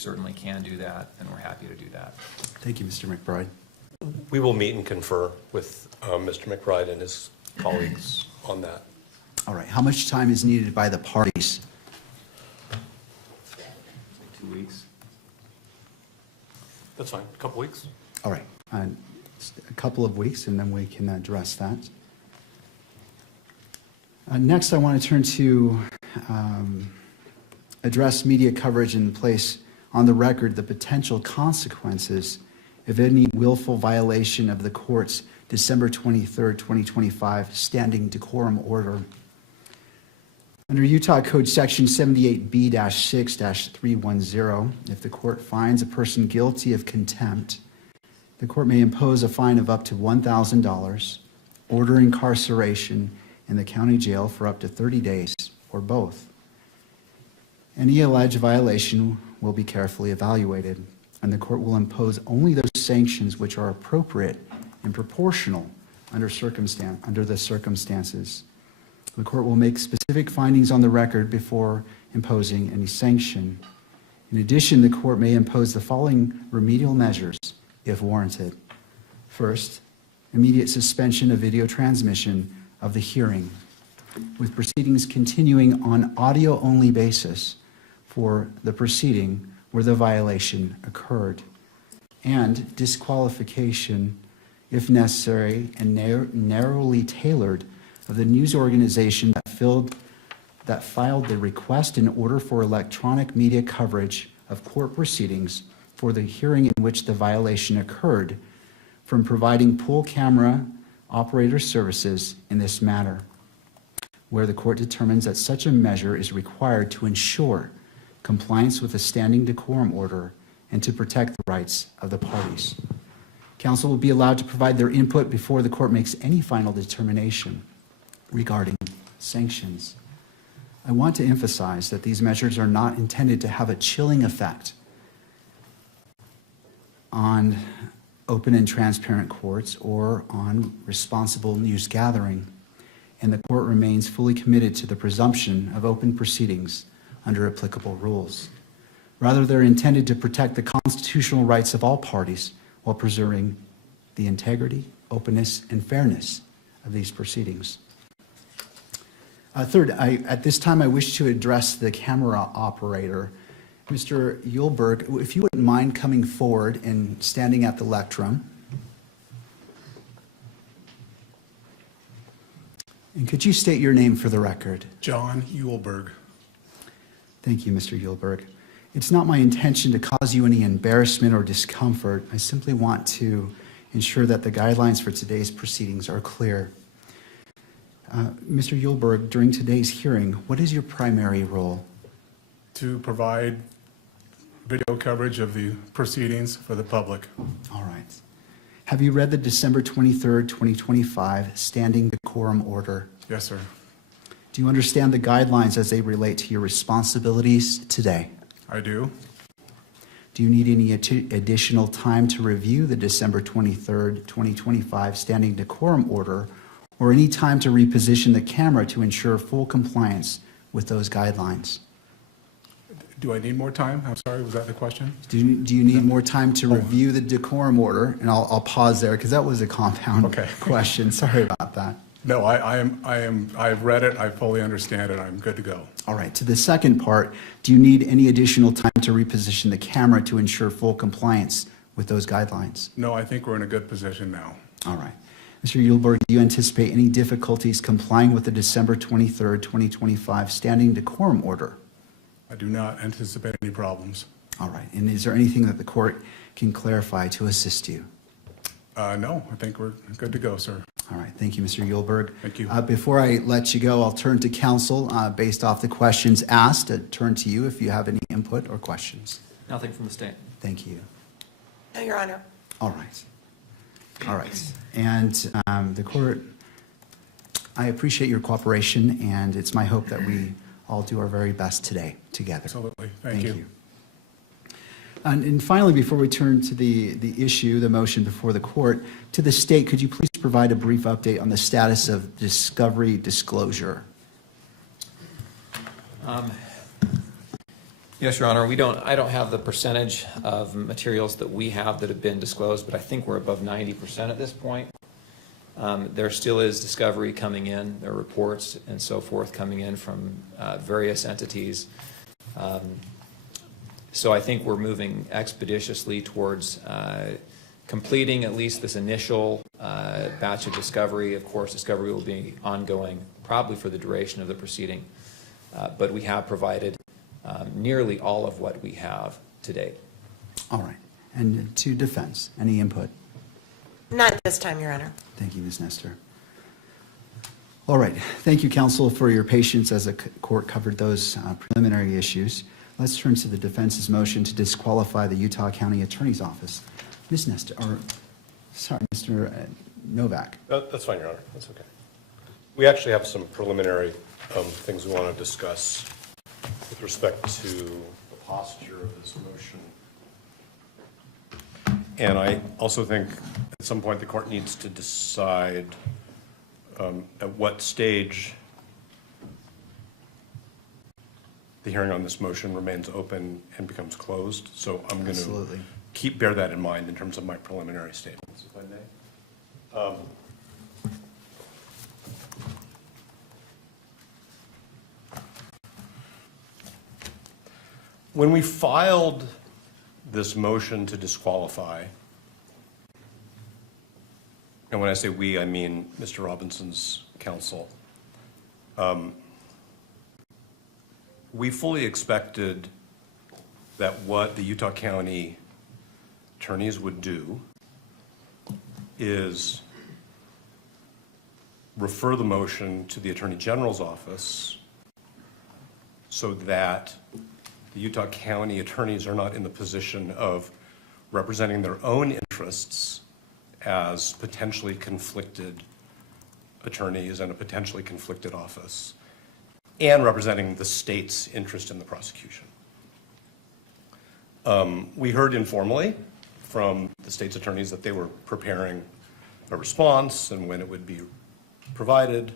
certainly can do that, then we're happy to do that. Thank you, Mr. McBride. We will meet and confer with Mr. McBride and his colleagues on that. All right. How much time is needed by the parties? 2 weeks. That's fine. A couple weeks. All right. A couple of weeks, and then we can address that. Next, I want to turn to address media coverage and place on the record the potential consequences of any willful violation of the court's December 23rd, 2025 standing decorum order. Under Utah Code Section 78B-6-310, if the court finds a person guilty of contempt, the court may impose a fine of up to $1,000, order incarceration in the county jail for up to 30 days, or both. Any alleged violation will be carefully evaluated, and the court will impose only those sanctions which are appropriate and proportional under the circumstances. The court will make specific findings on the record before imposing any sanction. In addition, the court may impose the following remedial measures if warranted. First, immediate suspension of video transmission of the hearing, with proceedings continuing on audio-only basis for the proceeding where the violation occurred, and disqualification, if necessary and narrowly tailored, of the news organization that filed the request in order for electronic media coverage of court proceedings for the hearing in which the violation occurred from providing pool camera operator services in this matter, where the court determines that such a measure is required to ensure compliance with the standing decorum order and to protect the rights of the parties. Counsel will be allowed to provide their input before the court makes any final determination regarding sanctions. I want to emphasize that these measures are not intended to have a chilling effect on open and transparent courts or on responsible news gathering, and the court remains fully committed to the presumption of open proceedings under applicable rules. Rather, they're intended to protect the constitutional rights of all parties while preserving the integrity, openness, and fairness of these proceedings. Third, at this time I wish to address the camera operator. Mr. Uhlberg, if you wouldn't mind coming forward and standing at the lectern. And could you state your name for the record? John Uhlberg. Thank you, Mr. Uhlberg. It's not my intention to cause you any embarrassment or discomfort. I simply want to ensure that the guidelines for today's proceedings are clear. Mr. Uhlberg, during today's hearing, what is your primary role? To provide video coverage of the proceedings for the public. All right. Have you read the December 23rd, 2025 standing decorum order? Yes, sir. Do you understand the guidelines as they relate to your responsibilities today? I do. Do you need any additional time to review the December 23rd, 2025 standing decorum order, or any time to reposition the camera to ensure full compliance with those guidelines? Do I need more time? I'm sorry, was that the question? Do you need more time to review the decorum order? And I'll pause there because that was a compound question. Sorry about that. No, I've read it, I fully understand it, I'm good to go. All right, to the second part, do you need any additional time to reposition the camera to ensure full compliance with those guidelines? No, I think we're in a good position now. All right. Mr. Uhlberg, do you anticipate any difficulties complying with the December 23rd, 2025 standing decorum order? I do not anticipate any problems. All right, and is there anything that the court can clarify to assist you? No, I think we're good to go, sir. All right, thank you, Mr. Uhlberg. Thank you. Before I let you go, I'll turn to counsel based off the questions asked. Turn to you if you have any input or questions. Nothing from the state. Thank you. No, Your Honor. All right. All right. And the court, I appreciate your cooperation, and it's my hope that we all do our very best today together. Absolutely. Thank you. And finally, before we turn to the issue, the motion before the court, to the state, could you please provide a brief update on the status of discovery disclosure? Yes, Your Honor, I don't have the percentage of materials that we have that have been disclosed, but I think we're above 90% at this point. There still is discovery coming in, there are reports and so forth coming in from various entities. So I think we're moving expeditiously towards completing at least this initial batch of discovery. Of course, discovery will be ongoing probably for the duration of the proceeding, but we have provided nearly all of what we have to date. All right. And to defense, any input? Not at this time, Your Honor. Thank you, Ms. Nestor. All right. Thank you, counsel, for your patience as the court covered those preliminary issues. Let's turn to the defense's motion to disqualify the Utah County Attorney's Office. Ms. Nestor, or, sorry, Mr. Novak. That's fine, Your Honor. That's okay. We actually have some preliminary things we want to discuss with respect to the posture of this motion. And I also think at some point the court needs to decide at what stage the hearing on this motion remains open and becomes closed. So I'm going to bear that in mind in terms of my preliminary statements, if I may. When we filed this motion to disqualify, and when I say we, I mean Mr. Robinson's counsel, we fully expected that what the Utah County attorneys would do is refer the motion to the Attorney General's office so that the Utah County attorneys are not in the position of representing their own interests as potentially conflicted attorneys in a potentially conflicted office, and representing the state's interest in the prosecution. We heard informally from the state's attorneys that they were preparing a response and when it would be provided.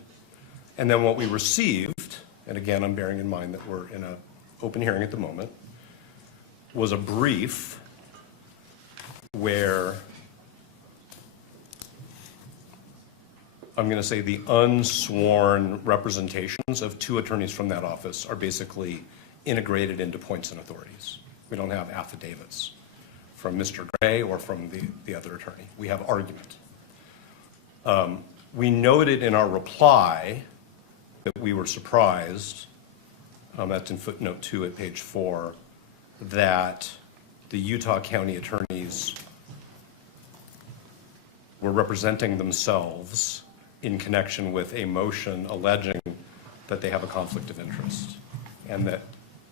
And then what we received, and again, I'm bearing in mind that we're in an open hearing at the moment, was a brief where I'm going to say the unsworn representations of two attorneys from that office are basically integrated into points and authorities. We don't have affidavits from Mr. Gray or from the other attorney. We have argument. We noted in our reply that we were surprised, that's in footnote 2 at page 4, that the Utah County attorneys were representing themselves in connection with a motion alleging that they have a conflict of interest and that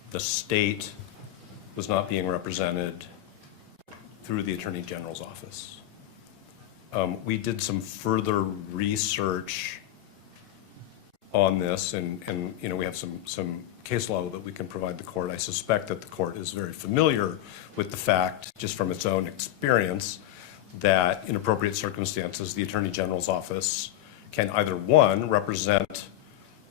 the state was not being represented through the Attorney General's office. We did some further research on this, and you know, we have some case law that we can provide the court. I suspect that the court is very familiar with the fact, just from its own experience, that in appropriate circumstances, the Attorney General's office can either, one, represent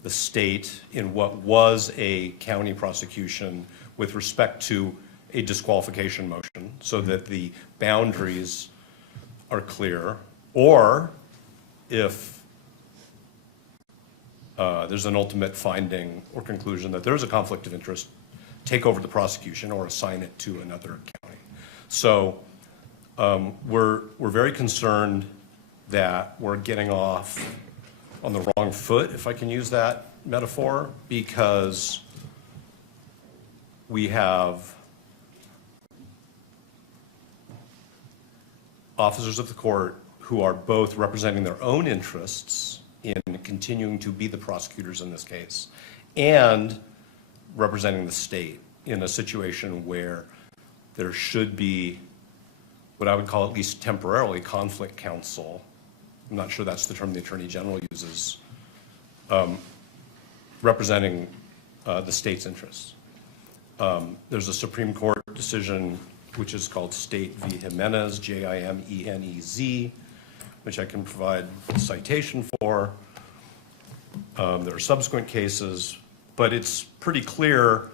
the state in what was a county prosecution with respect to a disqualification motion so that the boundaries are clear, or if there's an ultimate finding or conclusion that there's a conflict of interest, take over the prosecution or assign it to another county. So we're very concerned that we're getting off on the wrong foot, if I can use that metaphor, because we have officers of the court who are both representing their own interests in continuing to be the prosecutors in this case and representing the state in a situation where there should be what I would call, at least temporarily, conflict counsel. I'm not sure that's the term the Attorney General uses, representing the state's interests. There's a Supreme Court decision which is called State v. Jimenez, Jimenez, which I can provide a citation for. There are subsequent cases, but it's pretty clear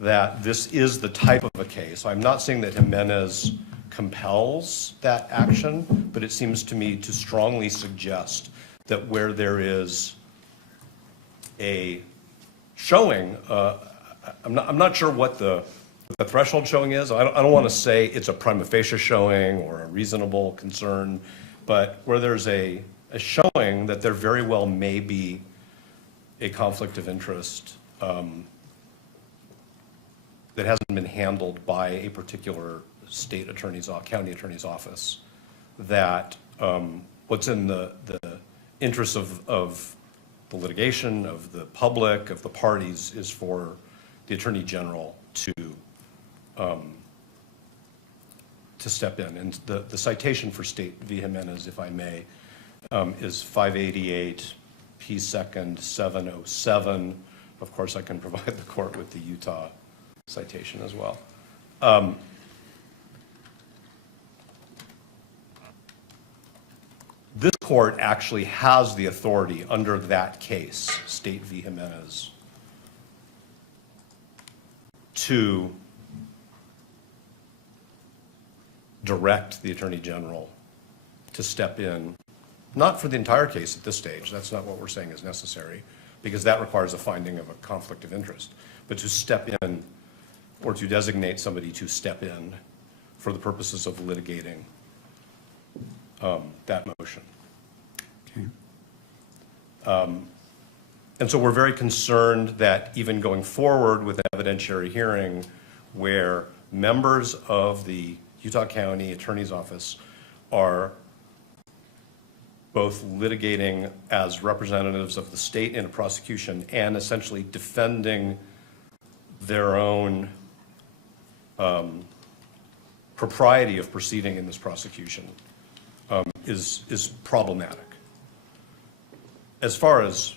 that this is the type of a case. I'm not saying that Jimenez compels that action, but it seems to me to strongly suggest that where there is a showing, I'm not sure what the threshold showing is. I don't want to say it's a prima facie showing or a reasonable concern, but where there's a showing that there very well may be a conflict of interest that hasn't been handled by a particular state attorney's, county attorney's office, that what's in the interest of the litigation, of the public, of the parties, is for the Attorney General to step in. And the citation for State v. Jimenez, if I may, is 588 P. 2nd 707. Of course, I can provide the court with the Utah citation as well. This court actually has the authority under that case, State v. Jimenez, to direct the Attorney General to step in, not for the entire case at this stage, that's not what we're saying is necessary, because that requires a finding of a conflict of interest, but to step in or to designate somebody to step in for the purposes of litigating that motion. Okay. And so we're very concerned that even going forward with an evidentiary hearing where members of the Utah County Attorney's Office are both litigating as representatives of the state in a prosecution and essentially defending their own propriety of proceeding in this prosecution is problematic. As far as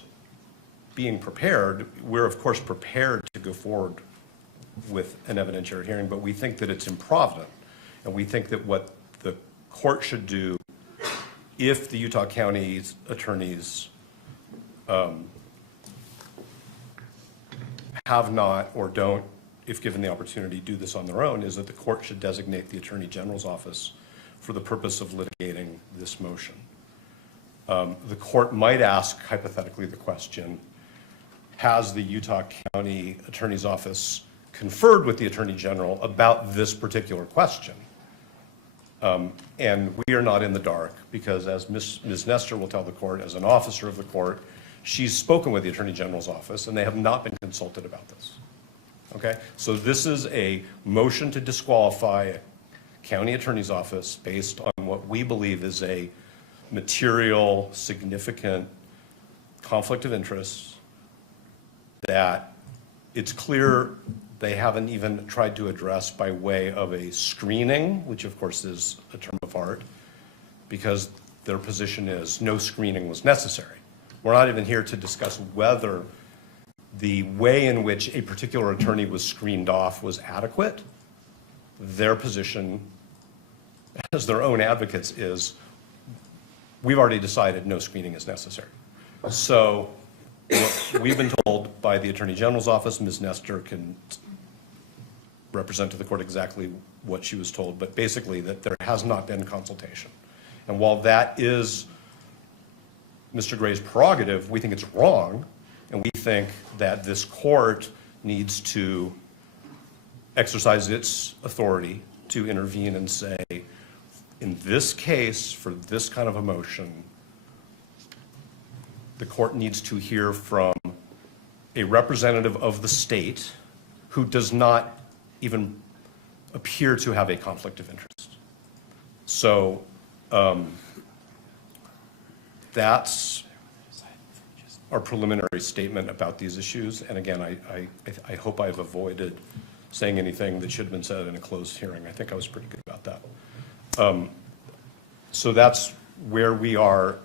being prepared, we're of course prepared to go forward with an evidentiary hearing, but we think that it's improvident, and we think that what the court should do if the Utah County attorneys have not or don't, if given the opportunity, do this on their own, is that the court should designate the Attorney General's office for the purpose of litigating this motion. The court might ask, hypothetically, the question, has the Utah County Attorney's Office conferred with the Attorney General about this particular question? And we are not in the dark, because as Ms. Nestor will tell the court, as an officer of the court, she's spoken with the Attorney General's office, and they have not been consulted about this. Okay? So this is a motion to disqualify a county attorney's office based on what we believe is a material, significant conflict of interest that it's clear they haven't even tried to address by way of a screening, which of course is a term of art, because their position is no screening was necessary. We're not even here to discuss whether the way in which a particular attorney was screened off was adequate. Their position, as their own advocates, is we've already decided no screening is necessary. So what we've been told by the Attorney General's office, Ms. Nestor can represent to the court exactly what she was told, but basically that there has not been consultation. And while that is Mr. Gray's prerogative, we think it's wrong, and we think that this court needs to exercise its authority to intervene and say, in this case, for this kind of a motion, the court needs to hear from a representative of the state who does not even appear to have a conflict of interest. So that's our preliminary statement about these issues. And again, I hope I've avoided saying anything that should have been said in a closed hearing. I think I was pretty good about that. So that's where we are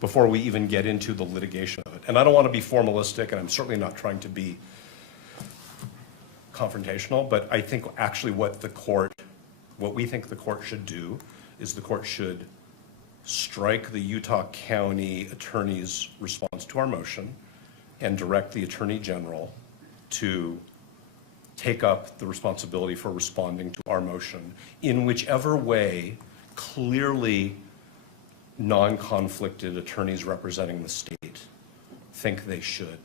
before we even get into the litigation of it. And I don't want to be formalistic, and I'm certainly not trying to be confrontational, but I think actually what we think the court should do is the court should strike the Utah County Attorney's response to our motion and direct the Attorney General to take up the responsibility for responding to our motion in whichever way clearly non-conflicted attorneys representing the state think they should,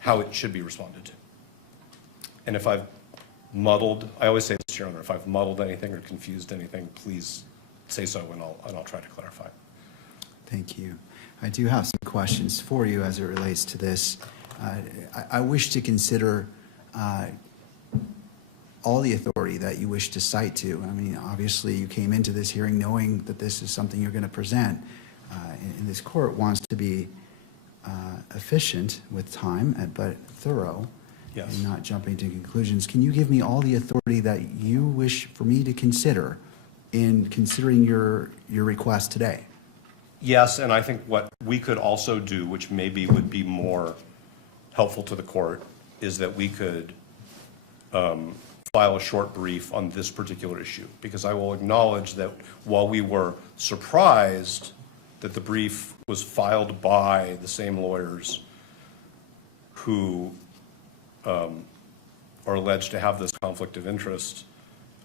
how it should be responded to. And if I've muddled, I always say this, Your Honor, if I've muddled anything or confused anything, please say so and I'll try to clarify. Thank you. I do have some questions for you as it relates to this. I wish to consider all the authority that you wish to cite to. I mean, obviously, you came into this hearing knowing that this is something you're going to present, and this court wants to be efficient with time, but thorough, Yes. and not jumping to conclusions. Can you give me all the authority that you wish for me to consider in considering your request today? Yes, and I think what we could also do, which maybe would be more helpful to the court, is that we could file a short brief on this particular issue, because I will acknowledge that while we were surprised that the brief was filed by the same lawyers who are alleged to have this conflict of interest,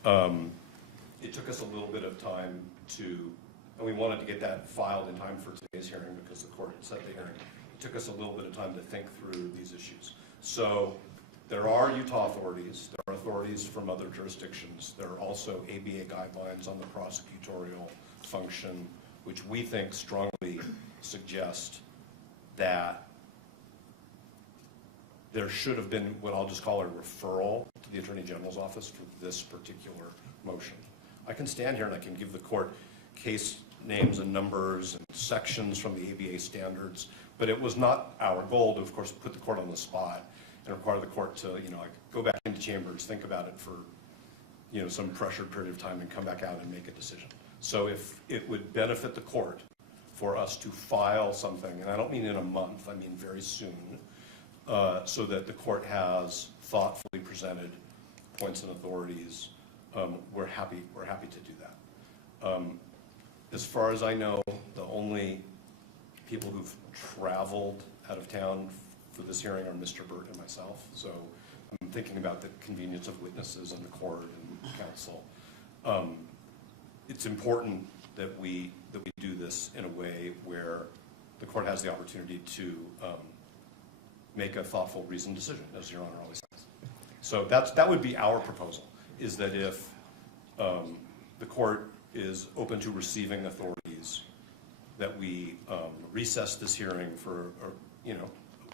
it took us a little bit of time to, and we wanted to get that filed in time for today's hearing because the court had set the hearing. It took us a little bit of time to think through these issues. So there are Utah authorities, there are authorities from other jurisdictions, there are also ABA guidelines on the prosecutorial function, which we think strongly suggest that there should have been what I'll just call a referral to the Attorney General's office for this particular motion. I can stand here and I can give the court case names and numbers and sections from the ABA standards, but it was not our goal to, of course, put the court on the spot and require the court to, like go back into chambers, think about it for, some pressured period of time and come back out and make a decision. So if it would benefit the court for us to file something, and I don't mean in a month, I mean very soon, so that the court has thoughtfully presented points and authorities, we're happy to do that. As far as I know, the only people who've traveled out of town for this hearing are Mr. Burt and myself. So I'm thinking about the convenience of witnesses and the court and counsel. It's important that we do this in a way where the court has the opportunity to make a thoughtful, reasoned decision, as Your Honor always says. So that would be our proposal, is that if the court is open to receiving authorities, that we recess this hearing for,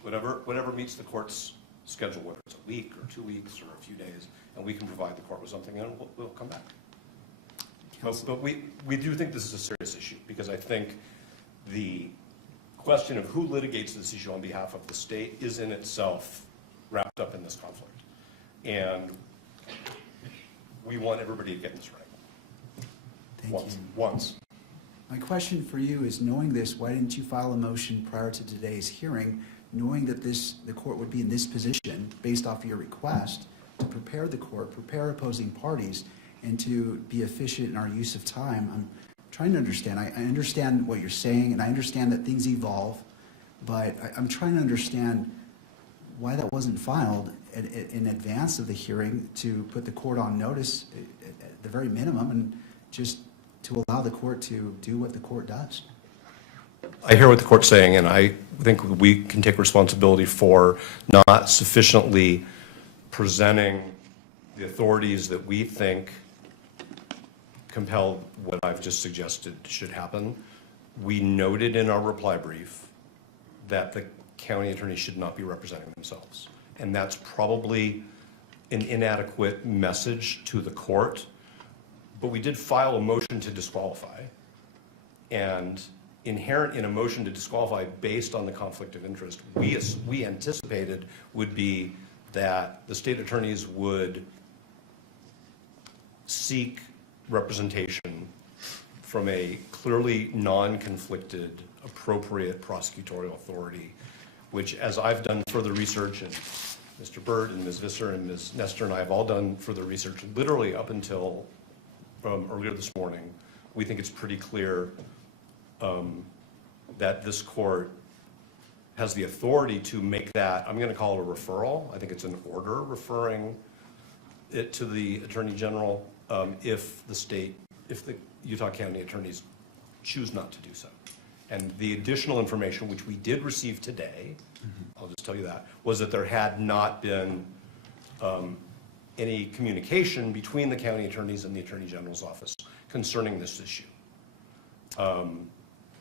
whatever meets the court's schedule, whether it's a week or 2 weeks or a few days, and we can provide the court with something, and we'll come back. But we do think this is a serious issue, because I think the question of who litigates this issue on behalf of the state is in itself wrapped up in this conflict. And we want everybody to get this right. Thank you. Once. My question for you is, knowing this, why didn't you file a motion prior to today's hearing, knowing that the court would be in this position based off of your request to prepare the court, prepare opposing parties, and to be efficient in our use of time? I'm trying to understand. I understand what you're saying, and I understand that things evolve, but I'm trying to understand why that wasn't filed in advance of the hearing to put the court on notice at the very minimum, and just to allow the court to do what the court does. I hear what the court's saying, and I think we can take responsibility for not sufficiently presenting the authorities that we think compel what I've just suggested should happen. We noted in our reply brief that the county attorney should not be representing themselves. And that's probably an inadequate message to the court. But we did file a motion to disqualify. And inherent in a motion to disqualify based on the conflict of interest, we anticipated would be that the state attorneys would seek representation from a clearly non-conflicted, appropriate prosecutorial authority, which, as I've done further research, and Mr. Byrd and Ms. Visser and Ms. Nestor and I have all done further research, literally up until earlier this morning, we think it's pretty clear that this court has the authority to make that, I'm going to call it a referral. I think it's an order referring it to the Attorney General if the Utah County attorneys choose not to do so. And the additional information, which we did receive today, I'll just tell you that, was that there had not been any communication between the county attorneys and the Attorney General's office concerning this issue.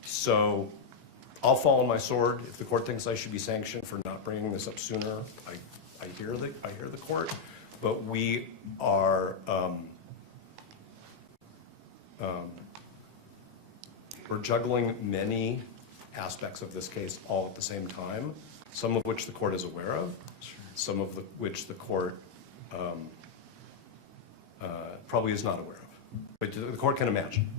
So I'll fall on my sword. If the court thinks I should be sanctioned for not bringing this up sooner, I hear the court, but we are we're juggling many aspects of this case all at the same time, some of which the court is aware of, some of which the court probably is not aware of, but the court can imagine.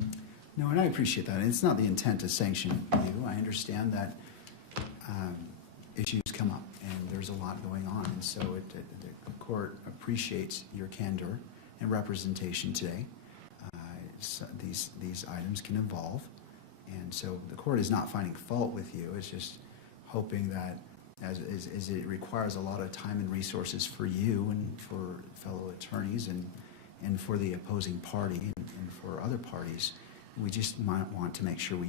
No, and I appreciate that. And it's not the intent to sanction you. I understand that issues come up, and there's a lot going on. And so the court appreciates your candor and representation today. So these items can evolve. And so the court is not finding fault with you. It's just hoping that as it requires a lot of time and resources for you and for fellow attorneys and for the opposing party and for other parties, we just might want to make sure we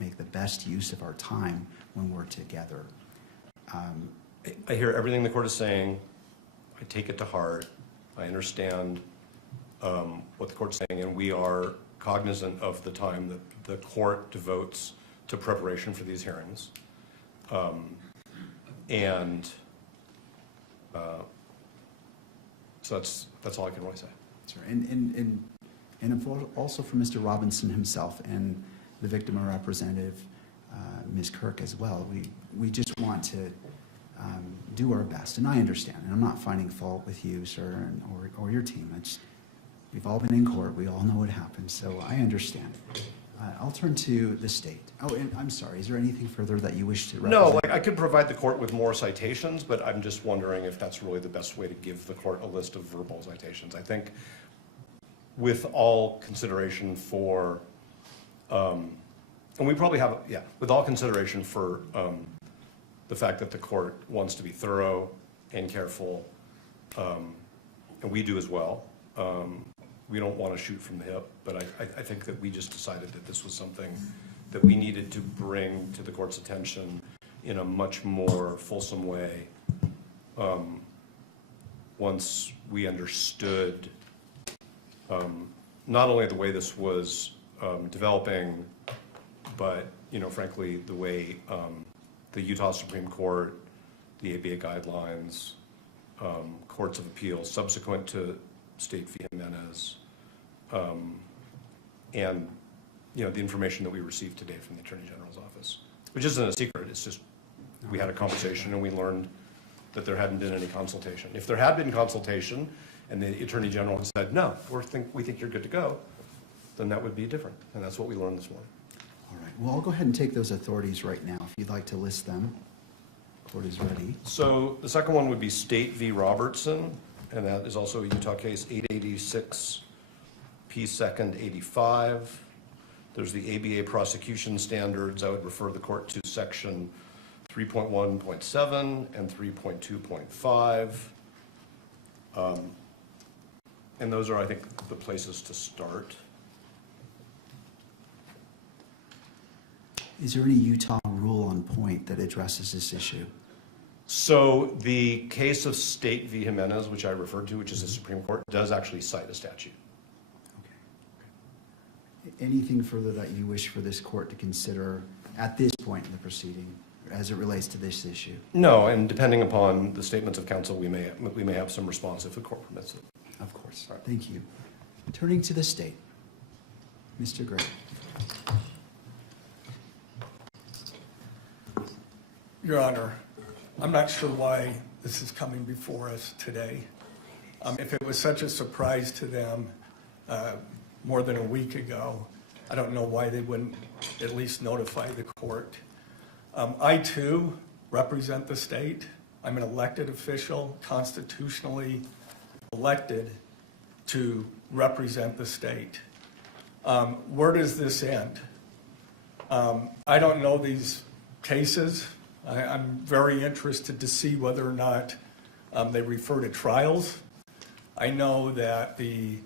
make the best use of our time when we're together. I hear everything the court is saying. I take it to heart. I understand what the court's saying, and we are cognizant of the time that the court devotes to preparation for these hearings. So that's all I can really say. That's right. And also for Mr. Robinson himself and the victim representative, Ms. Kirk as well. We just want to do our best, and I understand, and I'm not finding fault with you, sir, or your team. We've all been in court. We all know what happens, so I understand. I'll turn to the state. Oh, and I'm sorry, is there anything further that you wish to represent? No, I could provide the court with more citations, but I'm just wondering if that's really the best way to give the court a list of verbal citations. I think with all consideration for, and we probably have, with all consideration for the fact that the court wants to be thorough and careful, and we do as well. We don't want to shoot from the hip, but I think that we just decided that this was something that we needed to bring to the court's attention in a much more fulsome way once we understood not only the way this was developing, but, frankly, the way the Utah Supreme Court, the ABA guidelines, courts of appeals subsequent to State v. Jimenez, and the information that we received today from the Attorney General's office, which isn't a secret. It's just we had a conversation and we learned that there hadn't been any consultation. If there had been consultation and the Attorney General had said, no, we think you're good to go, then that would be different. And that's what we learned this morning. All right. Well, I'll go ahead and take those authorities right now. If you'd like to list them, the court is ready. So the second one would be State v. Robertson, and that is also a Utah case 886 P. 2nd 85. There's the ABA prosecution standards. I would refer the court to section 3.1.7 and 3.2.5. And those are, I think, the places to start. Is there any Utah rule on point that addresses this issue? So the case of State v. Jimenez, which I referred to, which is the Supreme Court, does actually cite a statute. Okay. Anything further that you wish for this court to consider at this point in the proceeding as it relates to this issue? No, and depending upon the statements of counsel, we may have some response if the court permits it. Of course. Right. Thank you. Turning to the state, Mr. Gray. Your Honor, I'm not sure why this is coming before us today. If it was such a surprise to them more than a week ago, I don't know why they wouldn't at least notify the court. I, too, represent the state. I'm an elected official, constitutionally elected to represent the state. Where does this end? I don't know these cases. I'm very interested to see whether or not they refer to trials. I know that the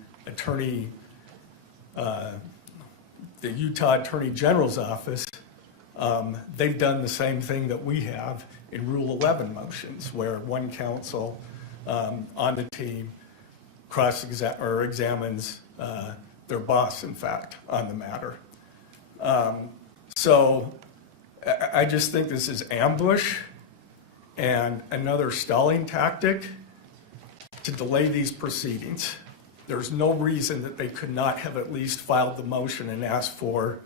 Utah Attorney General's office, they've done the same thing that we have in Rule 11 motions, where one counsel on the team examines their boss, in fact, on the matter. So I just think this is ambush and another stalling tactic to delay these proceedings. There's no reason that they could not have at least filed the motion and asked for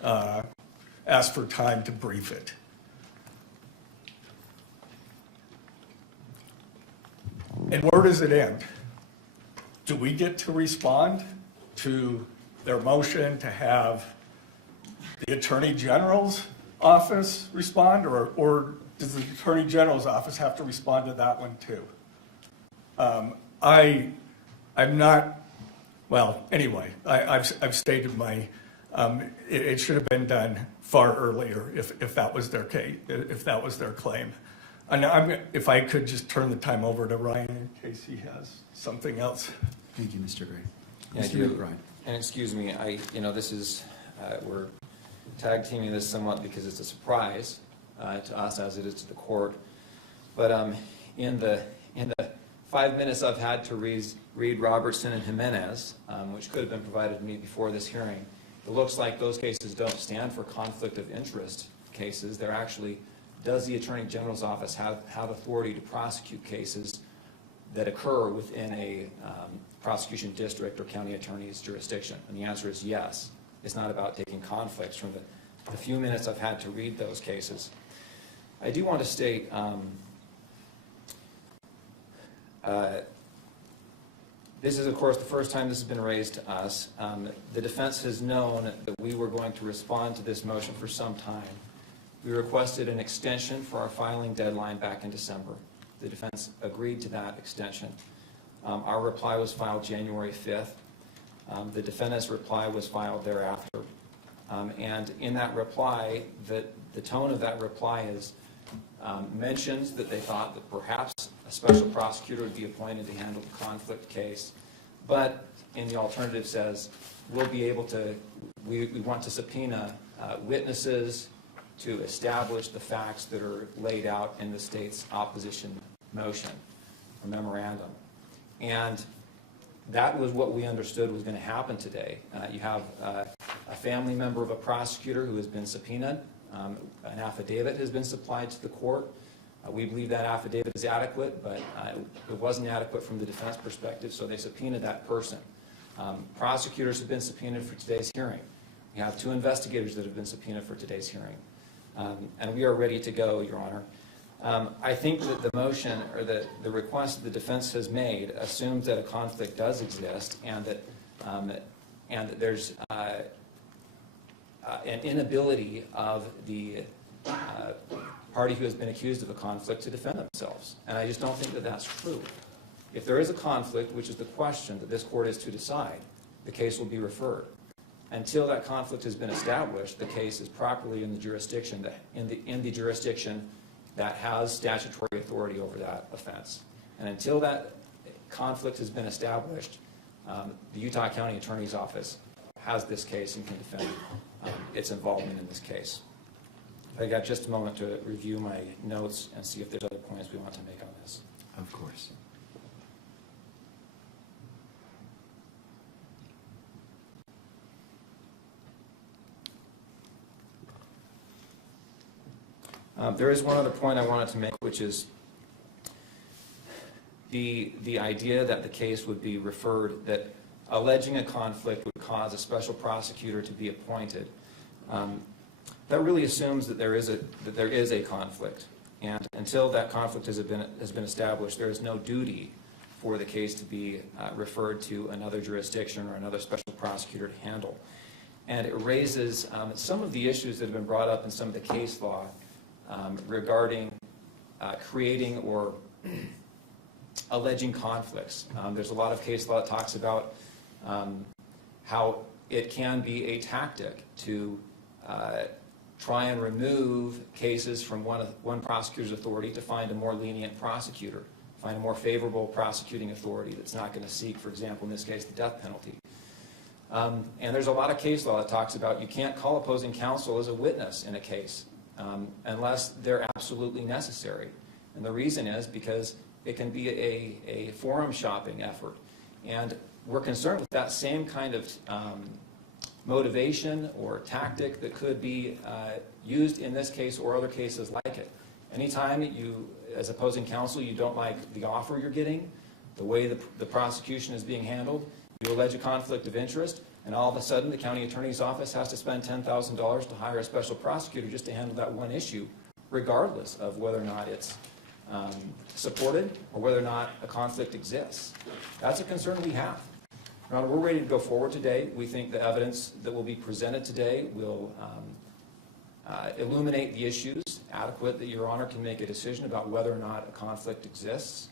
time to brief it. And where does it end? Do we get to respond to their motion to have the Attorney General's office respond, or does the Attorney General's office have to respond to that one too? I'm not, well, anyway, I've stated my, it should have been done far earlier if that was their case, if that was their claim. And if I could just turn the time over to Ryan in case he has something else. Thank you, Mr. Gray. Yeah, I Mr. do. McBride. And excuse me, this is, we're tag teaming this somewhat because it's a surprise to us as it is to the court. But in the 5 minutes I've had to read Robertson and Jimenez, which could have been provided to me before this hearing, it looks like those cases don't stand for conflict of interest cases. They're actually, does the Attorney General's office have authority to prosecute cases that occur within a prosecution district or county attorney's jurisdiction? And the answer is yes. It's not about taking conflicts from the few minutes I've had to read those cases. I do want to state this is, of course, the first time this has been raised to us. The defense has known that we were going to respond to this motion for some time. We requested an extension for our filing deadline back in December. The defense agreed to that extension. Our reply was filed January 5th. The defendant's reply was filed thereafter. And in that reply, the tone of that reply is mentions that they thought that perhaps a special prosecutor would be appointed to handle the conflict case, but in the alternative says, we'll be able to, we want to subpoena witnesses to establish the facts that are laid out in the state's opposition motion or memorandum. And that was what we understood was going to happen today. You have a family member of a prosecutor who has been subpoenaed. An affidavit has been supplied to the court. We believe that affidavit is adequate, but it wasn't adequate from the defense perspective, so they subpoenaed that person. Prosecutors have been subpoenaed for today's hearing. We have 2 investigators that have been subpoenaed for today's hearing. And we are ready to go, Your Honor. I think that the motion or the request that the defense has made assumes that a conflict does exist and that there's an inability of the party who has been accused of a conflict to defend themselves. And I just don't think that that's true. If there is a conflict, which is the question that this court is to decide, the case will be referred. Until that conflict has been established, the case is properly in the jurisdiction that has statutory authority over that offense. And until that conflict has been established, the Utah County Attorney's Office has this case and can defend its involvement in this case. I got just a moment to review my notes and see if there's other points we want to make on this. Of course. There is one other point I wanted to make, which is the idea that the case would be referred, that alleging a conflict would cause a special prosecutor to be appointed. That really assumes that there is a conflict, and until that conflict has been established, there is no duty for the case to be referred to another jurisdiction or another special prosecutor to handle. And it raises some of the issues that have been brought up in some of the case law regarding creating or alleging conflicts. There's a lot of case law that talks about how it can be a tactic to try and remove cases from one prosecutor's authority to find a more lenient prosecutor, find a more favorable prosecuting authority that's not going to seek, for example, in this case, the death penalty. And there's a lot of case law that talks about you can't call opposing counsel as a witness in a case unless they're absolutely necessary. And the reason is because it can be a forum shopping effort. And we're concerned with that same kind of motivation or tactic that could be used in this case or other cases like it. Anytime you, as opposing counsel, you don't like the offer you're getting, the way the prosecution is being handled, you allege a conflict of interest, and all of a sudden the county attorney's office has to spend $10,000 to hire a special prosecutor just to handle that one issue, regardless of whether or not it's supported or whether or not a conflict exists. That's a concern we have. Your Honor, we're ready to go forward today. We think the evidence that will be presented today will illuminate the issues adequate that Your Honor can make a decision about whether or not a conflict exists,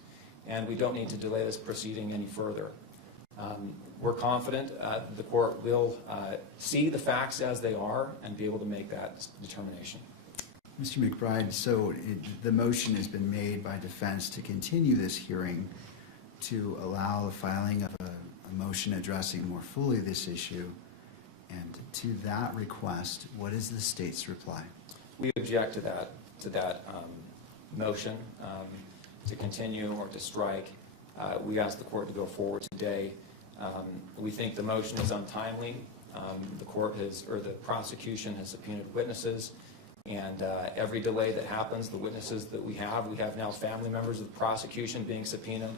and we don't need to delay this proceeding any further. We're confident the court will see the facts as they are and be able to make that determination. Mr. McBride, so the motion has been made by defense to continue this hearing to allow the filing of a motion addressing more fully this issue. And to that request, what is the state's reply? We object to that motion to continue or to strike. We ask the court to go forward today. We think the motion is untimely. The court has, or the prosecution has subpoenaed witnesses, and every delay that happens, the witnesses that we have now family members of the prosecution being subpoenaed.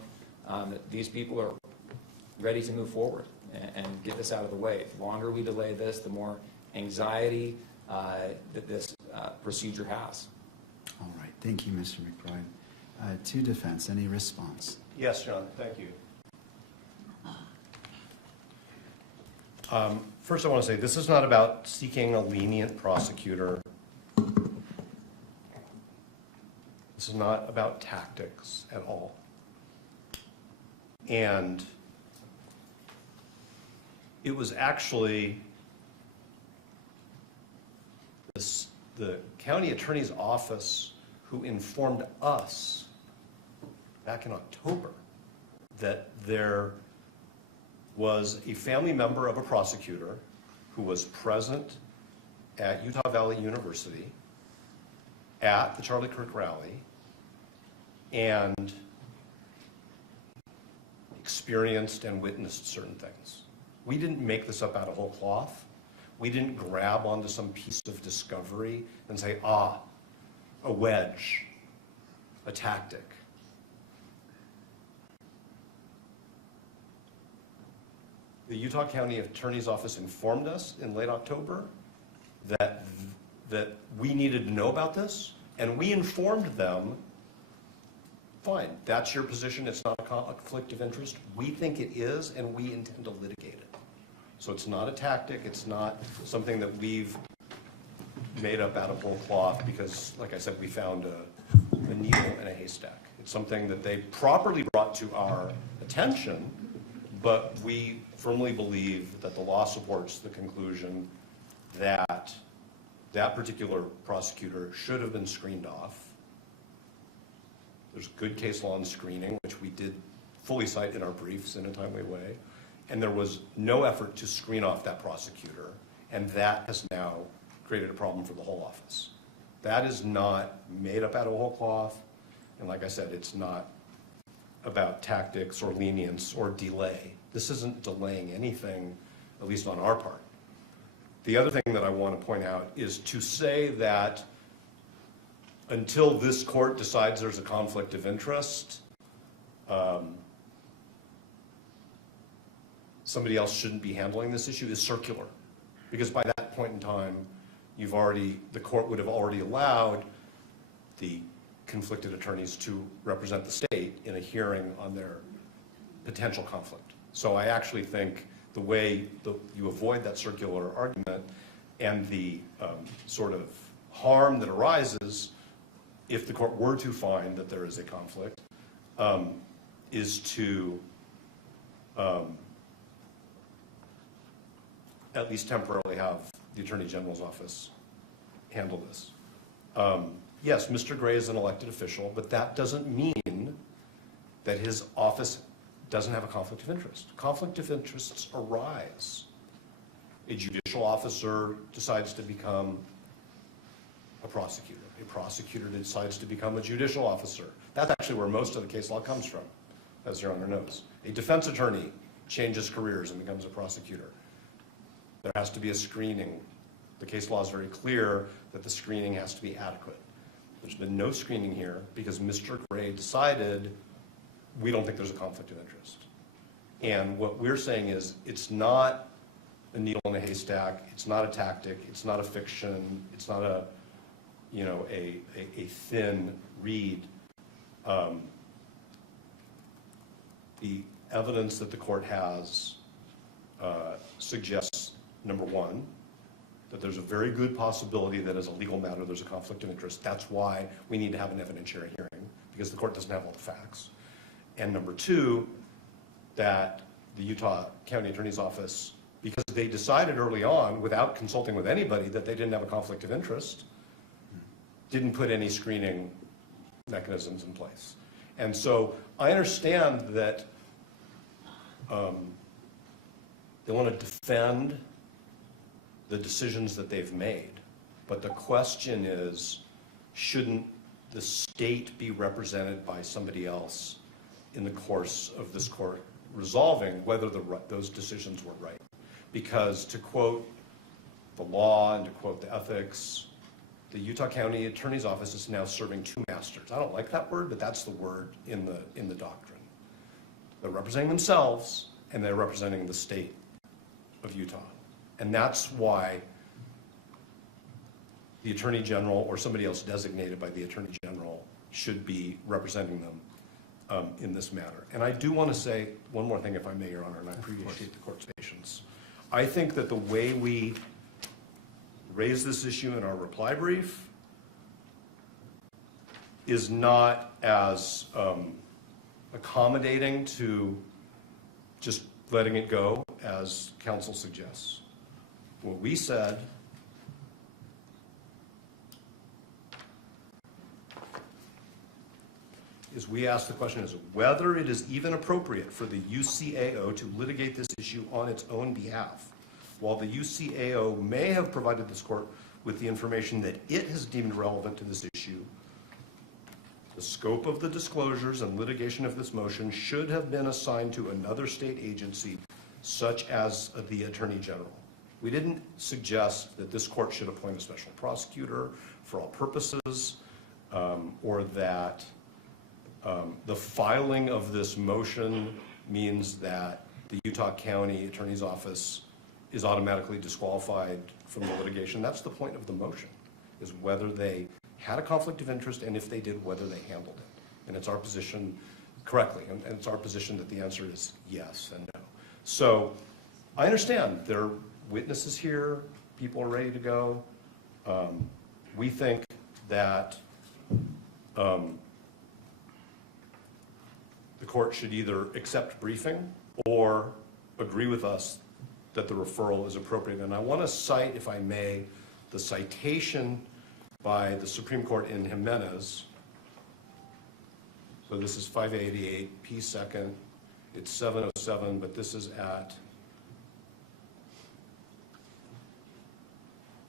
These people are ready to move forward and get this out of the way. The longer we delay this, the more anxiety that this procedure has. All right, thank you, Mr. McBride. To defense, any response? Yes, John, thank you. First, I want to say this is not about seeking a lenient prosecutor. This is not about tactics at all. And it was actually the county attorney's office who informed us back in October that there was a family member of a prosecutor who was present at Utah Valley University at the Charlie Kirk rally and experienced and witnessed certain things. We didn't make this up out of whole cloth. We didn't grab onto some piece of discovery and say, a wedge, a tactic. The Utah County Attorney's Office informed us in late October that we needed to know about this, and we informed them, fine, that's your position, it's not a conflict of interest. We think it is, and we intend to litigate it. So it's not a tactic, it's not something that we've made up out of whole cloth because, like I said, we found a needle in a haystack. It's something that they properly brought to our attention, but we firmly believe that the law supports the conclusion that that particular prosecutor should have been screened off. There's good case law on screening, which we did fully cite in our briefs in a timely way, and there was no effort to screen off that prosecutor, and that has now created a problem for the whole office. That is not made up out of whole cloth, and like I said, it's not about tactics or lenience or delay. This isn't delaying anything, at least on our part. The other thing that I want to point out is to say that until this court decides there's a conflict of interest, somebody else shouldn't be handling this issue is circular. Because by that point in time, the court would have already allowed the conflicted attorneys to represent the state in a hearing on their potential conflict. So I actually think the way you avoid that circular argument and the sort of harm that arises if the court were to find that there is a conflict is to at least temporarily have the Attorney General's office handle this. Yes, Mr. Gray is an elected official, but that doesn't mean that his office doesn't have a conflict of interest. Conflict of interests arise. A judicial officer decides to become a prosecutor. A prosecutor decides to become a judicial officer. That's actually where most of the case law comes from, as Your Honor knows. A defense attorney changes careers and becomes a prosecutor. There has to be a screening. The case law is very clear that the screening has to be adequate. There's been no screening here because Mr. Gray decided we don't think there's a conflict of interest. And what we're saying is it's not a needle in a haystack, it's not a tactic, it's not a fiction, it's not a, you know, a thin reed. The evidence that the court has suggests, number one, that there's a very good possibility that as a legal matter there's a conflict of interest. That's why we need to have an evidentiary hearing, because the court doesn't have all the facts. And number two, that the Utah County Attorney's Office, because they decided early on, without consulting with anybody, that they didn't have a conflict of interest, didn't put any screening mechanisms in place. And so I understand that they want to defend the decisions that they've made, but the question is, shouldn't the state be represented by somebody else in the course of this court resolving whether those decisions were right? Because to quote the law and to quote the ethics, the Utah County Attorney's Office is now serving two masters. I don't like that word, but that's the word in the doctrine. They're representing themselves and they're representing the state of Utah. And that's why the Attorney General or somebody else designated by the Attorney General should be representing them in this matter. And I do want to say one more thing, if I may, Your Honor, and I appreciate the court's patience. I think that the way we raise this issue in our reply brief is not as accommodating to just letting it go as counsel suggests. What we said is we asked the question is whether it is even appropriate for the UCAO to litigate this issue on its own behalf. While the UCAO may have provided this court with the information that it has deemed relevant to this issue, the scope of the disclosures and litigation of this motion should have been assigned to another state agency, such as the Attorney General. We didn't suggest that this court should appoint a special prosecutor for all purposes, or that the filing of this motion means that the Utah County Attorney's Office is automatically disqualified from the litigation. That's the point of the motion, is whether they had a conflict of interest, and if they did, whether they handled it. And it's our position, correctly, and it's our position that the answer is yes and no. So I understand there are witnesses here, people are ready to go. We think that the court should either accept briefing or agree with us that the referral is appropriate. And I want to cite, if I may, the citation by the Supreme Court in Jimenez. So this is 588 P. 2nd. It's 707, but this is at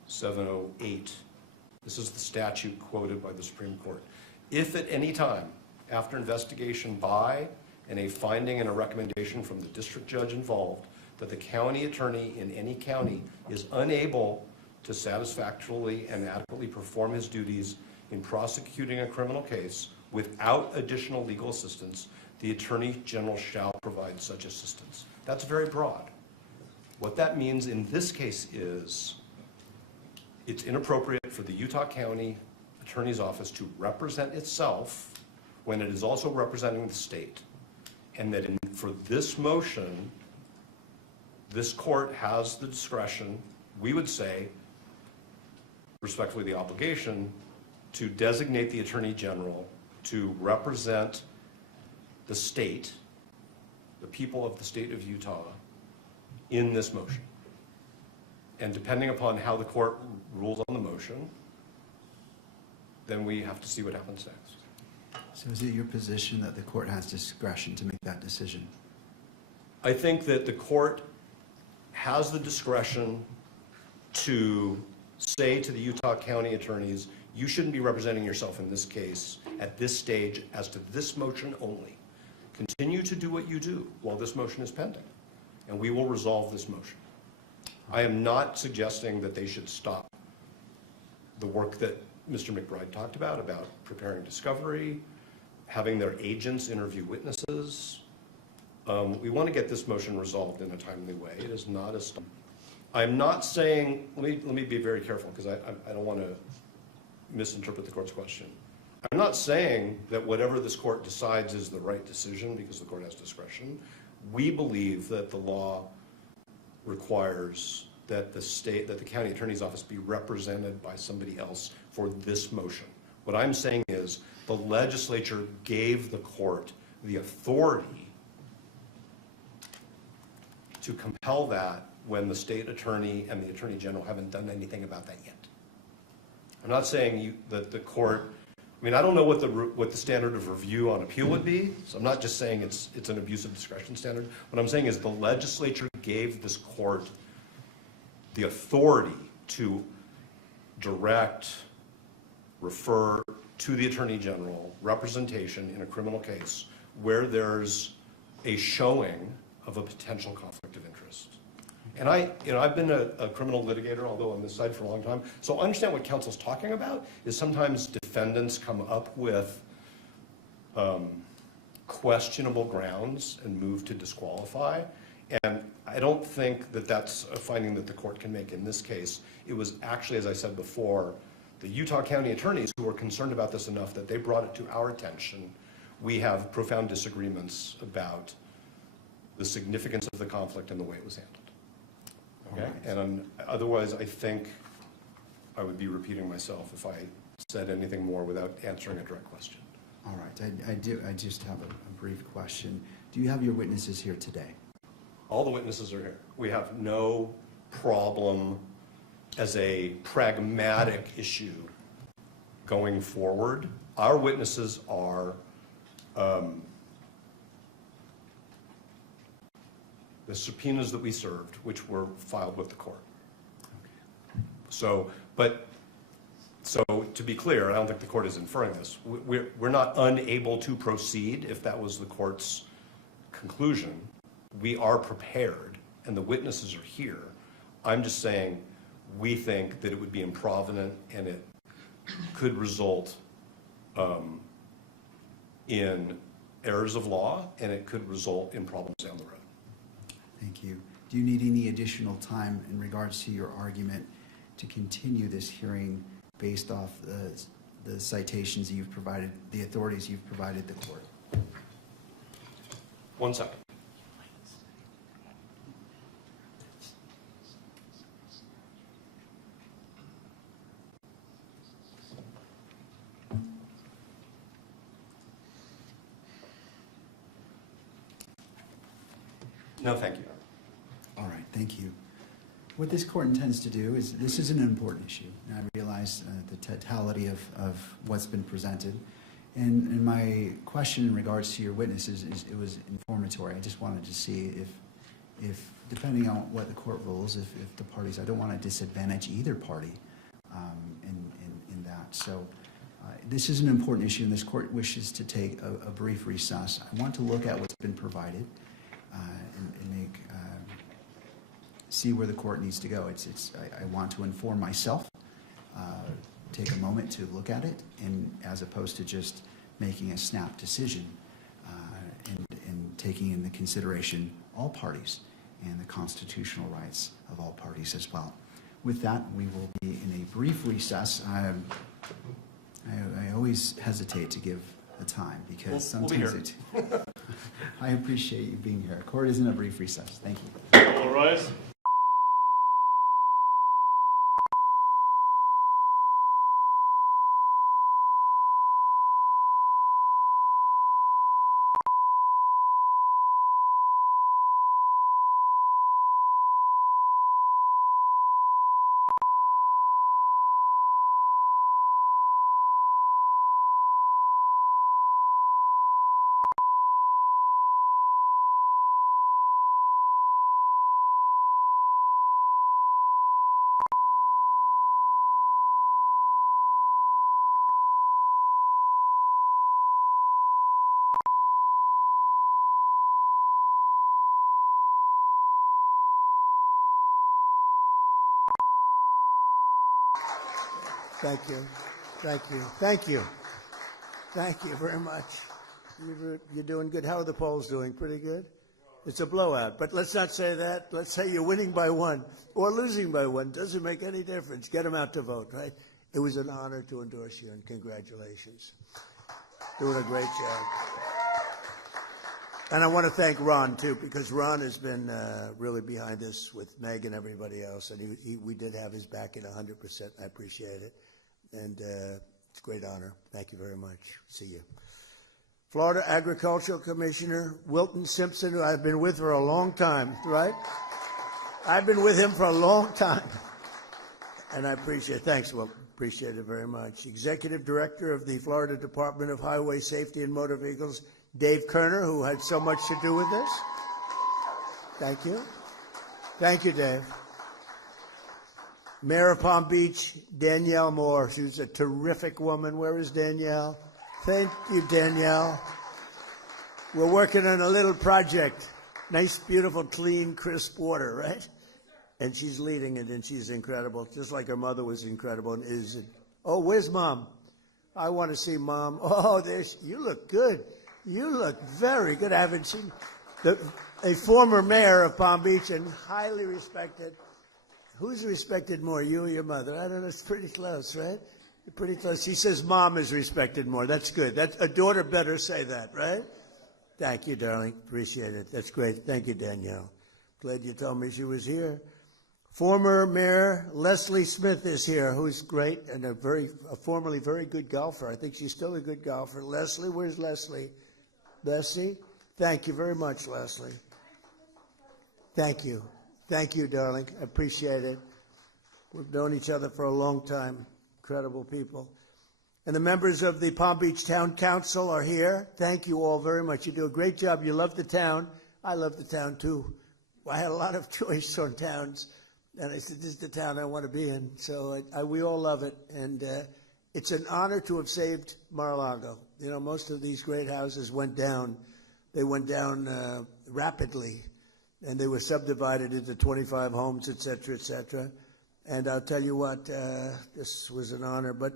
708. This is the statute quoted by the Supreme Court. If at any time, after investigation by and a finding and a recommendation from the district judge involved, that the county attorney in any county is unable to satisfactorily and adequately perform his duties in prosecuting a criminal case without additional legal assistance, the Attorney General shall provide such assistance. That's very broad. What that means in this case is it's inappropriate for the Utah County Attorney's Office to represent itself when it is also representing the state. And that for this motion, this court has the discretion, we would say, respectfully the obligation, to designate the Attorney General to represent the state, the people of the state of Utah, in this motion. And depending upon how the court rules on the motion, then we have to see what happens next. So is it your position that the court has discretion to make that decision? I think that the court has the discretion to say to the Utah County attorneys, you shouldn't be representing yourself in this case at this stage as to this motion only. Continue to do what you do while this motion is pending, and we will resolve this motion. I am not suggesting that they should stop the work that Mr. McBride talked about preparing discovery, having their agents interview witnesses. We want to get this motion resolved in a timely way. It is not a stop. I'm not saying, let me be very careful because I don't want to misinterpret the court's question. I'm not saying that whatever this court decides is the right decision because the court has discretion. We believe that the law requires that the county attorney's office be represented by somebody else for this motion. What I'm saying is the legislature gave the court the authority to compel that when the state attorney and the attorney general haven't done anything about that yet. I'm not saying that the court, I mean, I don't know what the standard of review on appeal would be, so I'm not just saying it's an abuse of discretion standard. What I'm saying is the legislature gave this court the authority to direct, refer to the attorney general representation in a criminal case where there's a showing of a potential conflict of interest. And I've been a criminal litigator, although on this side for a long time, so I understand what counsel's talking about is sometimes defendants come up with questionable grounds and move to disqualify. And I don't think that that's a finding that the court can make in this case. It was actually, as I said before, the Utah County attorneys who were concerned about this enough that they brought it to our attention. We have profound disagreements about the significance of the conflict and the way it was handled. Okay? And otherwise, I think I would be repeating myself if I said anything more without answering a direct question. All right, I just have a brief question. Do you have your witnesses here today? All the witnesses are here. We have no problem as a pragmatic issue going forward. Our witnesses are the subpoenas that we served, which were filed with the court. So to be clear, I don't think the court is inferring this. We're not unable to proceed if that was the court's conclusion. We are prepared, and the witnesses are here. I'm just saying we think that it would be improvident and it could result in errors of law, and it could result in problems down the road. Thank you. Do you need any additional time in regards to your argument to continue this hearing based off the citations you've provided, the authorities you've provided the court? 1 second. No, thank you. All right, thank you. What this court intends to do is, this is an important issue, and I realize the totality of what's been presented. And my question in regards to your witnesses it was informatory. I just wanted to see if depending on what the court rules, if the parties, I don't want to disadvantage either party in that. So this is an important issue, and this court wishes to take a brief recess. I want to look at what's been provided and make see where the court needs to go. I want to inform myself, take a moment to look at it, and as opposed to just making a snap decision and taking into consideration all parties and the constitutional rights of all parties as well. With that, we will be in a brief recess. I always hesitate to give the time because sometimes I appreciate you being here. Court is in a brief recess. Thank you. All rise. Thank you. Thank you. Thank you. Thank you very much. You're doing good. How are the polls doing? Pretty good? It's a blowout, but let's not say that. Let's say you're winning by one or losing by one. Doesn't make any difference. Get them out to vote, right? It was an honor to endorse you, and congratulations. Doing a great job. And I want to thank Ron, too, because Ron has been really behind us with Meg and everybody else, and we did have his back at 100%. I appreciate it, and it's a great honor. Thank you very much. See you. Florida Agricultural Commissioner Wilton Simpson, who I've been with for a long time, right? I've been with him for a long time, and I appreciate it. Thanks, Wilton. Appreciate it very much. Executive Director of the Florida Department of Highway Safety and Motor Vehicles, Dave Kerner, who had so much to do with this. Thank you. Thank you, Dave. Mayor of Palm Beach, Danielle Moore. She's a terrific woman. Where is Danielle? Thank you, Danielle. We're working on a little project. Nice, beautiful, clean, crisp water, right? And she's leading it, and she's incredible, just like her mother was incredible and is. Oh, where's Mom? I want to see Mom. Oh, you look good. You look very good. I haven't seen a former mayor of Palm Beach and highly respected. Who's respected more, you or your mother? I don't know. It's pretty close, right? You're pretty close. She says Mom is respected more. That's good. A daughter better say that, right? Thank you, darling. Appreciate it. That's great. Thank you, Danielle. Glad you told me she was here. Former Mayor Leslie Smith is here, who's great and a formerly very good golfer. I think she's still a good golfer. Leslie, where's Leslie? Leslie? Thank you very much, Leslie. Thank you. Thank you, darling. I appreciate it. We've known each other for a long time. Incredible people. And the members of the Palm Beach Town Council are here. Thank you all very much. You do a great job. You love the town. I love the town, too. I had a lot of choice on towns. And I said, this is the town I want to be in. So we all love it. And it's an honor to have saved Mar-a-Lago. You know, most of these great houses went down. They went down rapidly. And they were subdivided into 25 homes, et cetera, et cetera. And I'll tell you what, this was an honor. But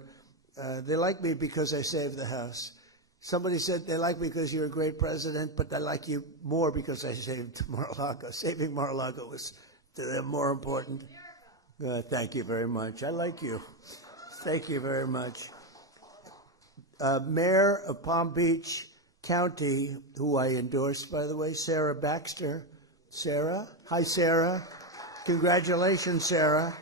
they like me because I saved the house. Somebody said they like me because you're a great president, but they like you more because I saved Mar-a-Lago. Saving Mar-a-Lago was to them more important. Thank you very much. I like you. Thank you very much. Mayor of Palm Beach County, who I endorsed, by the way, Sarah Baxter. Sarah? Hi, Sarah. Congratulations, Sarah.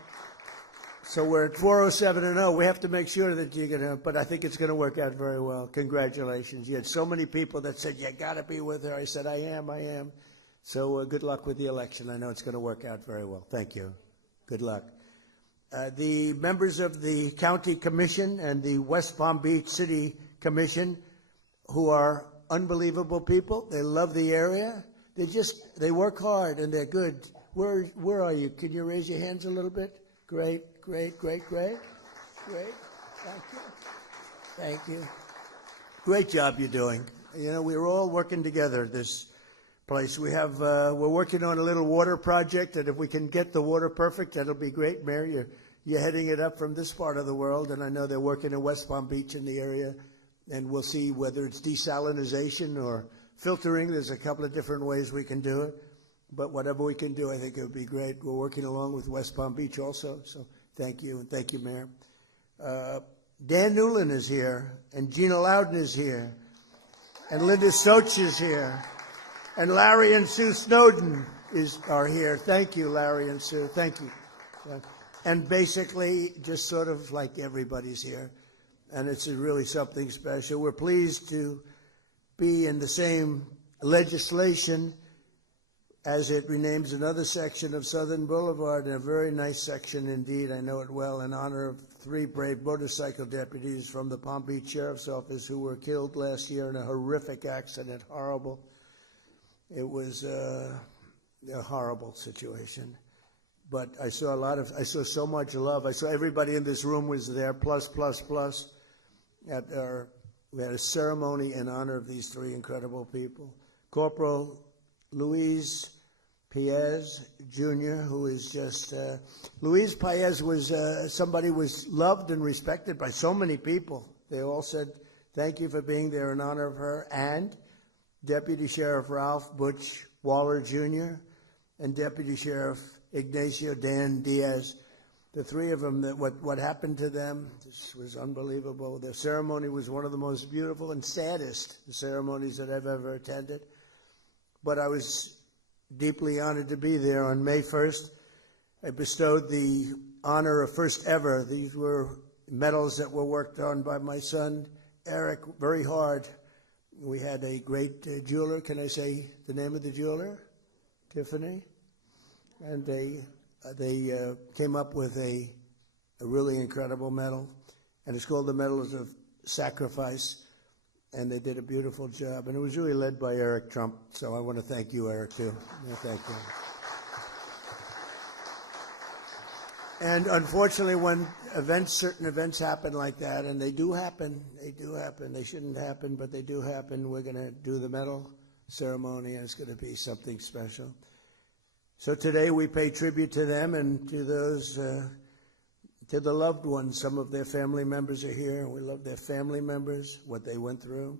So we're at 407-0. We have to make sure that you're going to, but I think it's going to work out very well. Congratulations. You had so many people that said, you got to be with her. I said, I am. So good luck with the election. I know it's going to work out very well. Thank you. Good luck. The members of the County Commission and the West Palm Beach City Commission, who are unbelievable people. They love the area. They work hard and they're good. Where are you? Can you raise your hands a little bit? Great. Thank you. Thank you. Great job you're doing. You know, we're all working together this place. We're working on a little water project, and if we can get the water perfect, that'll be great. Mayor, you're heading it up from this part of the world, and I know they're working in West Palm Beach in the area, and we'll see whether it's desalinization or filtering. There's a couple of different ways we can do it, but whatever we can do, I think it would be great. We're working along with West Palm Beach also, so thank you, and thank you, Mayor. Dan Newland is here, and Gina Loudon is here, and Linda Soch is here, and Larry and Sue Snowden are here. Thank you, Larry and Sue. Thank you. And basically, just sort of like everybody's here, and it's really something special. We're pleased to be in the same legislation as it renames another section of Southern Boulevard, and a very nice section indeed. I know it well, in honor of 3 brave motorcycle deputies from the Palm Beach Sheriff's Office who were killed last year in a horrific accident. Horrible. It was a horrible situation. But I saw so much love. I saw everybody in this room was there, plus. We had a ceremony in honor of these 3 incredible people. Corporal Louise Paez Jr., who is just, Luis Paez was somebody was loved and respected by so many people. They all said, thank you for being there in honor of her. And Deputy Sheriff Ralph Butch Waller Jr. and Deputy Sheriff Ignacio Dan Diaz. The three of them, what happened to them, this was unbelievable. Their ceremony was one of the most beautiful and saddest ceremonies that I've ever attended. But I was deeply honored to be there. On May 1st, I bestowed the honor of first ever. These were medals that were worked on by my son, Eric, very hard. We had a great jeweler. Can I say the name of the jeweler? Tiffany. And they came up with a really incredible medal, and it's called the Medals of Sacrifice, and they did a beautiful job. And it was really led by Eric Trump, so I want to thank you, Eric, too. Thank you. And unfortunately, when certain events happen like that, and they do happen, they shouldn't happen, but they do happen, we're going to do the medal ceremony, and it's going to be something special. So today we pay tribute to them and to those, to the loved ones. Some of their family members are here, and we love their family members, what they went through.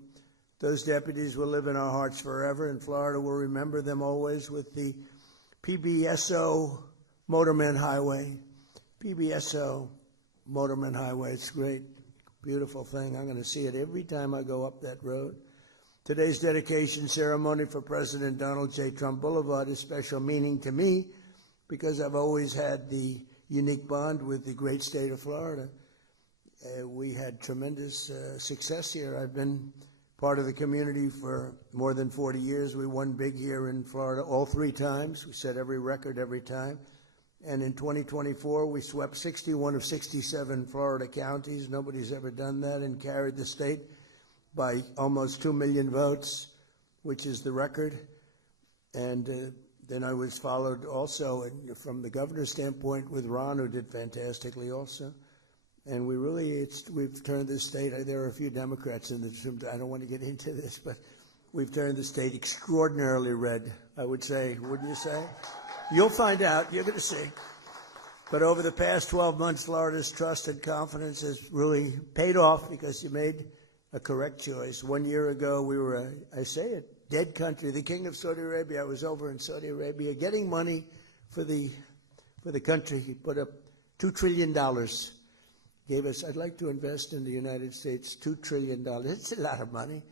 Those deputies will live in our hearts forever, and Florida will remember them always with the PBSO Motorman Highway. PBSO Motorman Highway, it's great, beautiful thing. I'm going to see it every time I go up that road. Today's dedication ceremony for President Donald J. Trump Boulevard is special meaning to me because I've always had the unique bond with the great state of Florida. We had tremendous success here. I've been part of the community for more than 40 years. We won big here in Florida all 3 times. We set every record every time. And in 2024, we swept 61 of 67 Florida counties. Nobody's ever done that, and carried the state by almost 2 million votes, which is the record. And then I was followed also from the governor's standpoint with Ron, who did fantastically also. And we've turned this state, there are a few Democrats in the room, I don't want to get into this, but we've turned the state extraordinarily red, I would say, wouldn't you say? You'll find out, you're going to see. But over the past 12 months, Florida's trust and confidence has really paid off because you made a correct choice. 1 year ago, we were, I say it, dead country. The king of Saudi Arabia, I was over in Saudi Arabia getting money for the country. He put up $2 trillion. Gave us, I'd like to invest in the United States, $2 trillion. It's a lot of money.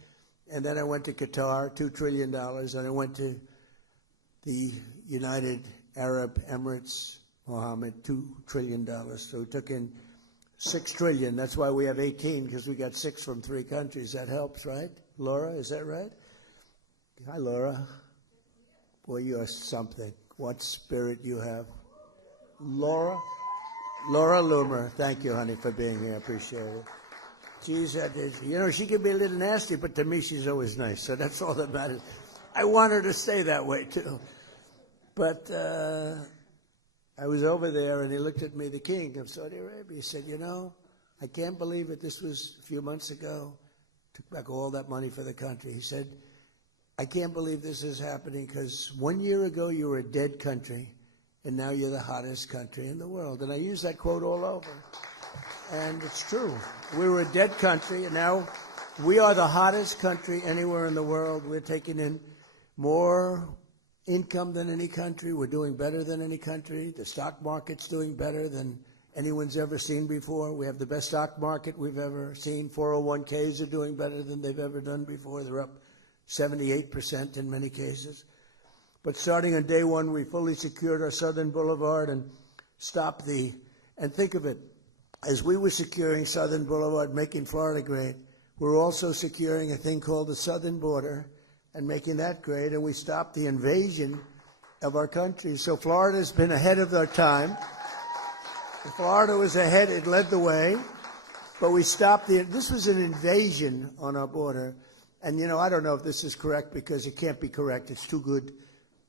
And then I went to Qatar, $2 trillion. And I went to the United Arab Emirates, Mohammed, $2 trillion. So we took in $6 trillion. That's why we have 18, because we got 6 from 3 countries. That helps, right? Laura, is that right? Hi, Laura. Boy, you're something. What spirit you have. Laura Loomer, thank you, honey, for being here. I appreciate it. She's, she can be a little nasty, but to me, she's always nice. So that's all that matters. I want her to stay that way, too. But I was over there, and he looked at me, the king of Saudi Arabia. He said, I can't believe it. This was a few months ago. Took back all that money for the country. He said, I can't believe this is happening because 1 year ago you were a dead country, and now you're the hottest country in the world. And I use that quote all over. And it's true. We were a dead country, and now we are the hottest country anywhere in the world. We're taking in more income than any country. We're doing better than any country. The stock market's doing better than anyone's ever seen before. We have the best stock market we've ever seen. 401ks are doing better than they've ever done before. They're up 78% in many cases. But starting on day one, we fully secured our Southern Boulevard and stopped and think of it, as we were securing Southern Boulevard, making Florida great, we're also securing a thing called the southern border and making that great, and we stopped the invasion of our country. So Florida's been ahead of our time. Florida was ahead, it led the way, but we stopped this was an invasion on our border. And, I don't know if this is correct because it can't be correct, it's too good.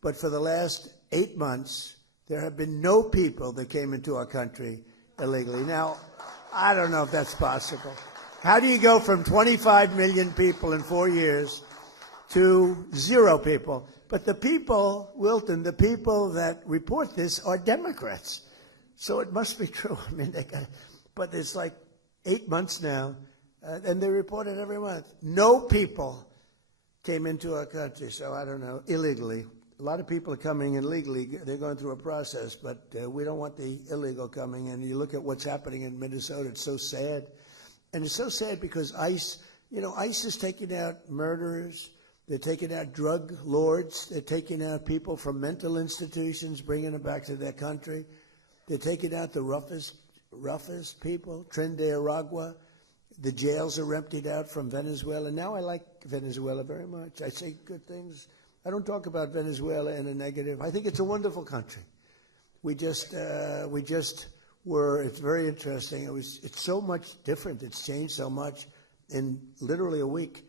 But for the last 8 months, there have been no people that came into our country illegally. Now, I don't know if that's possible. How do you go from 25 million people in 4 years to 0 people. But the people, Wilton, the people that report this are Democrats. So it must be true. I mean, but it's like 8 months now, and they report it every month. No people came into our country, so I don't know, illegally. A lot of people are coming in legally. They're going through a process, but we don't want the illegal coming in. You look at what's happening in Minnesota, it's so sad. And it's so sad because ICE is taking out murderers. They're taking out drug lords. They're taking out people from mental institutions, bringing them back to their country. They're taking out the roughest people, Tren de Aragua. The jails are emptied out from Venezuela. Now I like Venezuela very much. I say good things. I don't talk about Venezuela in a negative. I think it's a wonderful country. We just were. It's very interesting. It's so much different. It's changed so much in literally a week.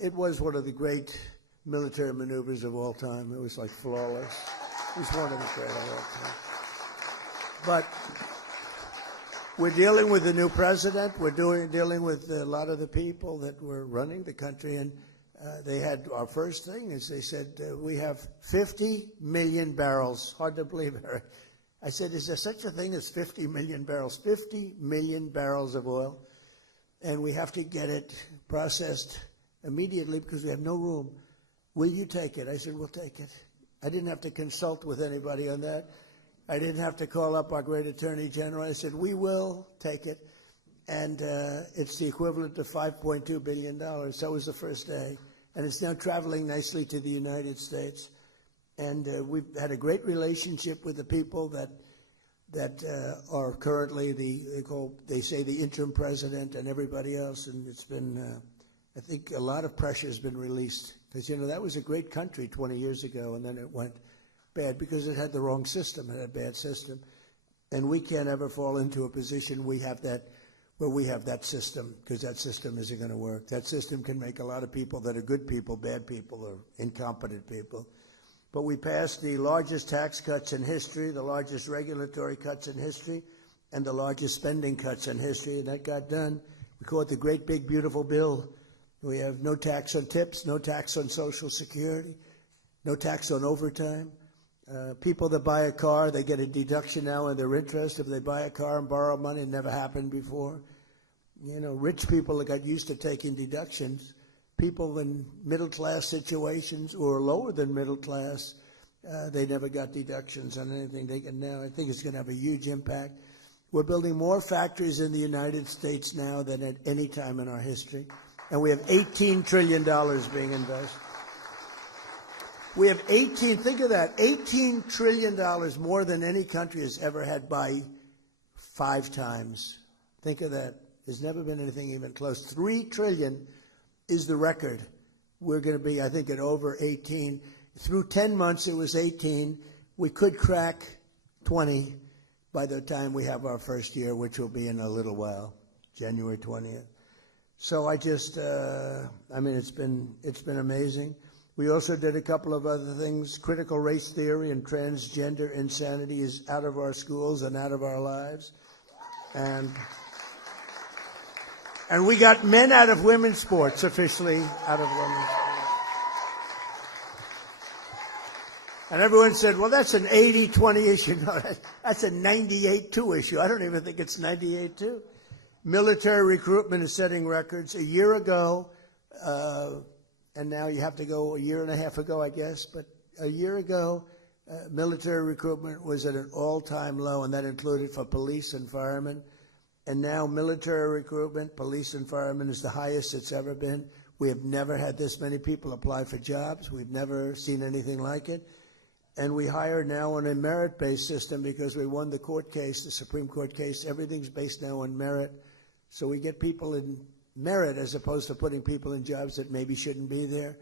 It was one of the great military maneuvers of all time. It was like flawless. It was one of the great of all time. But we're dealing with the new president. We're dealing with a lot of the people that were running the country, and they had our first thing is they said we have 50 million barrels. Hard to believe, Eric. I said, is there such a thing as 50 million barrels? 50 million barrels of oil, and we have to get it processed immediately because we have no room. Will you take it? I said, we'll take it. I didn't have to consult with anybody on that. I didn't have to call up our great attorney general. I said, we will take it. And it's the equivalent of $5.2 billion. That was the first day. And it's now traveling nicely to the United States. And we've had a great relationship with the people that are currently they say the interim president and everybody else. And it's been, I think a lot of pressure has been released. Because, that was a great country 20 years ago, and then it went bad because it had the wrong system. It had a bad system. And we can't ever fall into a position where we have that system, because that system isn't going to work. That system can make a lot of people that are good people, bad people, or incompetent people. But we passed the largest tax cuts in history, the largest regulatory cuts in history, and the largest spending cuts in history, and that got done. We call it the Great Big Beautiful Bill. We have no tax on tips, no tax on Social Security, no tax on overtime. People that buy a car, they get a deduction now on their interest if they buy a car and borrow money. It never happened before. Rich people got used to taking deductions. People in middle-class situations or lower than middle class, they never got deductions on anything they get now. I think it's going to have a huge impact. We're building more factories in the United States now than at any time in our history. And we have $18 trillion being invested. We have think of that, $18 trillion more than any country has ever had by 5 times. Think of that. There's never been anything even close. 3 trillion is the record. We're going to be, I think, at over 18. Through 10 months, it was 18. We could crack 20 by the time we have our first year, which will be in a little while, January 20th. So it's been amazing. We also did a couple of other things. Critical race theory and transgender insanity is out of our schools and out of our lives. And we got men out of women's sports, officially out of women's sports. And everyone said, well, that's an 80-20 issue. No, that's a 98-2 issue. I don't even think it's 98-2. Military recruitment is setting records. A year ago, and now you have to go a year and a half ago, I guess, but a year ago, military recruitment was at an all-time low, and that included for police and firemen. And now military recruitment, police and firemen, is the highest it's ever been. We have never had this many people apply for jobs. We've never seen anything like it. And we hire now on a merit-based system because we won the court case, the Supreme Court case. Everything's based now on merit. So we get people in merit as opposed to putting people in jobs that maybe shouldn't be there.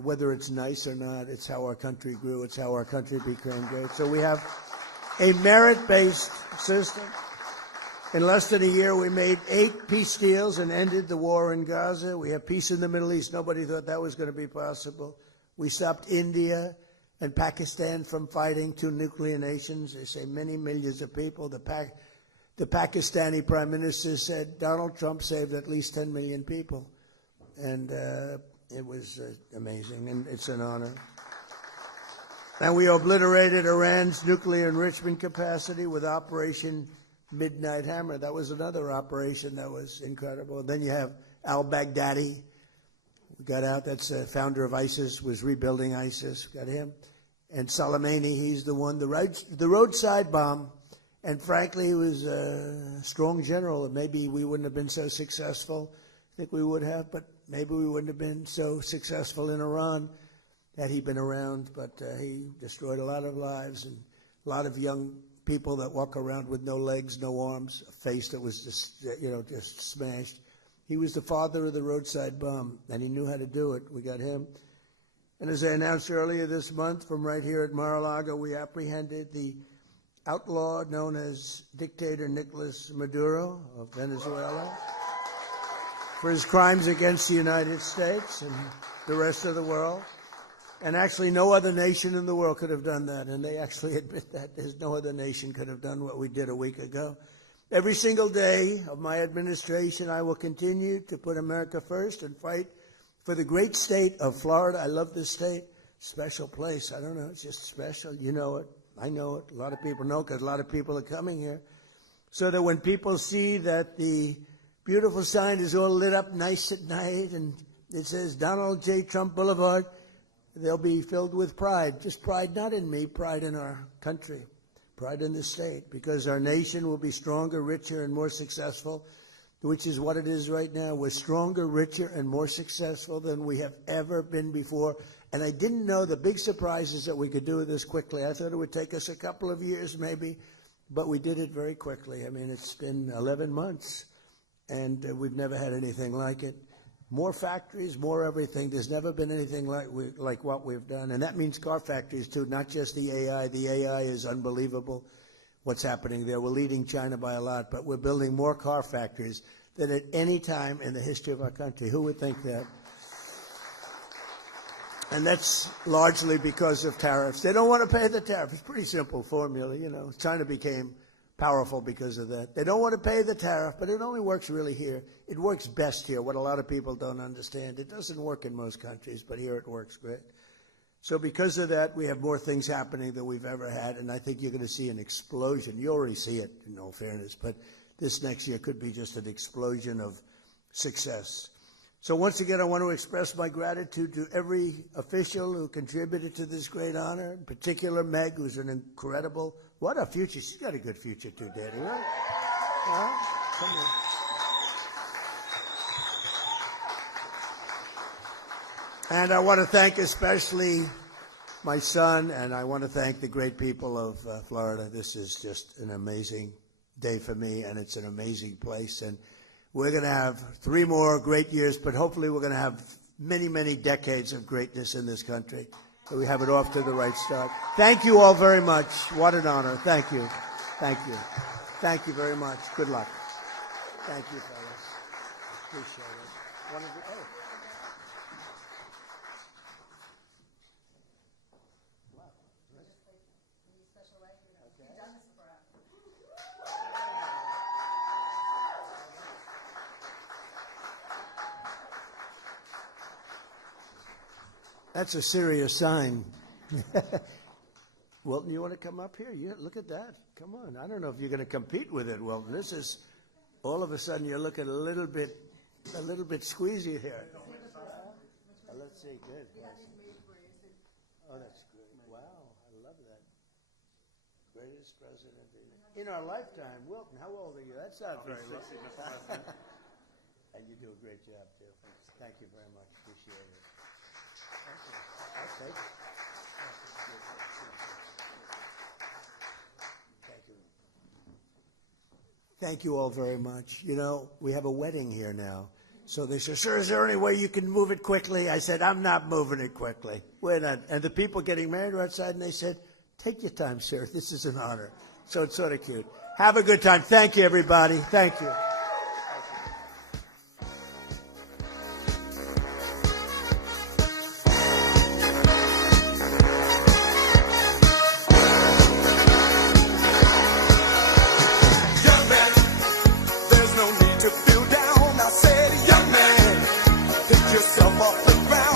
Whether it's nice or not, it's how our country grew. It's how our country became great. So we have a merit-based system. In less than a year, we made 8 peace deals and ended the war in Gaza. We have peace in the Middle East. Nobody thought that was going to be possible. We stopped India and Pakistan from fighting, 2 nuclear nations. They say many millions of people. The Pakistani prime minister said Donald Trump saved at least 10 million people. And It was amazing, and it's an honor. And we obliterated Iran's nuclear enrichment capacity with Operation Midnight Hammer. That was another operation that was incredible. And then you have al-Baghdadi. We got out. That's the founder of ISIS, was rebuilding ISIS. Got him. And Soleimani, he's the one, the roadside bomb. And frankly, he was a strong general. And maybe we wouldn't have been so successful. I think we would have, but maybe we wouldn't have been so successful in Iran had he been around. But he destroyed a lot of lives and a lot of young people that walk around with no legs, no arms, a face that was just, just smashed. He was the father of the roadside bomb, and he knew how to do it. We got him. And as I announced earlier this month, from right here at Mar-a-Lago, we apprehended the outlaw known as dictator Nicolas Maduro of Venezuela for his crimes against the United States and the rest of the world. And actually, no other nation in the world could have done that. And they actually admit that. There's no other nation could have done what we did a week ago. Every single day of my administration, I will continue to put America first and fight for the great state of Florida. I love this state. Special place. I don't know. It's just special. You know it. I know it. A lot of people know because a lot of people are coming here. So that when people see that the beautiful sign is all lit up nice at night and it says Donald J. Trump Boulevard, they'll be filled with pride. Just pride not in me, pride in our country, pride in the state, because our nation will be stronger, richer, and more successful, which is what it is right now. We're stronger, richer, and more successful than we have ever been before. And I didn't know the big surprises that we could do this quickly. I thought it would take us a couple of years maybe, but we did it very quickly. I mean, it's been 11 months, and we've never had anything like it. More factories, more everything. There's never been anything like what we've done. And that means car factories, too, not just the AI. The AI is unbelievable what's happening there. We're leading China by a lot, but we're building more car factories than at any time in the history of our country. Who would think that? And that's largely because of tariffs. They don't want to pay the tariff. It's a pretty simple formula, China became powerful because of that. They don't want to pay the tariff, but it only works really here. It works best here, what a lot of people don't understand. It doesn't work in most countries, but here it works great. So because of that, we have more things happening than we've ever had, and I think you're going to see an explosion. You already see it, in all fairness, but this next year could be just an explosion of success. So once again, I want to express my gratitude to every official who contributed to this great honor, in particular Meg, who's an incredible, what a future. She's got a good future too, Daddy, right? Come on. And I want to thank especially my son, and I want to thank the great people of Florida. This is just an amazing day for me, and it's an amazing place. And we're going to have 3 more great years, but hopefully we're going to have many, many decades of greatness in this country. So we have it off to the right start. Thank you all very much. What an honor. Thank you. Thank you. Thank you very much. Good luck. Thank you, fellas. Appreciate it. That's a serious sign. Wilton, you want to come up here? Yeah, look at that. Come on. I don't know if you're going to compete with it, Wilton. This is, all of a sudden, you're looking a little bit squeezy here. Let's see. Good. Oh, that's good. Wow, I love that. Greatest president in our lifetime. Wilton, how old are you? That's not very long. And you do a great job, too. Thank you very much. Appreciate it. I'll take it. Thank you. Thank you all very much. We have a wedding here now. So they said, sir, is there any way you can move it quickly? I said, I'm not moving it quickly. We're not. And the people getting married are outside, and they said, take your time, sir. This is an honor. So it's sort of cute. Have a good time. Thank you, everybody. Thank you. Yourself off the ground.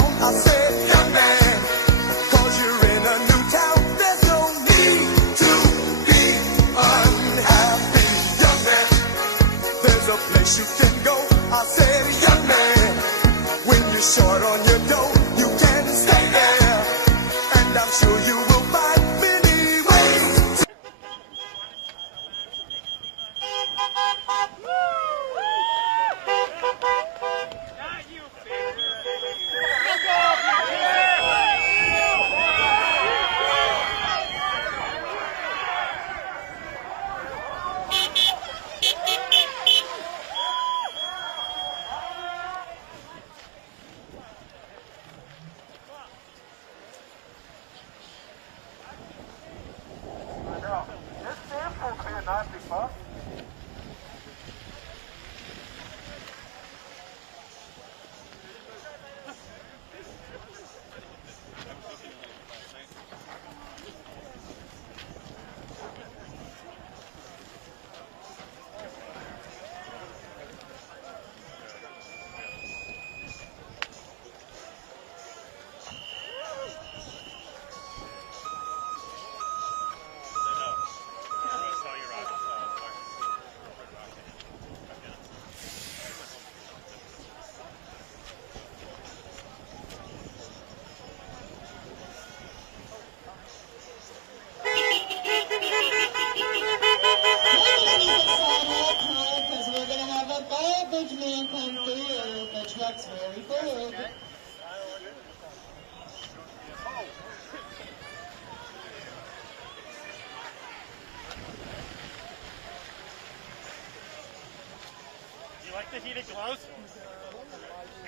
like the heated gloves?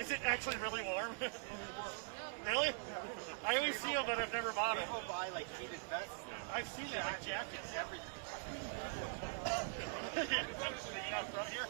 Is it actually really warm? Really? I always see them, but I've never bought them. People buy like heated vests. I've seen that, like jackets. Everything. From here?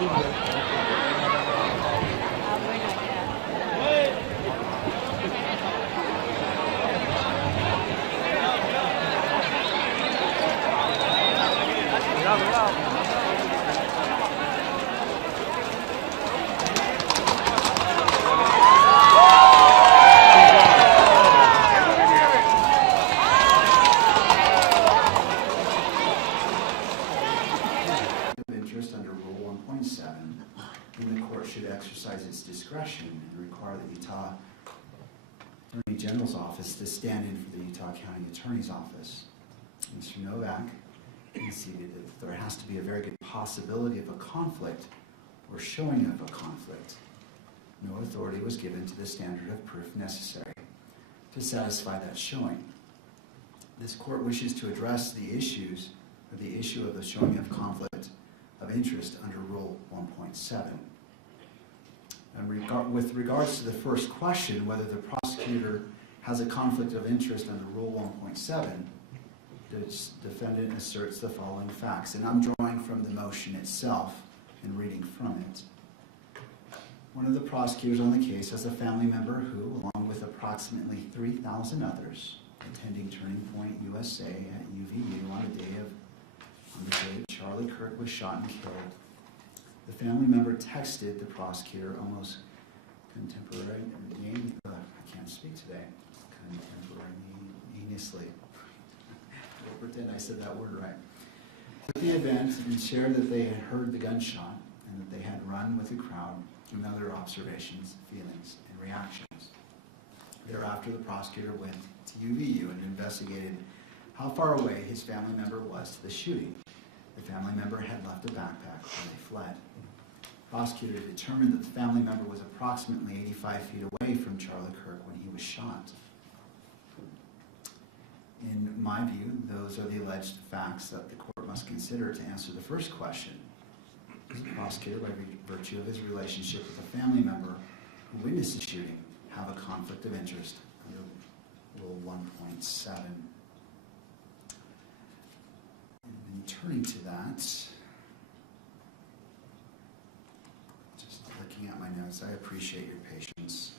Of interest under Rule 1.7, then the court should exercise its discretion and require the Utah Attorney General's office to stand in for the Utah County Attorney's office. Mr. Novak conceded that there has to be a very good possibility of a conflict or showing of a conflict. No authority was given to the standard of proof necessary to satisfy that showing. This court wishes to address the issues or the issue of the showing of conflict of interest under Rule 1.7. And with regards to the first question, whether the prosecutor has a conflict of interest under Rule 1.7, the defendant asserts the following facts, and I'm drawing from the motion itself and reading from it. One of the prosecutors on the case has a family member who, along with approximately 3,000 others, attending Turning Point USA at UVU on the day Charlie Kirk was shot and killed. The family member texted the prosecutor almost contemporaneously. I can't speak today. Contemporaneously. We'll pretend I said that word right. At the event, and shared that they had heard the gunshot and that they had run with the crowd, and other observations, feelings, and reactions. Thereafter, the prosecutor went to UVU and investigated how far away his family member was to the shooting. The family member had left a backpack when they fled. The prosecutor determined that the family member was approximately 85 feet away from Charlie Kirk when he was shot. In my view, those are the alleged facts that the court must consider to answer the first question. Does the prosecutor, by virtue of his relationship with a family member who witnessed the shooting, have a conflict of interest under Rule 1.7? And turning to that, just looking at my notes, I appreciate your patience.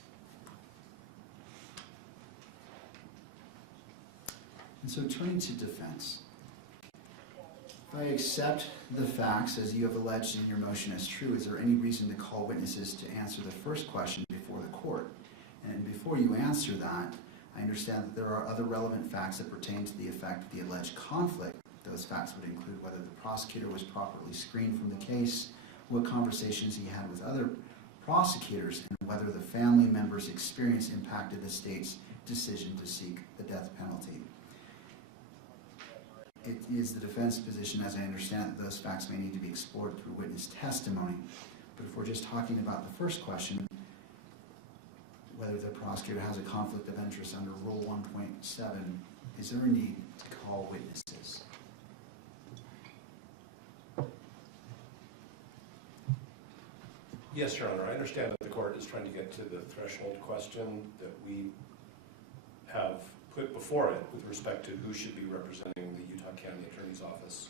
And so turning to defense. If I accept the facts as you have alleged in your motion as true, is there any reason to call witnesses to answer the first question before the court? And before you answer that, I understand that there are other relevant facts that pertain to the effect of the alleged conflict. Those facts would include whether the prosecutor was properly screened from the case, what conversations he had with other prosecutors, and whether the family member's experience impacted the state's decision to seek the death penalty. It is the defense position, as I understand it, that those facts may need to be explored through witness testimony. But if we're just talking about the first question, whether the prosecutor has a conflict of interest under Rule 1.7, is there a need to call witnesses? Yes, Your Honor. I understand that the court is trying to get to the threshold question that we have put before it with respect to who should be representing the Utah County Attorney's Office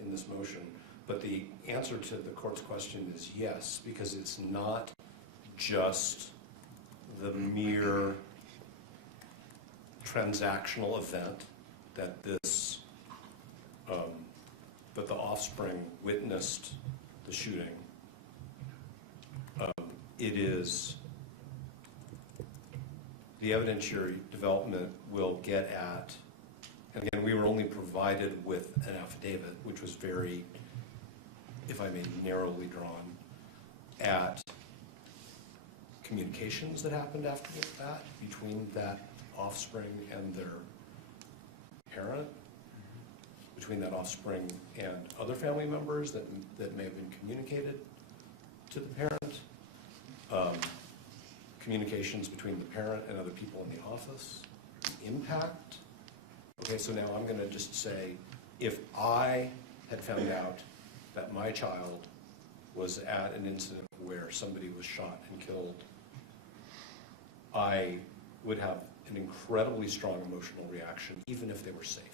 in this motion. But the answer to the court's question is yes, because it's not just the mere transactional event that this, that the offspring witnessed the shooting. It is the evidentiary development will get at, and again, we were only provided with an affidavit, which was very, if I may, narrowly drawn, at communications that happened after that between that offspring and their parent, between that offspring and other family members that may have been communicated to the parent, communications between the parent and other people in the office, impact. Okay, so now I'm going to just say, if I had found out that my child was at an incident where somebody was shot and killed, I would have an incredibly strong emotional reaction, even if they were safe.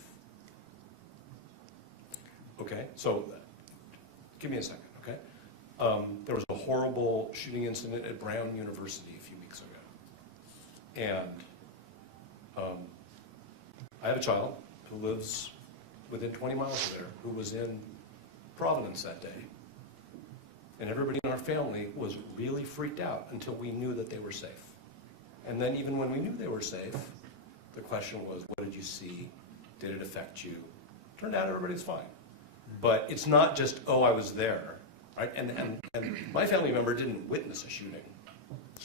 Okay, so give me a second, okay? There was a horrible shooting incident at Brown University a few weeks ago. And I have a child who lives within 20 miles of there who was in Providence that day. And everybody in our family was really freaked out until we knew that they were safe. And then even when we knew they were safe, the question was, what did you see? Did it affect you? Turned out everybody's fine. But it's not just, oh, I was there, right? And my family member didn't witness a shooting.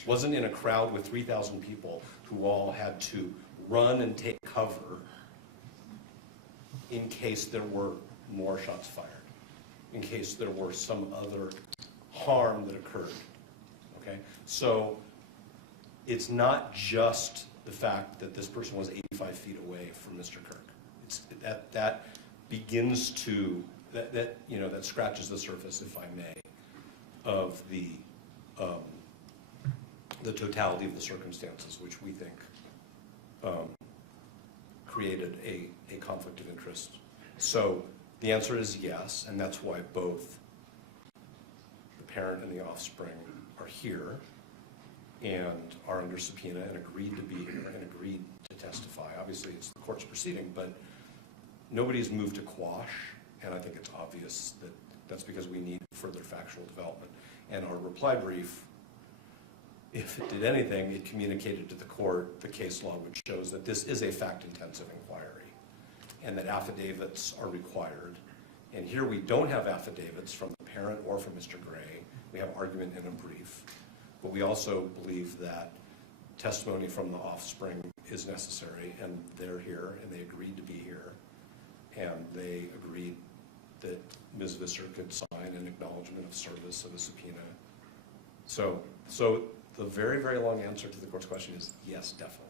Wasn't in a crowd with 3,000 people who all had to run and take cover in case there were more shots fired, in case there were some other harm that occurred, okay? So it's not just the fact that this person was 85 feet away from Mr. Kirk. It's that begins to, that scratches the surface, if I may, of the totality of the circumstances, which we think created a conflict of interest. So the answer is yes, and that's why both the parent and the offspring are here and are under subpoena and agreed to be here and agreed to testify. Obviously, it's the court's proceeding, but nobody's moved to quash, and I think it's obvious that that's because we need further factual development. And our reply brief, if it did anything, it communicated to the court the case law, which shows that this is a fact-intensive inquiry and that affidavits are required. And here we don't have affidavits from the parent or from Mr. Gray. We have argument in a brief. But we also believe that testimony from the offspring is necessary, and they're here, and they agreed to be here. And they agreed that Ms. Visser could sign an acknowledgement of service of a subpoena. So the very, very long answer to the court's question is yes, definitely.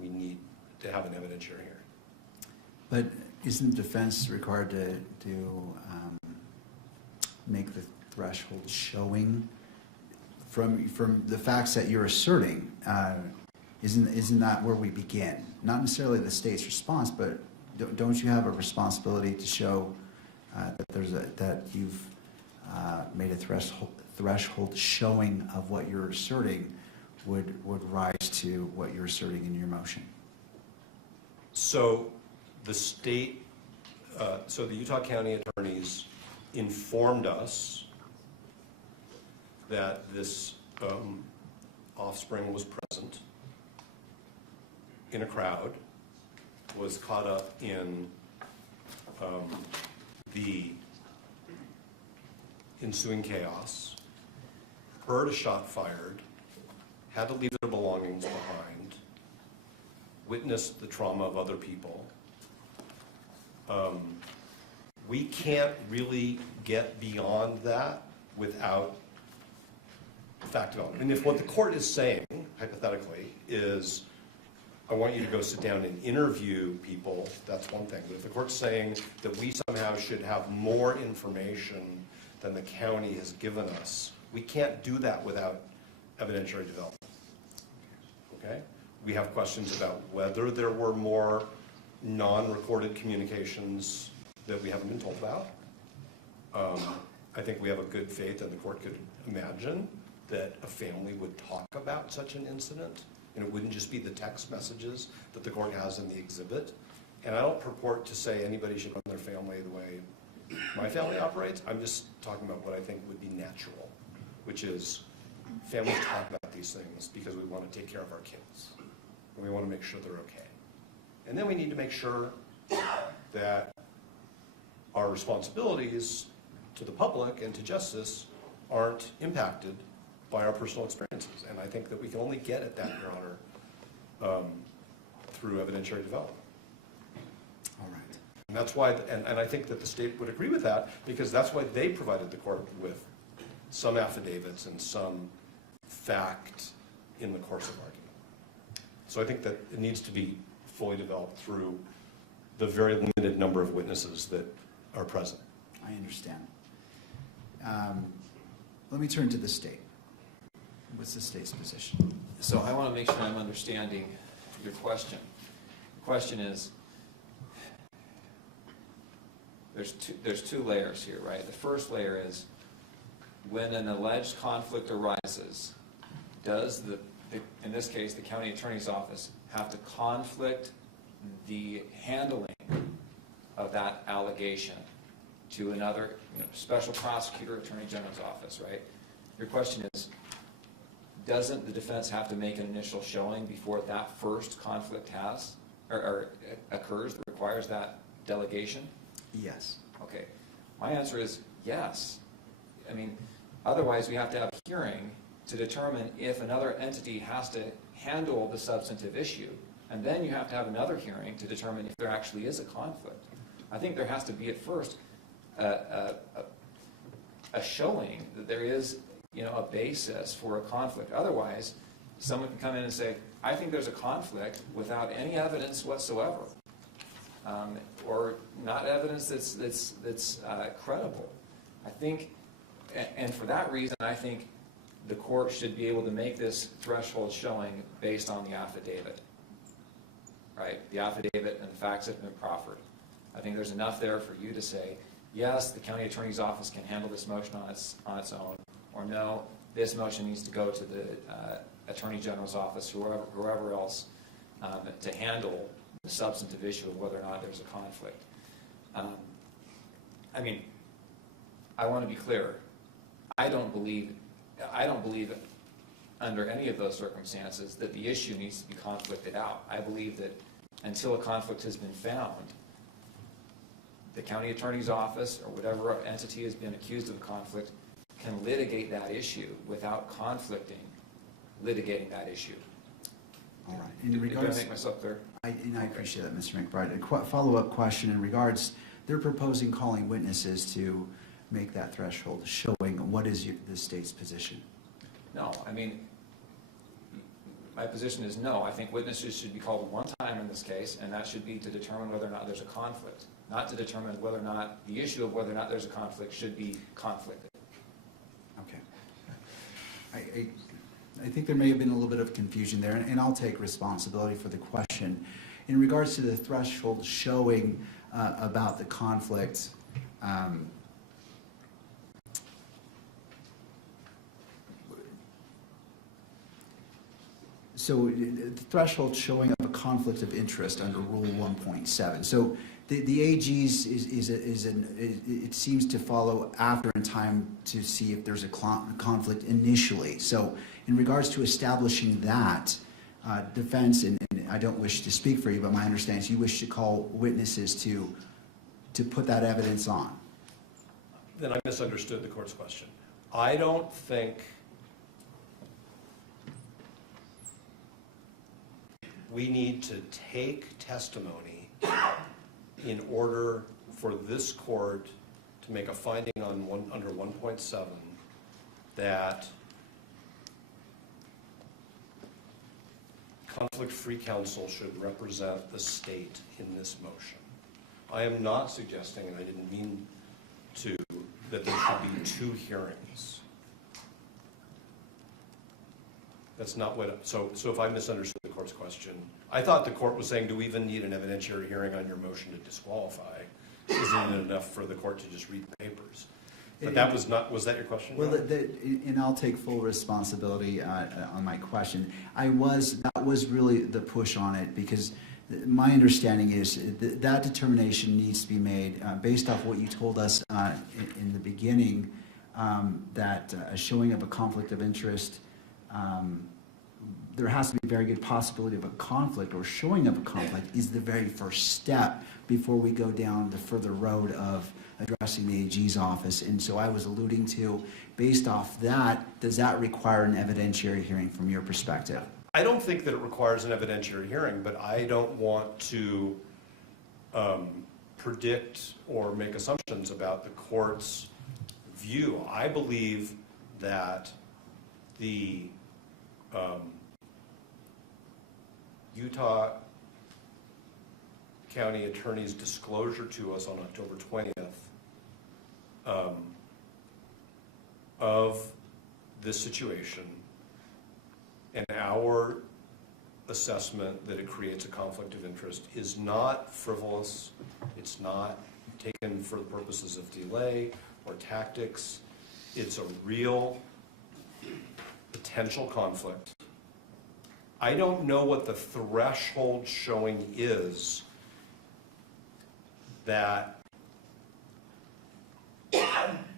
We need to have an evidentiary hearing. But isn't the defense required to make the threshold showing from the facts that you're asserting? Isn't that where we begin? Not necessarily the state's response, but don't you have a responsibility to show that you've made a threshold showing of what you're asserting would rise to what you're asserting in your motion? So the state, so the Utah County attorneys informed us that this offspring was present in a crowd, was caught up in the ensuing chaos, heard a shot fired, had to leave their belongings behind, witnessed the trauma of other people. We can't really get beyond that without fact development. And if what the court is saying, hypothetically, is I want you to go sit down and interview people, that's one thing. But if the court's saying that we somehow should have more information than the county has given us, we can't do that without evidentiary development. Okay? We have questions about whether there were more non-recorded communications that we haven't been told about. I think we have a good faith, and the court could imagine that a family would talk about such an incident, and it wouldn't just be the text messages that the court has in the exhibit. And I don't purport to say anybody should run their family the way my family operates. I'm just talking about what I think would be natural, which is families talk about these things because we want to take care of our kids, and we want to make sure they're okay. And then we need to make sure that our responsibilities to the public and to justice aren't impacted by our personal experiences. And I think that we can only get at that, Your Honor, through evidentiary development. All right. And that's why, and I think that the state would agree with that, because that's why they provided the court with some affidavits and some fact in the course of argument. So I think that it needs to be fully developed through the very limited number of witnesses that are present. I understand. Let me turn to the state. What's the state's position? So I want to make sure I'm understanding your question. The question is, there's two layers here, right? The first layer is when an alleged conflict arises, does in this case, the county attorney's office have to conflict the handling of that allegation to another special prosecutor, attorney general's office, right? Your question is, doesn't the defense have to make an initial showing before that first conflict has or occurs that requires that delegation? Yes. Okay. My answer is yes. I mean, otherwise we have to have a hearing to determine if another entity has to handle the substantive issue, and then you have to have another hearing to determine if there actually is a conflict. I think there has to be at first a showing that there is, a basis for a conflict. Otherwise, someone can come in and say, I think there's a conflict without any evidence whatsoever, or not evidence that's credible. I think, and for that reason, I think the court should be able to make this threshold showing based on the affidavit, right? The affidavit and the facts that have been proffered. I think there's enough there for you to say, yes, the county attorney's office can handle this motion on its own, or no, this motion needs to go to the attorney general's office, whoever else, to handle the substantive issue of whether or not there's a conflict. I mean, I want to be clear. I don't believe under any of those circumstances that the issue needs to be conflicted out. I believe that until a conflict has been found, the county attorney's office or whatever entity has been accused of a conflict can litigate that issue without litigating that issue. All right. Did I make myself clear? I appreciate that, Mr. McBride. A follow-up question in regards, they're proposing calling witnesses to make that threshold showing. What is the state's position? No, I mean, my position is no. I think witnesses should be called one time in this case, and that should be to determine whether or not there's a conflict, not to determine whether or not the issue of whether or not there's a conflict should be conflicted. Okay. I think there may have been a little bit of confusion there, and I'll take responsibility for the question. In regards to the threshold showing about the conflict, so the threshold showing of a conflict of interest under Rule 1.7. So the AG's it seems to follow after in time to see if there's a conflict initially. So in regards to establishing that, defense, and I don't wish to speak for you, but my understanding is you wish to call witnesses to put that evidence on. Then I misunderstood the court's question. I don't think we need to take testimony in order for this court to make a finding on under 1.7 that conflict-free counsel should represent the state in this motion. I am not suggesting, and I didn't mean to, that there should be 2 hearings. That's not what, so if I misunderstood the court's question, I thought the court was saying, do we even need an evidentiary hearing on your motion to disqualify? Isn't it enough for the court to just read the papers? But that was not, was that your question? Well, and I'll take full responsibility on my question. That was really the push on it, because my understanding is that determination needs to be made based off what you told us in the beginning, that a showing of a conflict of interest, there has to be a very good possibility of a conflict, or showing of a conflict is the very first step before we go down the further road of addressing the AG's office. And so I was alluding to, based off that, does that require an evidentiary hearing from your perspective? I don't think that it requires an evidentiary hearing, but I don't want to predict or make assumptions about the court's view. I believe that the Utah County Attorney's disclosure to us on October 20th of this situation and our assessment that it creates a conflict of interest is not frivolous. It's not taken for the purposes of delay or tactics. it's a real potential conflict. I don't know what the threshold showing is that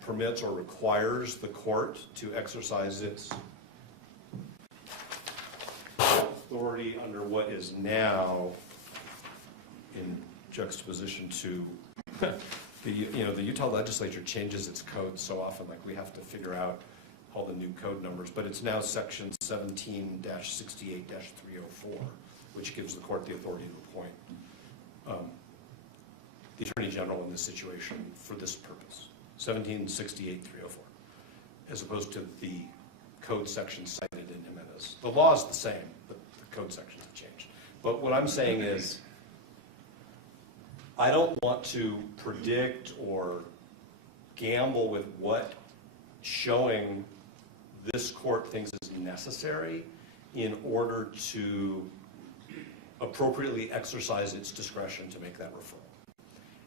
permits or requires the court to exercise its authority under what is now in juxtaposition to the Utah legislature changes its code so often, like we have to figure out all the new code numbers, but it's now section 17-68-304, which gives the court the authority to appoint the Attorney General in this situation for this purpose, 17-68-304, as opposed to the code section cited in Jimenez. The law is the same, but the code sections have changed. But what I'm saying is, I don't want to predict or gamble with what showing this court thinks is necessary in order to appropriately exercise its discretion to make that referral.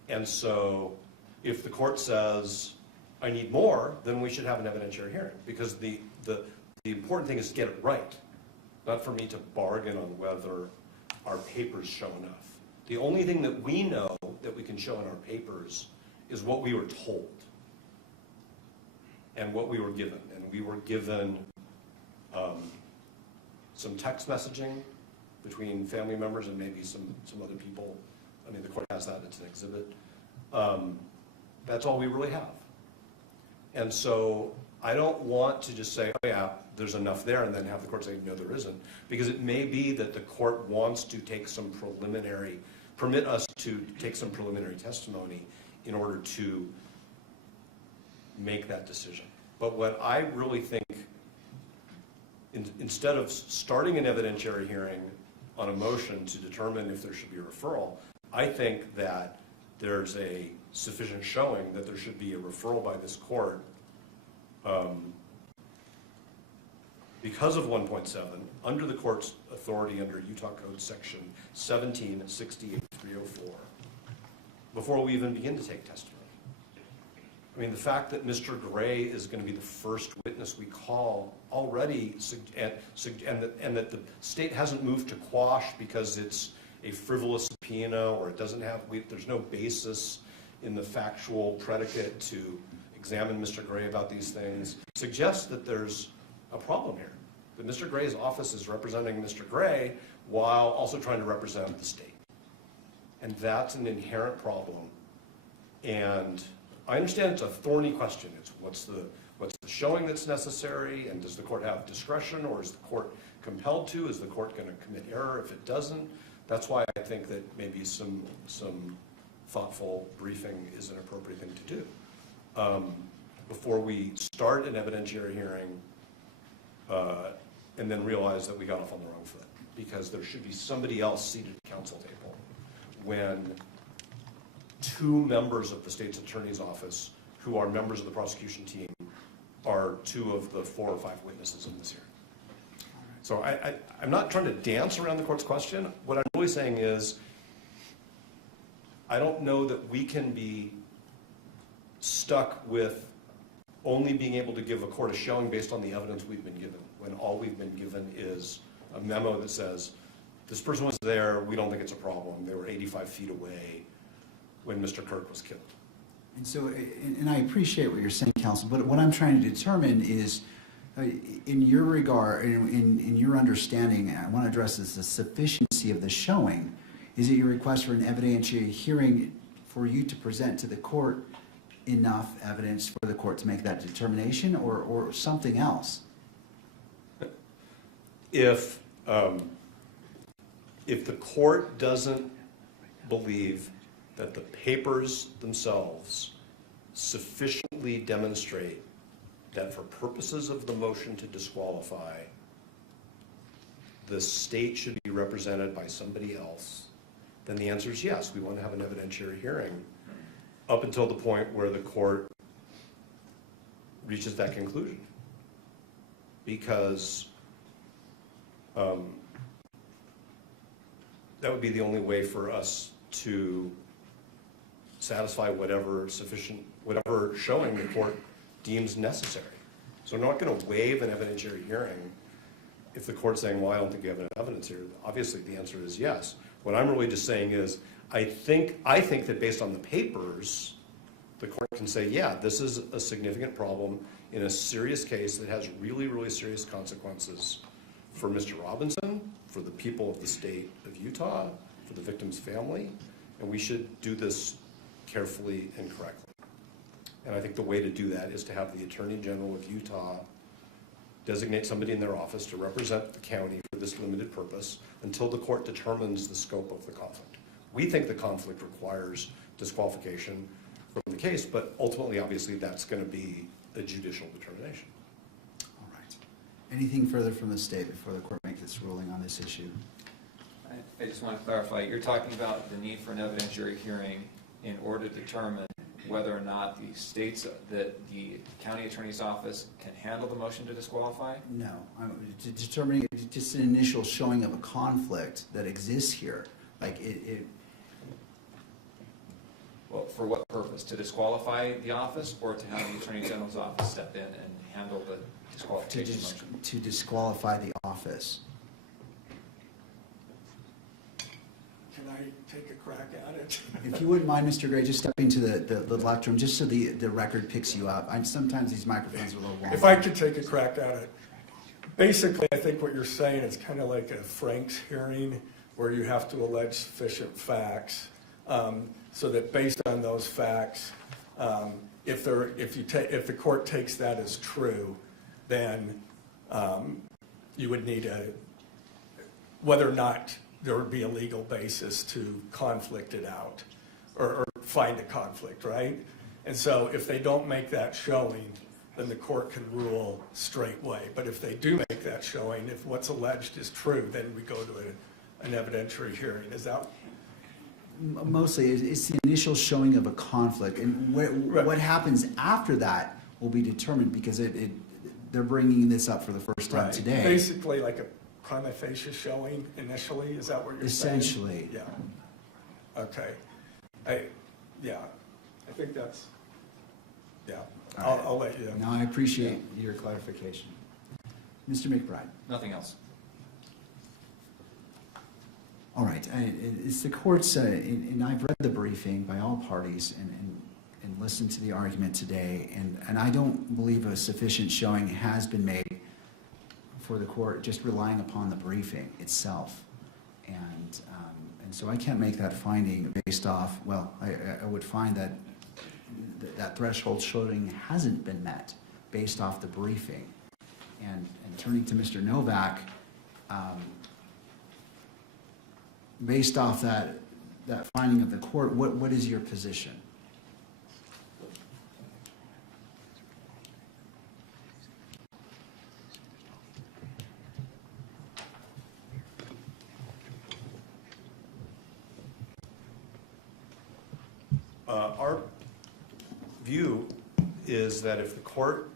And so if the court says, I need more, then we should have an evidentiary hearing, because the important thing is to get it right, not for me to bargain on whether our papers show enough. The only thing that we know that we can show in our papers is what we were told and what we were given. And we were given some text messaging between family members and maybe some other people. I mean, the court has that, it's an exhibit. That's all we really have. And so I don't want to just say, oh yeah, there's enough there, and then have the court say, no, there isn't. Because it may be that the court wants to take some permit us to take some preliminary testimony in order to make that decision. But what I really think, instead of starting an evidentiary hearing on a motion to determine if there should be a referral, I think that there's a sufficient showing that there should be a referral by this court because of 1.7, under the court's authority under Utah Code section 17-68-304, before we even begin to take testimony. I mean, the fact that Mr. Gray is going to be the first witness we call already, and that the state hasn't moved to quash because it's a frivolous subpoena, or it doesn't have, there's no basis in the factual predicate to examine Mr. Gray about these things, suggests that there's a problem here. That Mr. Gray's office is representing Mr. Gray while also trying to represent the state. And that's an inherent problem. And I understand it's a thorny question. It's what's the showing that's necessary, and does the court have discretion, or is the court compelled to? Is the court going to commit error if it doesn't? That's why I think that maybe some thoughtful briefing is an appropriate thing to do before we start an evidentiary hearing and then realize that we got off on the wrong foot, because there should be somebody else seated at the counsel table when two members of the state's attorney's office, who are members of the prosecution team, are two of the 4 or 5 witnesses in this hearing. So I'm not trying to dance around the court's question. What I'm really saying is, I don't know that we can be stuck with only being able to give a court a showing based on the evidence we've been given, when all we've been given is a memo that says, this person was there, we don't think it's a problem. They were 85 feet away when Mr. Kirk was killed. And so, and I appreciate what you're saying, counsel, but what I'm trying to determine is, in your regard, in your understanding, I want to address this, the sufficiency of the showing. Is it your request for an evidentiary hearing for you to present to the court enough evidence for the court to make that determination, or something else? If the court doesn't believe that the papers themselves sufficiently demonstrate that for purposes of the motion to disqualify, the state should be represented by somebody else, then the answer is yes, we want to have an evidentiary hearing up until the point where the court reaches that conclusion. Because that would be the only way for us to satisfy whatever showing the court deems necessary. So we're not going to waive an evidentiary hearing if the court's saying, well, I don't think you have enough evidence here. Obviously, the answer is yes. What I'm really just saying is, I think that based on the papers, the court can say, yeah, this is a significant problem in a serious case that has really, really serious consequences for Mr. Robinson, for the people of the state of Utah, for the victim's family, and we should do this carefully and correctly. And I think the way to do that is to have the Attorney General of Utah designate somebody in their office to represent the county for this limited purpose until the court determines the scope of the conflict. We think the conflict requires disqualification from the case, but ultimately, obviously, that's going to be a judicial determination. All right. Anything further from the state before the court makes its ruling on this issue? I just want to clarify, you're talking about the need for an evidentiary hearing in order to determine whether or not that the county attorney's office can handle the motion to disqualify? No, determining just an initial showing of a conflict that exists here. Like Well, for what purpose? To disqualify the office, or to have the Attorney General's office step in and handle the disqualification motion? to disqualify the office. Can I take a crack at it? If you wouldn't mind, Mr. Gray, just stepping to the left room, just so the record picks you up. Sometimes these microphones are a little long. If I could take a crack at it. Basically, I think what you're saying is kind of like a Frank's hearing where you have to allege sufficient facts so that based on those facts, if the court takes that as true, then you would need whether or not there would be a legal basis to conflict it out or find a conflict, right? And so if they don't make that showing, then the court can rule straightway. But if they do make that showing, if what's alleged is true, then we go to an evidentiary hearing. Is that? Mostly, it's the initial showing of a conflict, and what happens after that will be determined, because they're bringing this up for the first time today. Basically, like a prima facie showing initially. Is that what you're saying? Essentially. Yeah. Okay. I think that's. Yeah. I'll let you. No, I appreciate your clarification. Mr. McBride. Nothing else. All right, it's the court's, and I've read the briefing by all parties and listened to the argument today, and I don't believe a sufficient showing has been made for the court just relying upon the briefing itself. And so I can't make that finding based off, well, I would find that that threshold showing hasn't been met based off the briefing. And turning to Mr. Novak, based off that finding of the court, what is your position? Our view is that if the court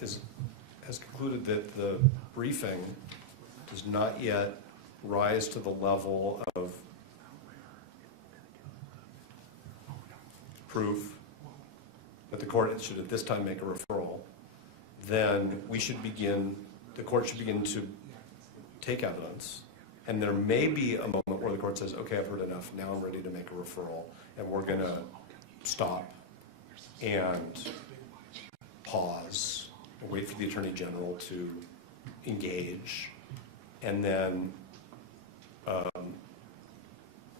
has concluded that the briefing does not yet rise to the level of proof that the court should at this time make a referral, then the court should begin to take evidence. And there may be a moment where the court says, okay, I've heard enough, now I'm ready to make a referral, and we're going to stop and pause and wait for the Attorney General to engage, and then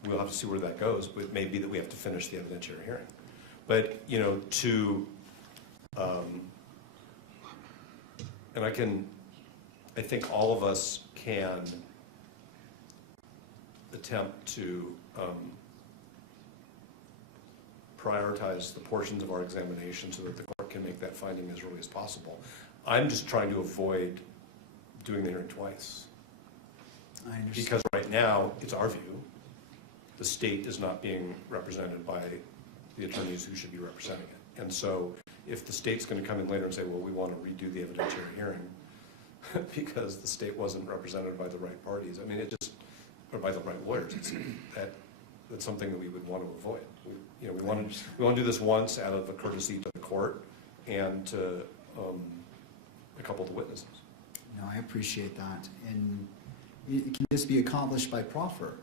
we'll have to see where that goes, but it may be that we have to finish the evidentiary hearing. But, and I think all of us can attempt to prioritize the portions of our examination so that the court can make that finding as early as possible. I'm just trying to avoid doing the hearing twice. I understand. Because right now, it's our view, the state is not being represented by the attorneys who should be representing it. And so if the state's going to come in later and say, well, we want to redo the evidentiary hearing because the state wasn't represented by the right parties, I mean, or by the right lawyers, that's something that we would want to avoid. We want to do this once out of a courtesy to the court and to a couple of the witnesses. No, I appreciate that. And can this be accomplished by proffer?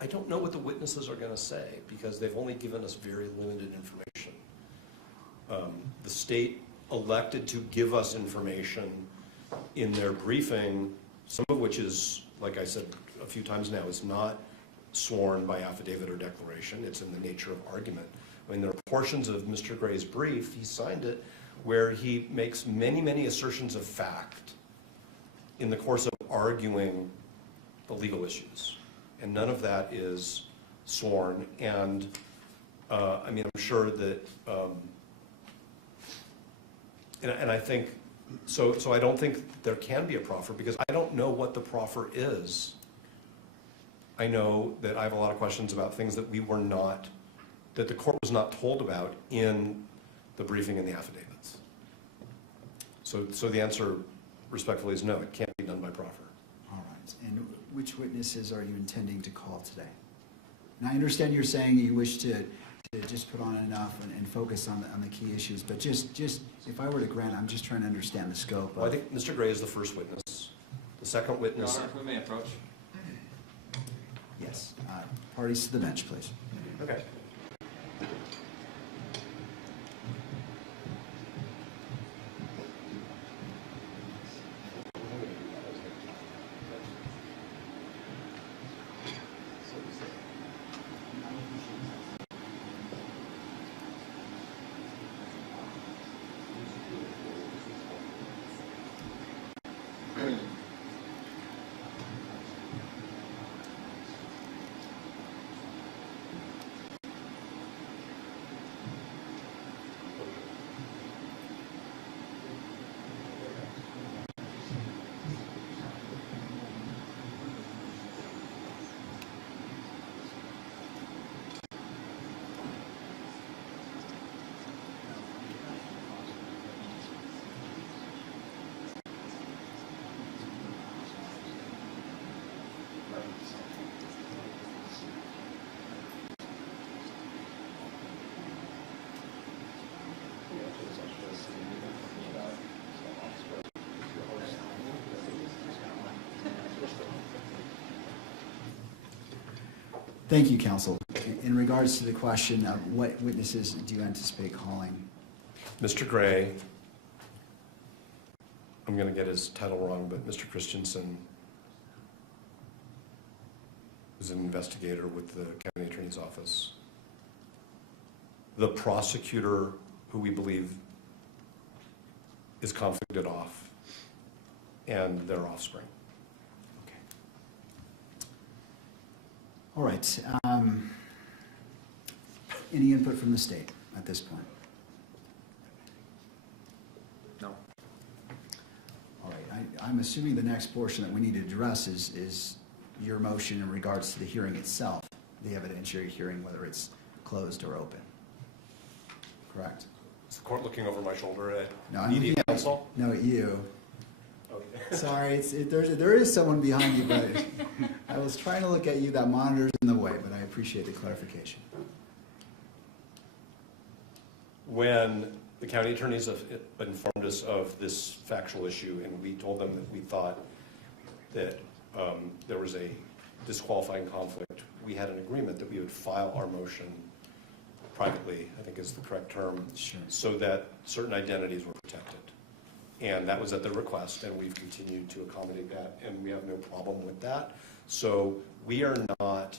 I don't know what the witnesses are going to say because they've only given us very limited information. The state elected to give us information in their briefing, some of which is, like I said a few times now, is not sworn by affidavit or declaration. It's in the nature of argument. I mean, there are portions of Mr. Gray's brief, he signed it, where he makes many, many assertions of fact in the course of arguing the legal issues. And none of that is sworn. And I mean, I'm sure that, and I think, so I don't think there can be a proffer because I don't know what the proffer is. I know that I have a lot of questions about things that we were not, that the court was not told about in the briefing and the affidavits. So the answer respectfully is no, it can't be done by proffer. All right. And which witnesses are you intending to call today? And I understand you're saying you wish to just put on enough and focus on the key issues, but just if I were to grant, I'm just trying to understand the scope. Well, I think Mr. Gray is the first witness. The second witness. Your Honor, if we may approach. Yes. Parties to the bench, please. Okay. Thank you, counsel. In regards to the question of what witnesses do you anticipate calling? Mr. Gray, I'm going to get his title wrong, but Mr. Christensen was an investigator with the county attorney's office. The prosecutor, who we believe is conflicted off, and their offspring. Okay. All right. Any input from the state at this point? No. All right. I'm assuming the next portion that we need to address is your motion in regards to the hearing itself, the evidentiary hearing, whether it's closed or open. Correct? Is the court looking over my shoulder at No, I'm needy looking at- counsel? No, at you. Okay. Sorry, there is someone behind you, but I was trying to look at you. That monitor's in the way, but I appreciate the clarification. When the county attorneys have informed us of this factual issue, and we told them that we thought that there was a disqualifying conflict, we had an agreement that we would file our motion privately, I think is the correct term, Sure. so that certain identities were protected. And that was at the request, and we've continued to accommodate that, and we have no problem with that. So we are not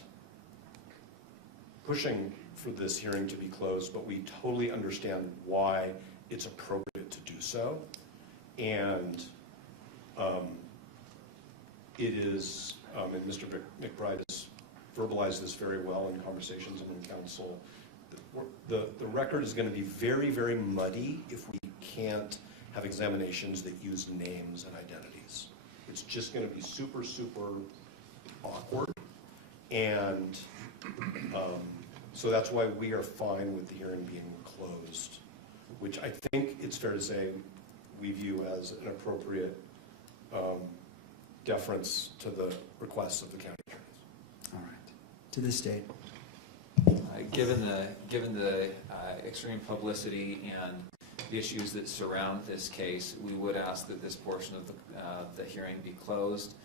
pushing for this hearing to be closed, but we totally understand why it's appropriate to do so. And it is, and Mr. McBride has verbalized this very well in conversations among counsel, the record is going to be very, very muddy if we can't have examinations that use names and identities. It's just going to be super, super awkward. And so that's why we are fine with the hearing being closed, which I think it's fair to say we view as an appropriate deference to the requests of the county attorneys. All right. to the state. Given the extreme publicity and the issues that surround this case, we would ask that this portion of the hearing be closed.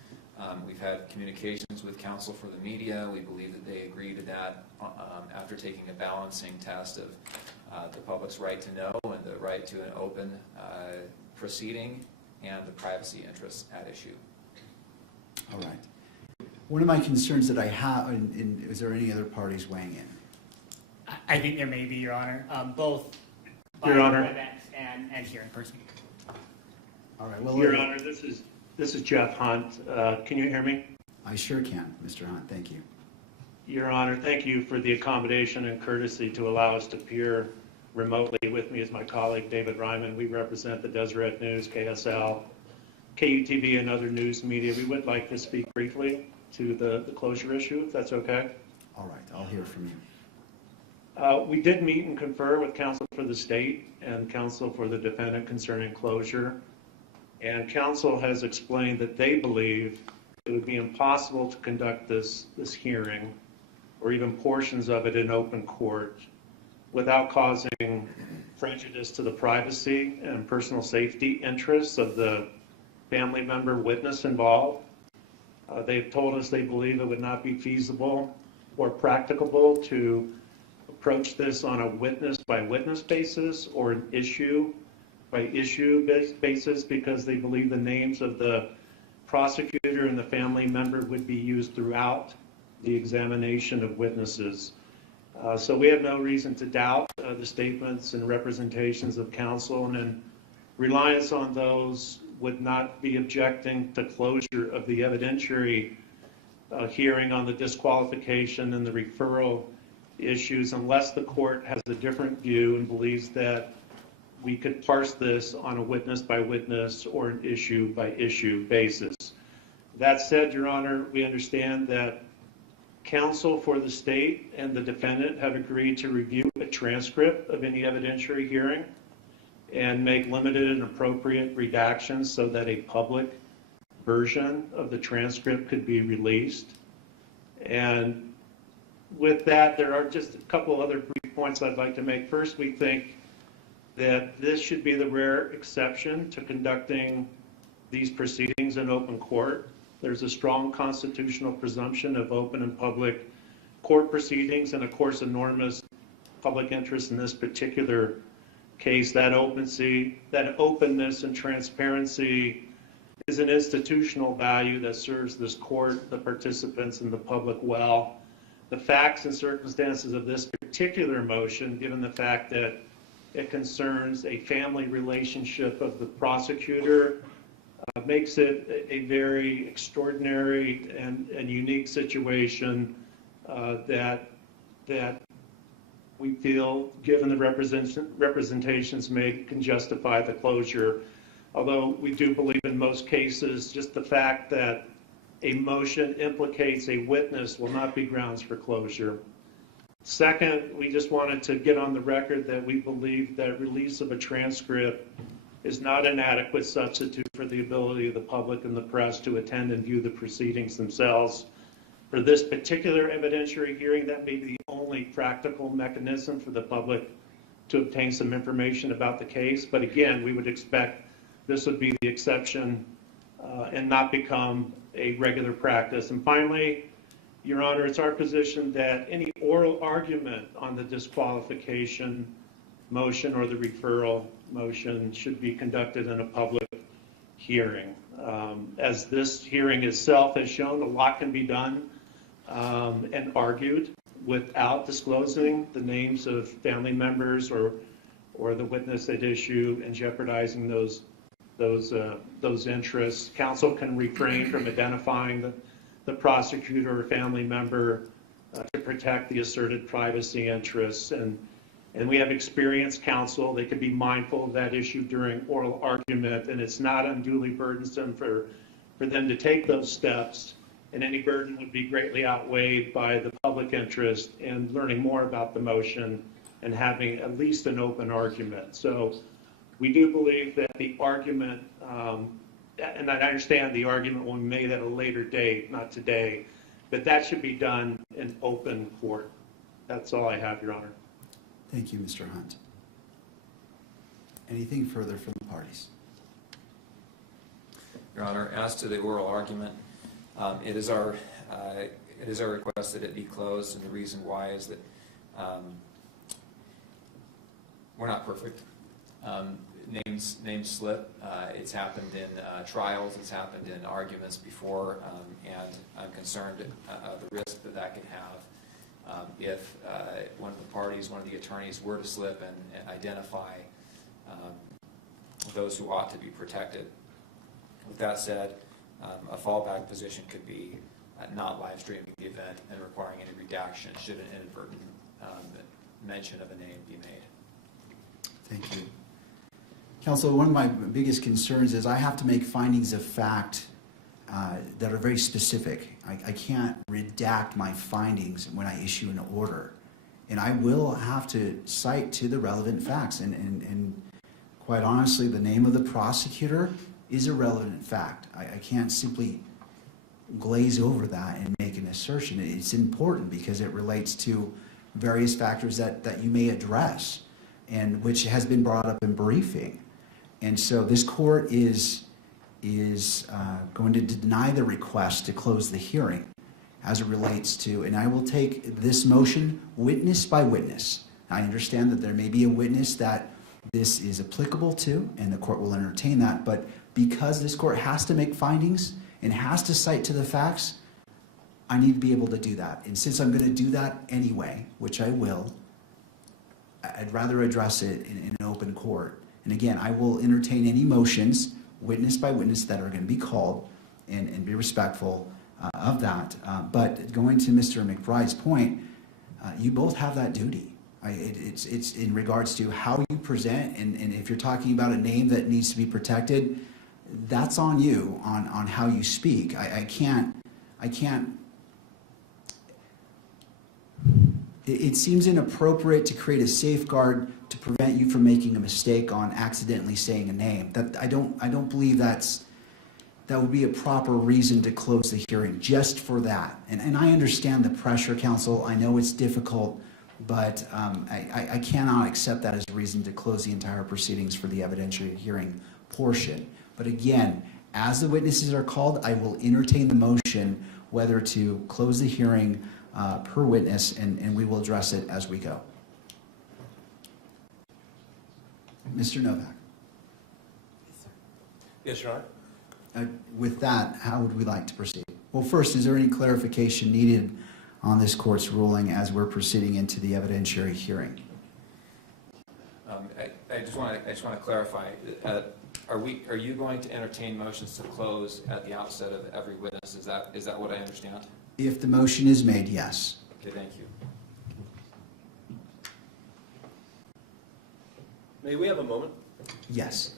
We've had communications with counsel for the media. We believe that they agree to that after taking a balancing test of the public's right to know and the right to an open proceeding and the privacy interests at issue. All right. One of my concerns that I have, and is there any other parties weighing in? I think there may be, Your Honor, both by Your Honor. WebEx and here in person. All right. Well, Your Honor, this is Jeff Hunt. Can you hear me? I sure can, Mr. Hunt. Thank you. Your Honor, thank you for the accommodation and courtesy to allow us to appear remotely. With me is my colleague, David Ryman. We represent the Deseret News, KSL, KUTV, and other news media. We would like to speak briefly to the closure issue, if that's okay. All right. I'll hear from you. We did meet and confer with counsel for the state and counsel for the defendant concerning closure. And counsel has explained that they believe it would be impossible to conduct this hearing or even portions of it in open court without causing prejudice to the privacy and personal safety interests of the family member witness involved. They've told us they believe it would not be feasible or practicable to approach this on a witness-by-witness basis or an issue-by-issue basis because they believe the names of the prosecutor and the family member would be used throughout the examination of witnesses. So we have no reason to doubt the statements and representations of counsel, and in reliance on those would not be objecting to closure of the evidentiary hearing on the disqualification and the referral issues unless the court has a different view and believes that we could parse this on a witness-by-witness or an issue-by-issue basis. That said, Your Honor, we understand that counsel for the state and the defendant have agreed to review a transcript of any evidentiary hearing and make limited and appropriate redactions so that a public version of the transcript could be released. And with that, there are just a couple other brief points I'd like to make. First, we think that this should be the rare exception to conducting these proceedings in open court. There's a strong constitutional presumption of open and public court proceedings, and of course, enormous public interest in this particular case. That openness and transparency is an institutional value that serves this court, the participants, and the public well. The facts and circumstances of this particular motion, given the fact that it concerns a family relationship of the prosecutor, makes it a very extraordinary and unique situation that we feel, given the representations made, can justify the closure. Although we do believe in most cases, just the fact that a motion implicates a witness will not be grounds for closure. Second, we just wanted to get on the record that we believe that release of a transcript is not an adequate substitute for the ability of the public and the press to attend and view the proceedings themselves. For this particular evidentiary hearing, that may be the only practical mechanism for the public to obtain some information about the case. But again, we would expect this would be the exception and not become a regular practice. And finally, Your Honor, it's our position that any oral argument on the disqualification motion or the referral motion should be conducted in a public hearing. As this hearing itself has shown, a lot can be done and argued without disclosing the names of family members or the witness at issue and jeopardizing those interests. Counsel can refrain from identifying the prosecutor or family member to protect the asserted privacy interests. And we have experienced counsel. They could be mindful of that issue during oral argument, and it's not unduly burdensome for them to take those steps, and any burden would be greatly outweighed by the public interest in learning more about the motion and having at least an open argument. So we do believe that the argument, and I understand the argument will be made at a later date, not today, But that should be done in open court. That's all I have, Your Honor. Thank you, Mr. Hunt. Anything further from the parties? Your Honor, as to the oral argument, it is our request that it be closed, and the reason why is that we're not perfect. Names slip. It's happened in trials. It's happened in arguments before, and I'm concerned of the risk that that could have if one of the parties, one of the attorneys, were to slip and identify those who ought to be protected. With that said, a fallback position could be not live streaming the event and requiring any redaction should an inadvertent mention of a name be made. Thank you. Counsel, one of my biggest concerns is I have to make findings of fact that are very specific. I can't redact my findings when I issue an order. And I will have to cite to the relevant facts. And quite honestly, the name of the prosecutor is a relevant fact. I can't simply glaze over that and make an assertion. It's important because it relates to various factors that you may address, and which has been brought up in briefing. And so this court is going to deny the request to close the hearing as it relates to, and I will take this motion witness by witness. I understand that there may be a witness that this is applicable to, and the court will entertain that, but because this court has to make findings and has to cite to the facts, I need to be able to do that. And since I'm going to do that anyway, which I will, I'd rather address it in an open court. And again, I will entertain any motions, witness by witness, that are going to be called and be respectful of that. But going to Mr. McBride's point, you both have that duty. It's in regards to how you present, and if you're talking about a name that needs to be protected, that's on you, on how you speak. I can't. It seems inappropriate to create a safeguard to prevent you from making a mistake on accidentally saying a name. That I don't believe that would be a proper reason to close the hearing just for that. And I understand the pressure, counsel. I know it's difficult, but I cannot accept that as a reason to close the entire proceedings for the evidentiary hearing portion. But again, as the witnesses are called, I will entertain the motion whether to close the hearing per witness, and we will address it as we go. Mr. Novak. Yes, Your Honor. With that, how would we like to proceed? Well, first, is there any clarification needed on this court's ruling as we're proceeding into the evidentiary hearing? I just want to clarify. Are you going to entertain motions to close at the outset of every witness? Is that what I understand? If the motion is made, yes. Okay, thank you. May we have a moment? Yes.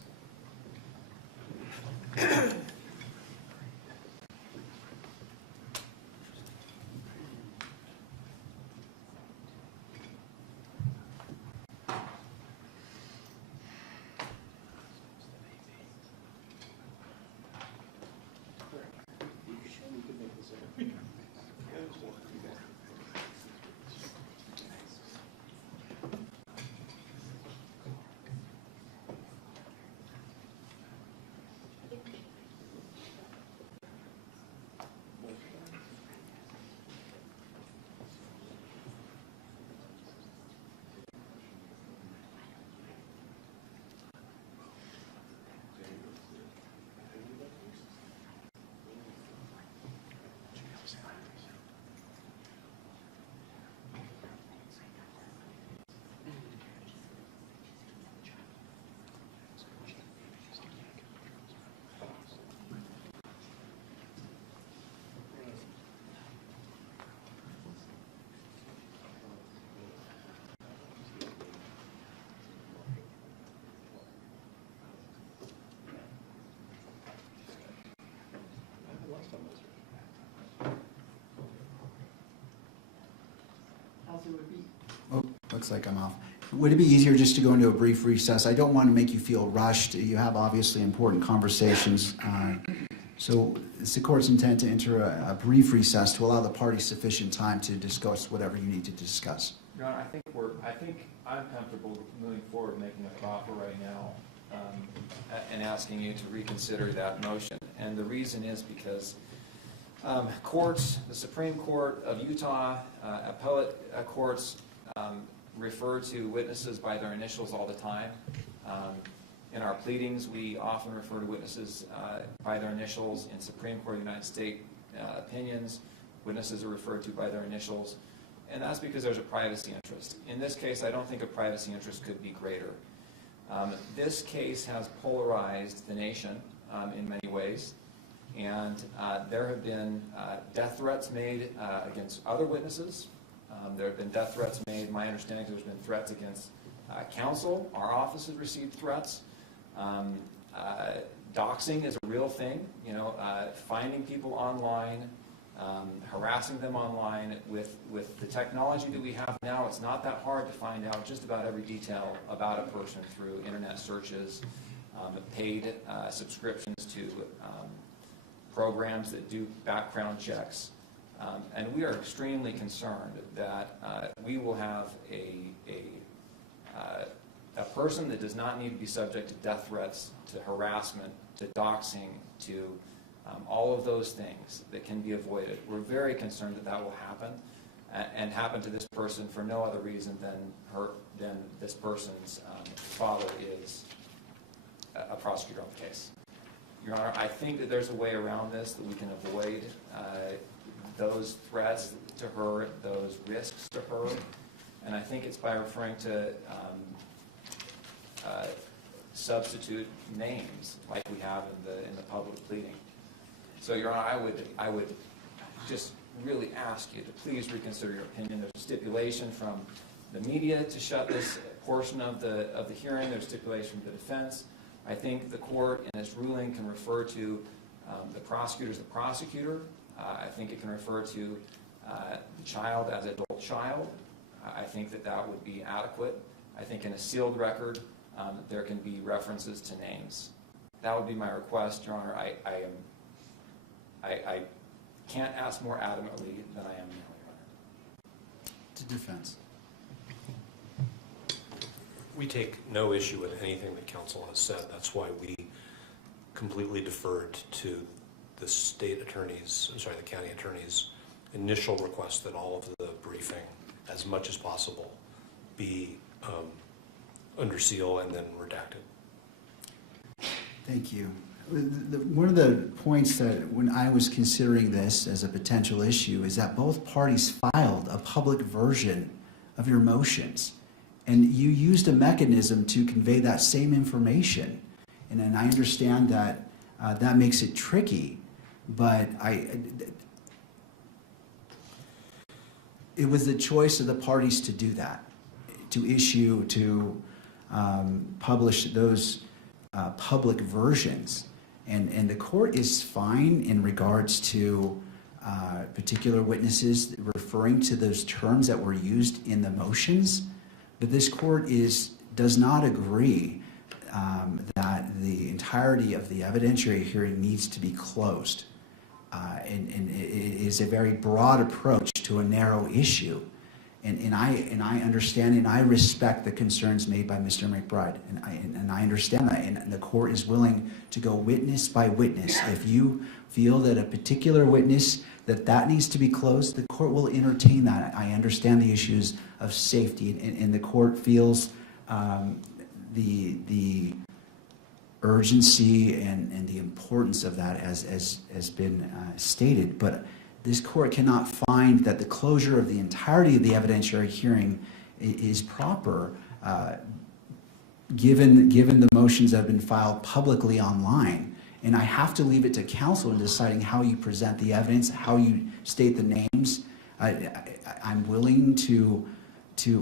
Oh, looks like I'm off. Would it be easier just to go into a brief recess? I don't want to make you feel rushed. You have obviously important conversations So it's the court's intent to enter a brief recess to allow the parties sufficient time to discuss whatever you need to discuss. Your Honor, I think I'm comfortable moving forward, making a proffer right now, and asking you to reconsider that motion. And the reason is because courts, the Supreme Court of Utah, appellate courts refer to witnesses by their initials all the time. In our pleadings, we often refer to witnesses by their initials. In Supreme Court of the United States opinions, witnesses are referred to by their initials. And that's because there's a privacy interest. In this case, I don't think a privacy interest could be greater. This case has polarized the nation in many ways. And there have been death threats made against other witnesses. There have been death threats made. My understanding is there's been threats against counsel. Our office has received threats. Doxing is a real thing. You know, finding people online, harassing them online. With the technology that we have now, it's not that hard to find out just about every detail about a person through internet searches, paid subscriptions to programs that do background checks. And we are extremely concerned that we will have a person that does not need to be subject to death threats, to harassment, to doxing, to all of those things that can be avoided. We're very concerned that that will happen, and happen to this person for no other reason than this person's father is a prosecutor on the case. Your Honor, I think that there's a way around this, that we can avoid those threats to her, those risks to her, and I think it's by referring to substitute names like we have in the public pleading. So, Your Honor, I would just really ask you to please reconsider your opinion. There's a stipulation from the media to shut this portion of the hearing. There's stipulation from the defense. I think the court in its ruling can refer to the prosecutor as the prosecutor. I think it can refer to the child as adult child. I think that would be adequate. I think in a sealed record, there can be references to names. That would be my request, Your Honor. I can't ask more adamantly than I am now, Your Honor. To defense. We take no issue with anything that counsel has said. That's why we completely deferred to the state attorney's, the county attorney's initial request that all of the briefing, as much as possible, be under seal and then redacted. Thank you. One of the points that when I was considering this as a potential issue is that both parties filed a public version of your motions, and you used a mechanism to convey that same information. And I understand that that makes it tricky, but it was the choice of the parties to do that, to publish those public versions. And the court is fine in regards to particular witnesses referring to those terms that were used in the motions, but this court does not agree that the entirety of the evidentiary hearing needs to be closed. And it is a very broad approach to a narrow issue. And I understand and I respect the concerns made by Mr. McBride, and I understand that, and the court is willing to go witness by witness. If you feel that a particular witness, that needs to be closed, the court will entertain that. I understand the issues of safety, and the court feels the urgency and the importance of that has been stated, but this court cannot find that the closure of the entirety of the evidentiary hearing is proper, given the motions that have been filed publicly online. And I have to leave it to counsel in deciding how you present the evidence, how you state the names. I'm willing to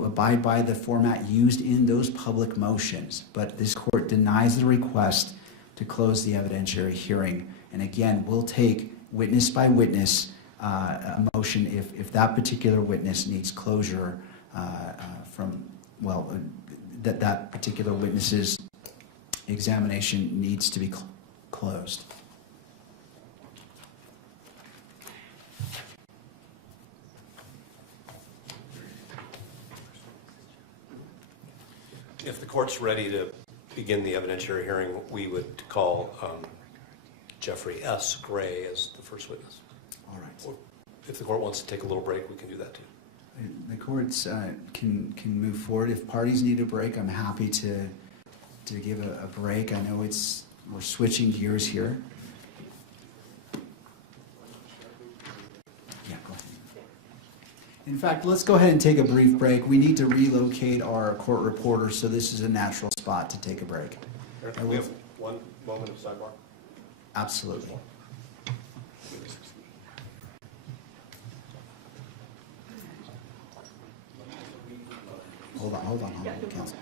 abide by the format used in those public motions, but this court denies the request to close the evidentiary hearing. And again, we'll take witness by witness a motion if that particular witness needs closure that particular witness's examination needs to be closed. court's ready to begin the evidentiary hearing, we would call Jeffrey S. Gray as the first witness. All right. Or if the court wants to take a little break, we can do that too. The courts can move forward. If parties need a break, I'm happy to give a break. I know we're switching gears here. Yeah, go ahead. In fact, let's go ahead and take a brief break. We need to relocate our court reporter, so this is a natural spot to take a break. We have 1 moment of sidebar. Absolutely. Hold on, counsel.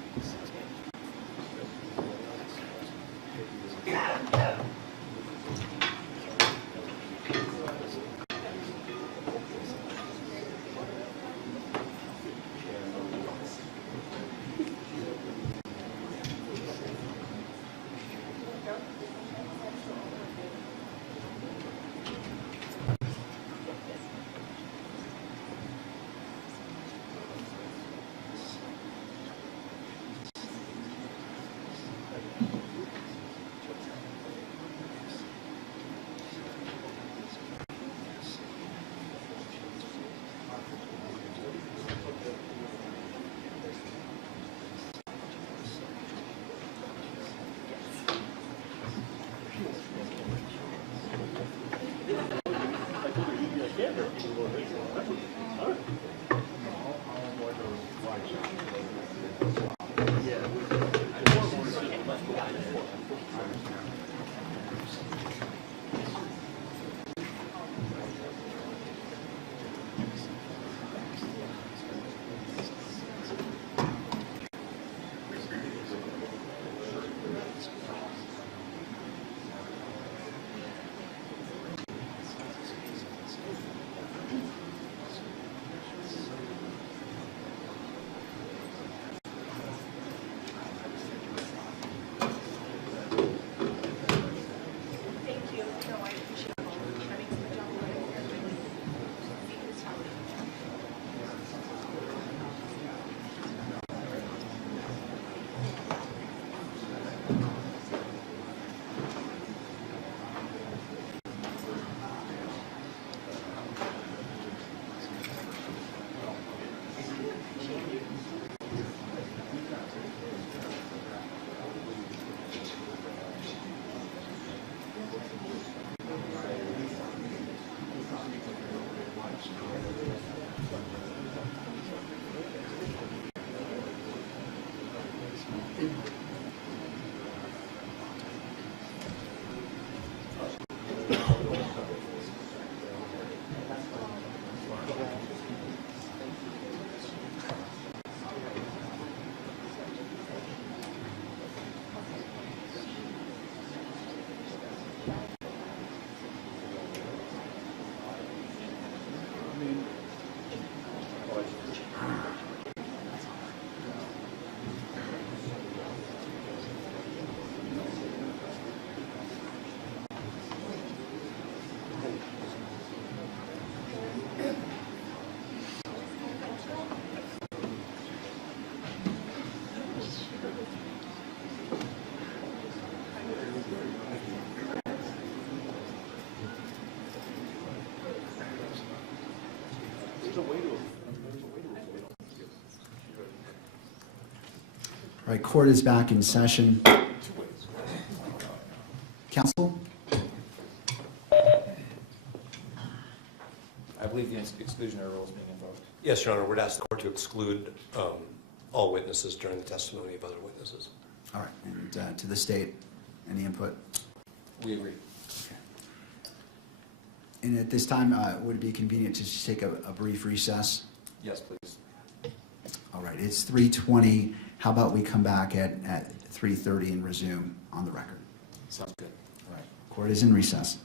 All right, court is back in session. Counsel? I believe the exclusionary rule is being invoked. Yes, Your Honor, we'd ask the court to exclude all witnesses during the testimony of other witnesses. All right, and to the state, any input? We agree. And at this time, would it be convenient to just take a brief recess? Yes, please. All right, it's 3:20. How about we come back at 3:30 and resume on the record? Sounds good. All right, court is in recess.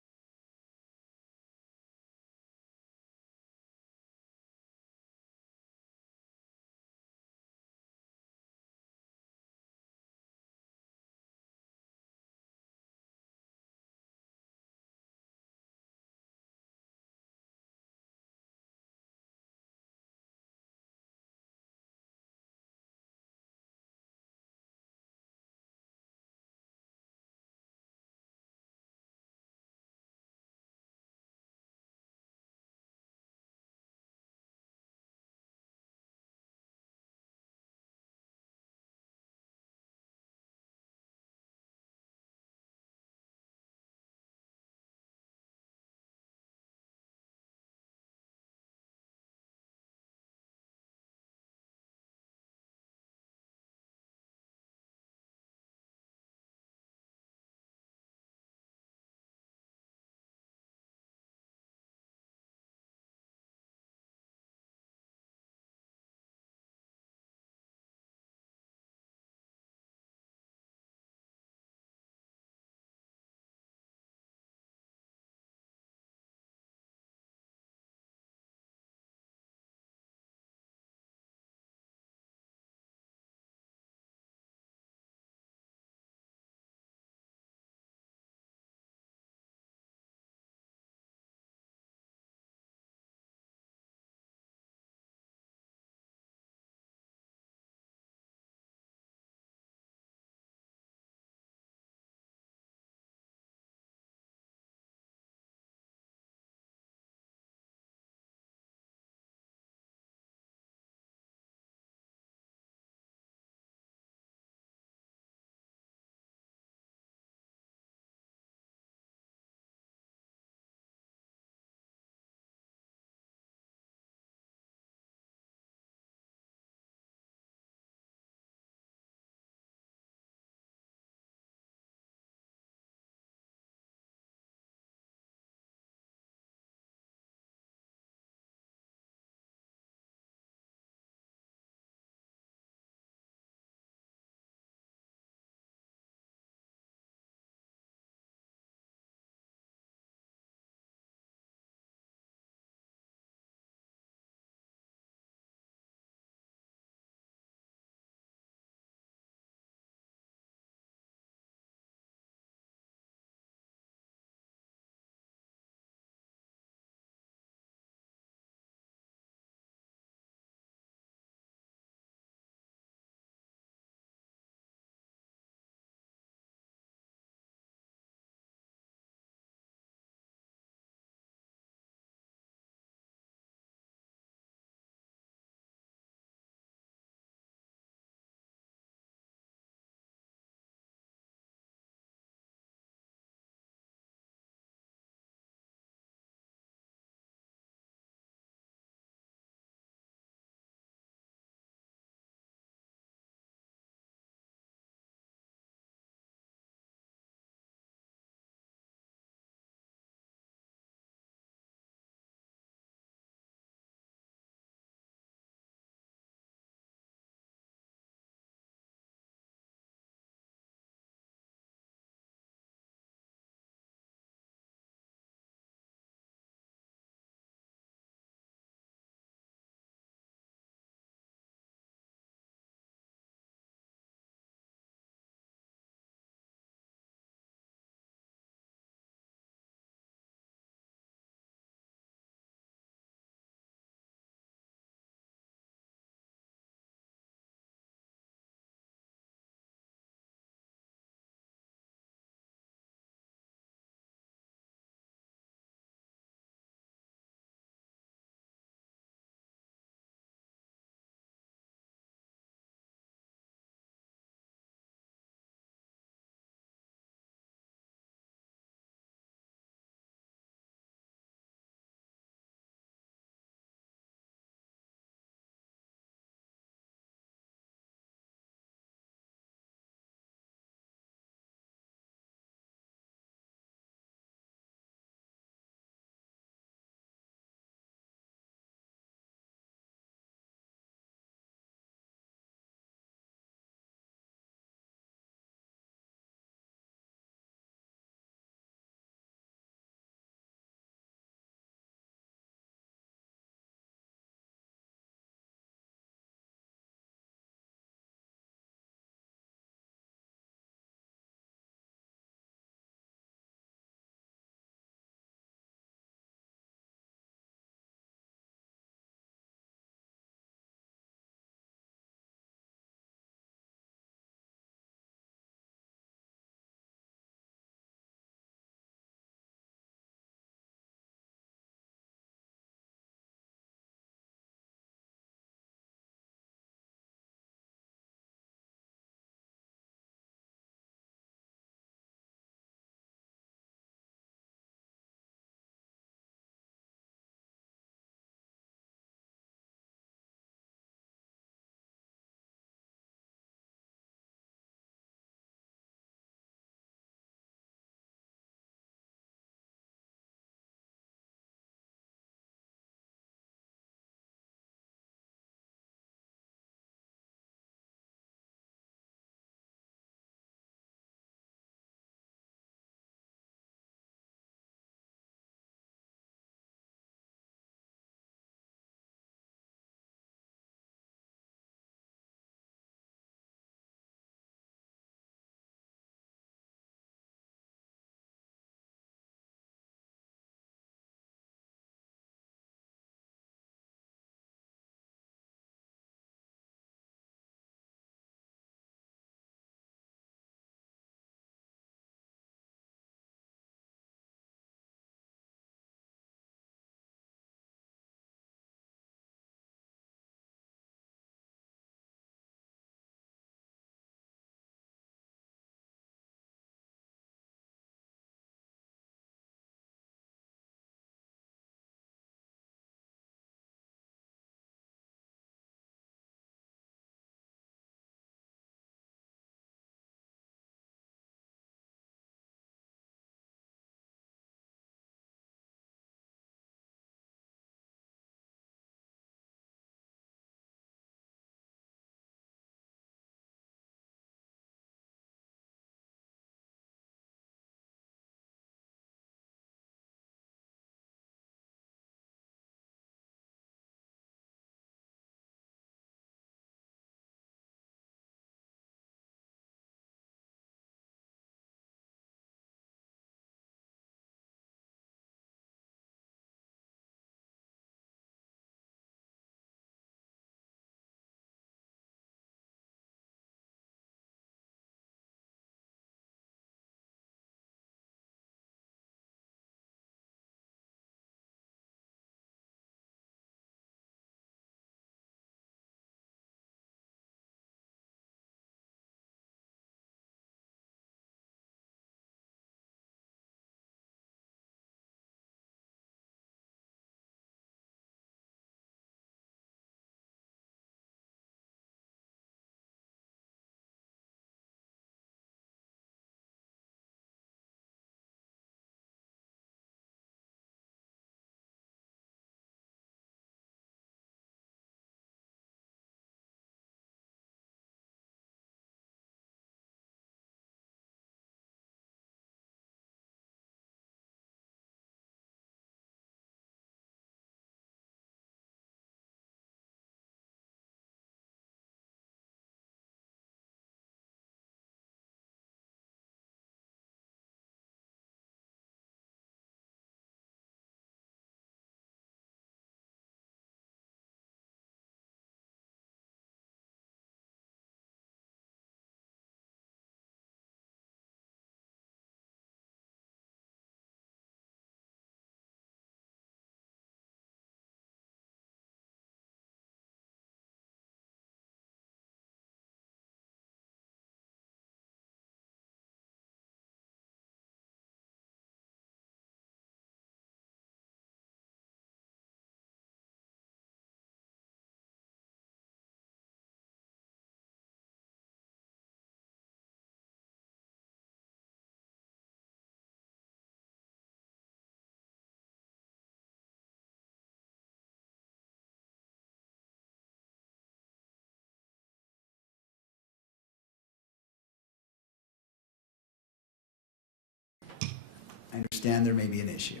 I understand there may be an issue.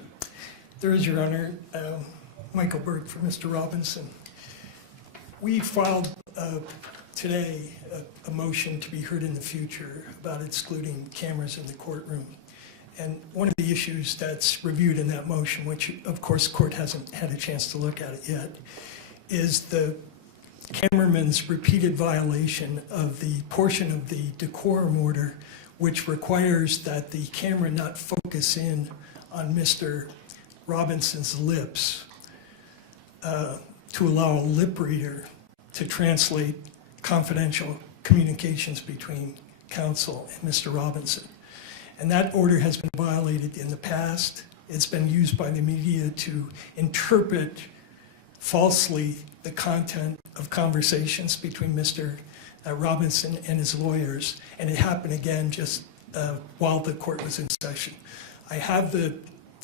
There is, Your Honor. Michael Burt for Mr. Robinson. We filed today a motion to be heard in the future about excluding cameras in the courtroom. And one of the issues that's reviewed in that motion, which of course the court hasn't had a chance to look at it yet, is the cameraman's repeated violation of the portion of the decorum order which requires that the camera not focus in on Mr. Robinson's lips to allow a lip reader to translate confidential communications between counsel and Mr. Robinson. And that order has been violated in the past. It's been used by the media to interpret falsely the content of conversations between Mr. Robinson and his lawyers, and it happened again just while the court was in session. I have the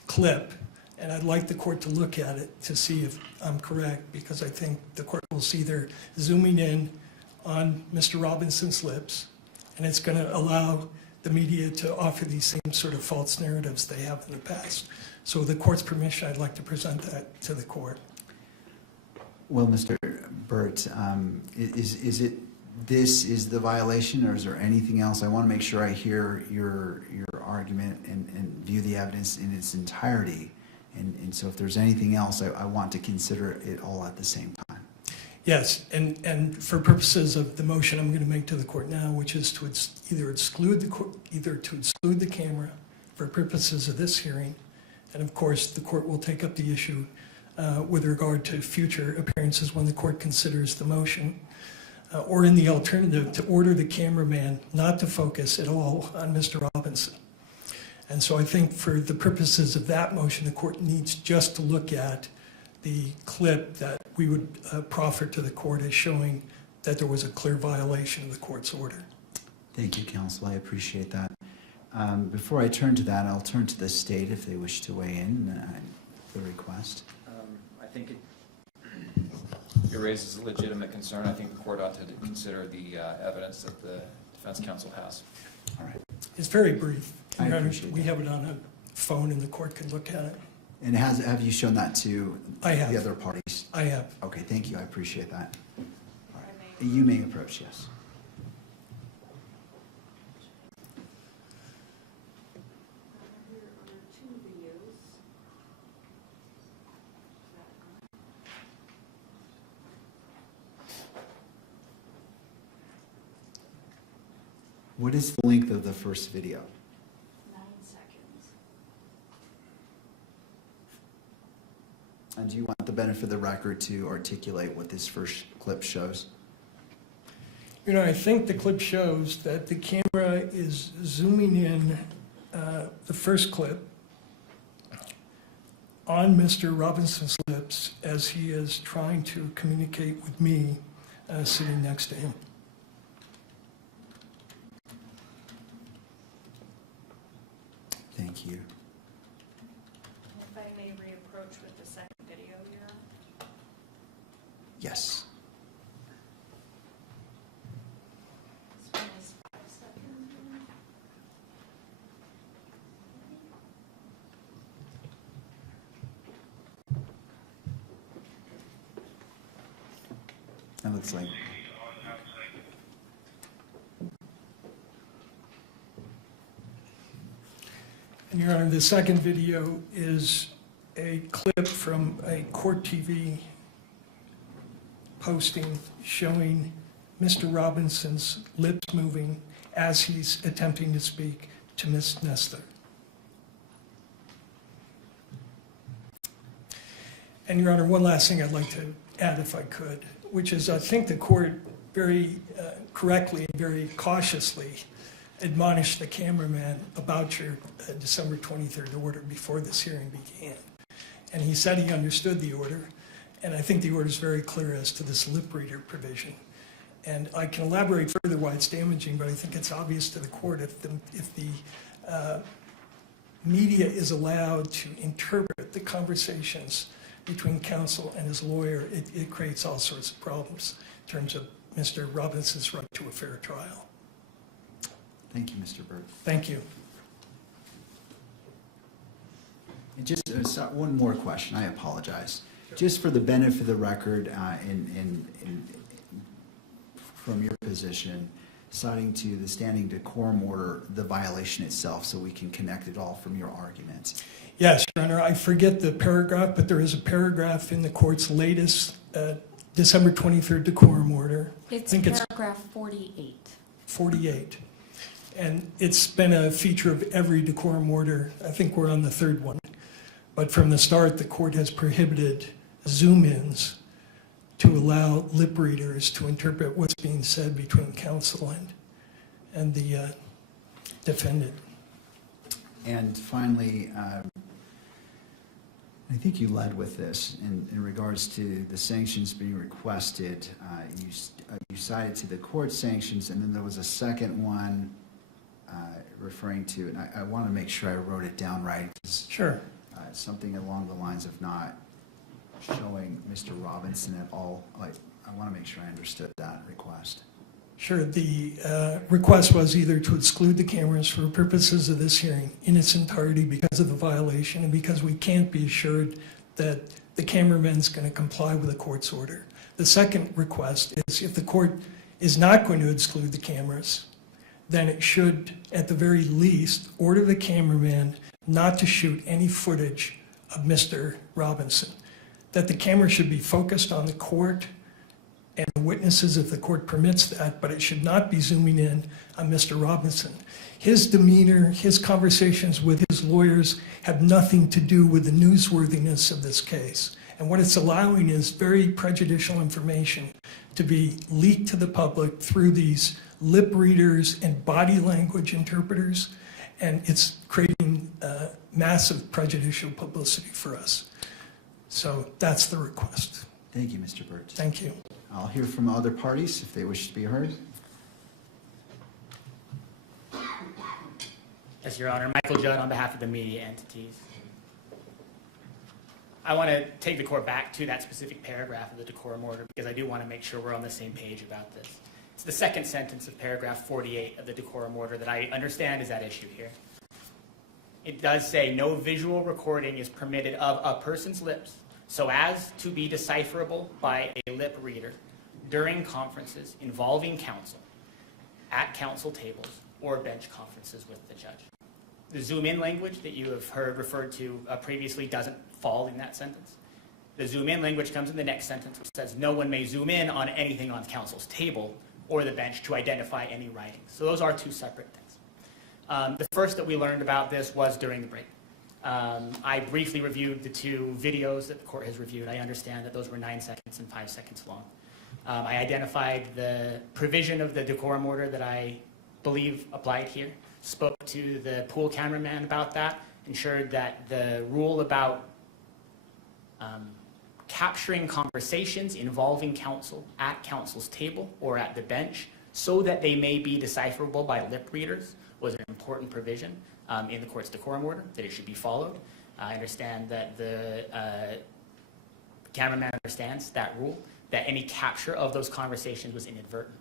clip, and I'd like the court to look at it to see if I'm correct, because I think the court will see they're zooming in on Mr. Robinson's lips, and it's going to allow the media to offer these same sort of false narratives they have in the past. So with the court's permission, I'd like to present that to the court. Well, Mr. Burt, is it this is the violation, or is there anything else? I want to make sure I hear your argument and view the evidence in its entirety. And so if there's anything else, I want to consider it all at the same time. Yes, and for purposes of the motion I'm going to make to the court now, which is to either exclude the camera for purposes of this hearing, and of course the court will take up the issue with regard to future appearances when the court considers the motion, or in the alternative, to order the cameraman not to focus at all on Mr. Robinson. And so I think for the purposes of that motion, the court needs just to look at the clip that we would proffer to the court as showing that there was a clear violation of the court's order. Thank you, counsel. I appreciate that. Before I turn to that, I'll turn to the state if they wish to weigh in the request. I think it raises a legitimate concern. I think the court ought to consider the evidence that the defense counsel has. All right. It's very brief. I appreciate We that. have it on a phone and the court can look at it. And have you shown that to I have. the other parties? I have. Okay, thank you. I appreciate that. All right. You may approach, yes. What is the length of the first video? 9 seconds. And do you want the benefit of the record to articulate what this first clip shows? You know, I think the clip shows that the camera is zooming in the first clip on Mr. Robinson's lips as he is trying to communicate with me sitting next to him. Thank you. If I may reapproach with the second video here. Yes. This one is 5 seconds. That looks like. And Your Honor, the second video is a clip from a court TV posting showing Mr. Robinson's lips moving as he's attempting to speak to Ms. Nestor. And Your Honor, one last thing I'd like to add if I could, which is I think the court very correctly and very cautiously admonished the cameraman about your December 23rd order before this hearing began. And he said he understood the order, and I think the order is very clear as to this lip reader provision. And I can elaborate further why it's damaging, but I think it's obvious to the court if the media is allowed to interpret the conversations between counsel and his lawyer, it creates all sorts of problems in terms of Mr. Robinson's right to a fair trial. Thank you, Mr. Burt. Thank you. And just one more question, I apologize. Just for the benefit of the record, from your position, citing to the standing decorum order, the violation itself, so we can connect it all from your arguments. Yes, Your Honor, I forget the paragraph, but there is a paragraph in the court's latest December 23rd decorum order. It's I think paragraph 48. 48. And it's been a feature of every decorum order. I think we're on the third one. But from the start, the court has prohibited zoom-ins to allow lip readers to interpret what's being said between counsel and the defendant. And finally, I think you led with this in regards to the sanctions being requested. You cited to the court sanctions, and then there was a second one referring to, and I want to make sure I wrote it down right. Sure. Something along the lines of not showing Mr. Robinson at all. Like, I want to make sure I understood that request. Sure. The request was either to exclude the cameras for purposes of this hearing in its entirety because of the violation and because we can't be assured that the cameraman's going to comply with the court's order. The second request is if the court is not going to exclude the cameras, then it should, at the very least, order the cameraman not to shoot any footage of Mr. Robinson, that the camera should be focused on the court and the witnesses if the court permits that, but it should not be zooming in on Mr. Robinson. His demeanor, his conversations with his lawyers have nothing to do with the newsworthiness of this case. And what it's allowing is very prejudicial information to be leaked to the public through these lip readers and body language interpreters, and it's creating massive prejudicial publicity for us. So that's the request. Thank you, Mr. Burt. Thank you. I'll hear from other parties if they wish to be heard. Yes, Your Honor. Michael Judd on behalf of the media entities. I want to take the court back to that specific paragraph of the decorum order because I do want to make sure we're on the same page about this. It's the second sentence of paragraph 48 of the decorum order that I understand is at issue here. It does say no visual recording is permitted of a person's lips so as to be decipherable by a lip reader during conferences involving counsel, at counsel tables, or bench conferences with the judge. The zoom-in language that you have heard referred to previously doesn't fall in that sentence. The zoom-in language comes in the next sentence, which says no one may zoom in on anything on counsel's table or the bench to identify any writings. So those are two separate things. The first that we learned about this was during the break. I briefly reviewed the two videos that the court has reviewed. I understand that those were 9 seconds and 5 seconds long. I identified the provision of the decorum order that I believe applied here, spoke to the pool cameraman about that, ensured that the rule about capturing conversations involving counsel at counsel's table or at the bench so that they may be decipherable by lip readers was an important provision in the court's decorum order, that it should be followed. I understand that the cameraman understands that rule, that any capture of those conversations was inadvertent.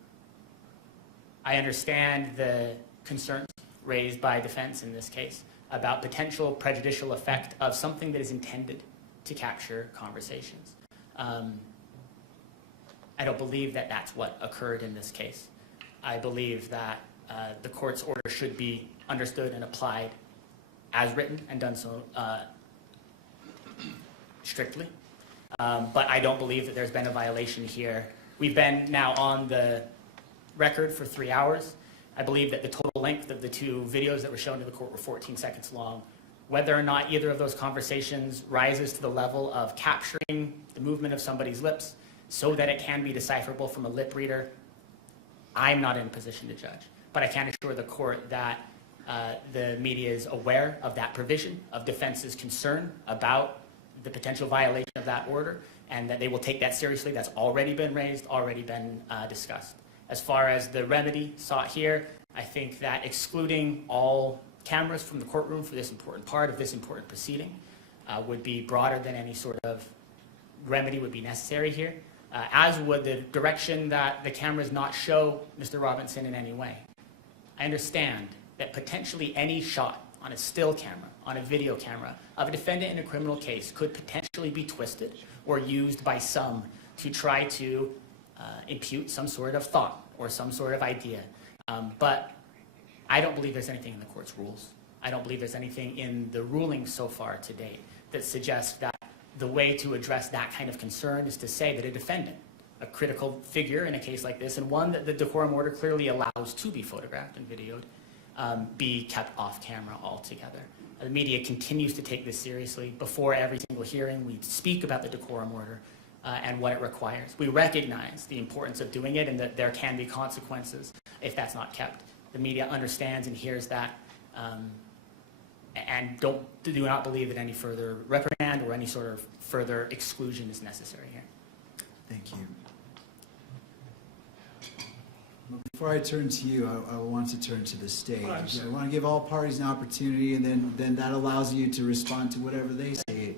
I understand the concerns raised by defense in this case about potential prejudicial effect of something that is intended to capture conversations. I don't believe that that's what occurred in this case. I believe that the court's order should be understood and applied as written and done so strictly. But I don't believe that there's been a violation here. We've been now on the record for 3 hours. I believe that the total length of the two videos that were shown to the court were 14 seconds long. Whether or not either of those conversations rises to the level of capturing the movement of somebody's lips so that it can be decipherable from a lip reader, I'm not in a position to judge. But I can assure the court that the media is aware of that provision, of defense's concern about the potential violation of that order, and that they will take that seriously. That's already been raised, already been discussed. As far as the remedy sought here, I think that excluding all cameras from the courtroom for this important part of this important proceeding would be broader than any sort of remedy would be necessary here, as would the direction that the cameras not show Mr. Robinson in any way. I understand that potentially any shot on a still camera, on a video camera of a defendant in a criminal case could potentially be twisted or used by some to try to impute some sort of thought or some sort of idea. But I don't believe there's anything in the court's rules. I don't believe there's anything in the rulings so far to date that suggests that the way to address that kind of concern is to say that a defendant, a critical figure in a case like this, and one that the decorum order clearly allows to be photographed and videoed, be kept off camera altogether. The media continues to take this seriously. Before every single hearing, we speak about the decorum order and what it requires. We recognize the importance of doing it and that there can be consequences if that's not kept. The media understands and hears that, and do not believe that any further reprimand or any sort of further exclusion is necessary here. Thank you. Before I turn to you, I want to turn to the stage. I want to give all parties an opportunity, and then that allows you to respond to whatever they say.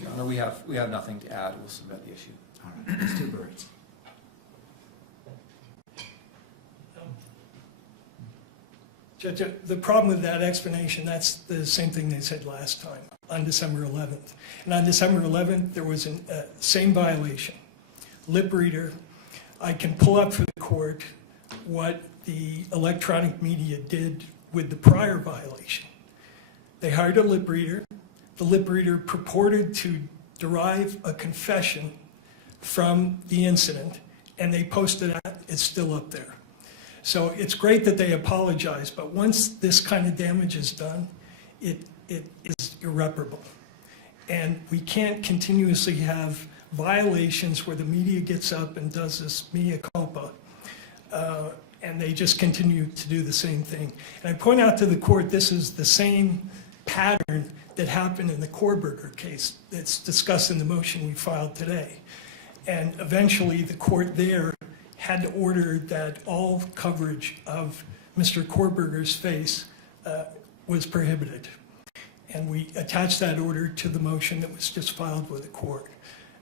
Your Honor, we have nothing to add. We'll submit the issue. All right, Mr. Burt. Judge, the problem with that explanation, that's the same thing they said last time, on December 11th. And on December 11th, there was a same violation. Lip reader. I can pull up for the court what the electronic media did with the prior violation. They hired a lip reader. The lip reader purported to derive a confession from the incident, and they posted that. It's still up there. So it's great that they apologize, but once this kind of damage is done, it is irreparable. And we can't continuously have violations where the media gets up and does this mea culpa, and they just continue to do the same thing. And I point out to the court, this is the same pattern that happened in the Kohlberger case that's discussed in the motion we filed today. And eventually the court there had to order that all coverage of Mr. Kohlberger's face was prohibited. And we attached that order to the motion that was just filed with the court.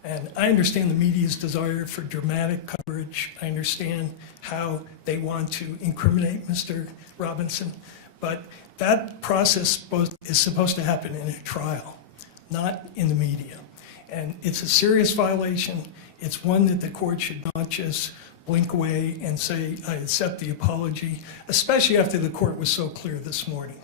And I understand the media's desire for dramatic coverage. I understand how they want to incriminate Mr. Robinson. But that process is supposed to happen in a trial, not in the media. And it's a serious violation. It's one that the court should not just blink away and say, I accept the apology, especially after the court was so clear this morning.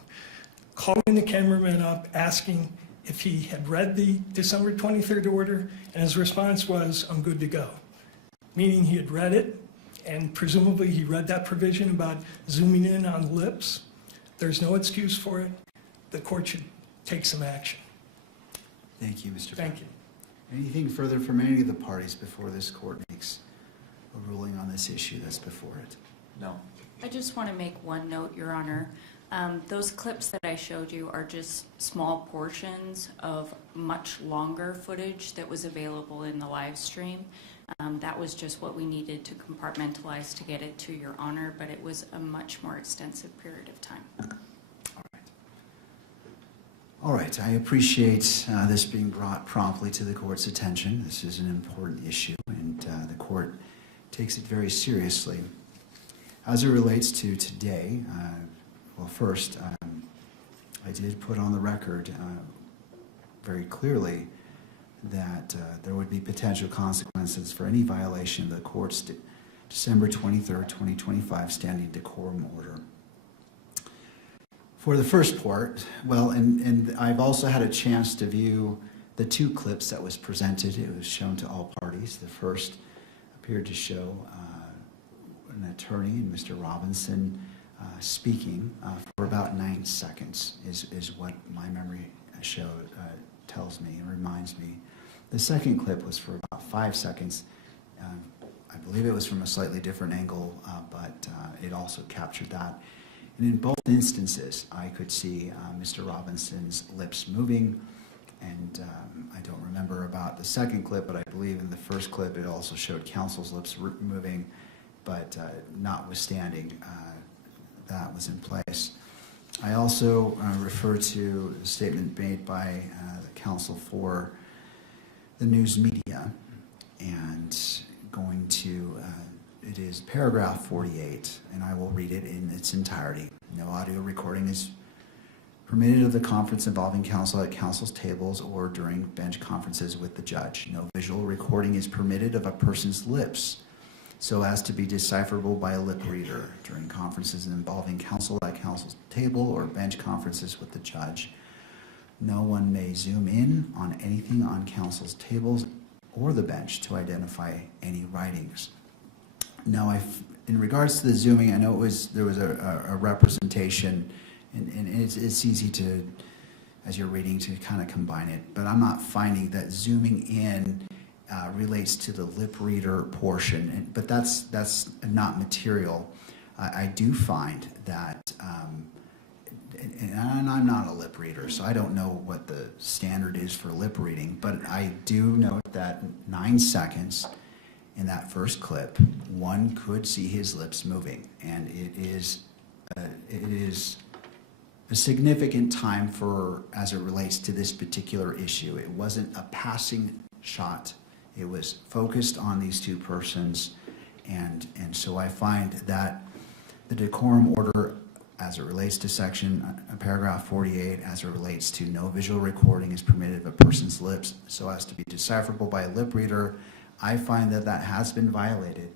Calling the cameraman up, asking if he had read the December 23rd order, and his response was, I'm good to go. Meaning he had read it, and presumably he read that provision about zooming in on the lips. There's no excuse for it. The court should take some action. Thank you, Mr. Thank you. Anything further from any of the parties before this court makes a ruling on this issue that's before it? No. I just want to make one note, Your Honor. Those clips that I showed you are just small portions of much longer footage that was available in the live stream. That was just what we needed to compartmentalize to get it to Your Honor, but it was a much more extensive period of time. All right, I appreciate this being brought promptly to the court's attention. This is an important issue, and the court takes it very seriously. As it relates to today, well, first, I did put on the record very clearly that there would be potential consequences for any violation of the court's December 23rd, 2025 standing decorum order. For the first part, well, and I've also had a chance to view the two clips that was presented. It was shown to all parties. The first appeared to show an attorney, Mr. Robinson, speaking for about 9 seconds is what my memory tells me and reminds me. The second clip was for about 5 seconds. I believe it was from a slightly different angle, but it also captured that. And in both instances, I could see Mr. Robinson's lips moving, and I don't remember about the second clip, but I believe in the first clip it also showed counsel's lips moving, but notwithstanding, that was in place. I also refer to the statement made by the counsel for the news media, and going to, it is paragraph 48, and I will read it in its entirety. No audio recording is Permitted of the conference involving counsel at counsel's tables or during bench conferences with the judge. No visual recording is permitted of a person's lips so as to be decipherable by a lip reader during conferences involving counsel at counsel's table or bench conferences with the judge. No one may zoom in on anything on counsel's tables or the bench to identify any writings. Now, in regards to the zooming, I know there was a representation, and it's easy to, as you're reading, to kind of combine it, but I'm not finding that zooming in relates to the lip reader portion, but that's not material. I do find that, and I'm not a lip reader, so I don't know what the standard is for lip reading, but I do note that 9 seconds in that first clip, one could see his lips moving, and it is a significant time as it relates to this particular issue. It wasn't a passing shot. It was focused on these two persons, and so I find that the decorum order, as it relates to paragraph 48, as it relates to no visual recording is permitted of a person's lips so as to be decipherable by a lip reader, I find that has been violated.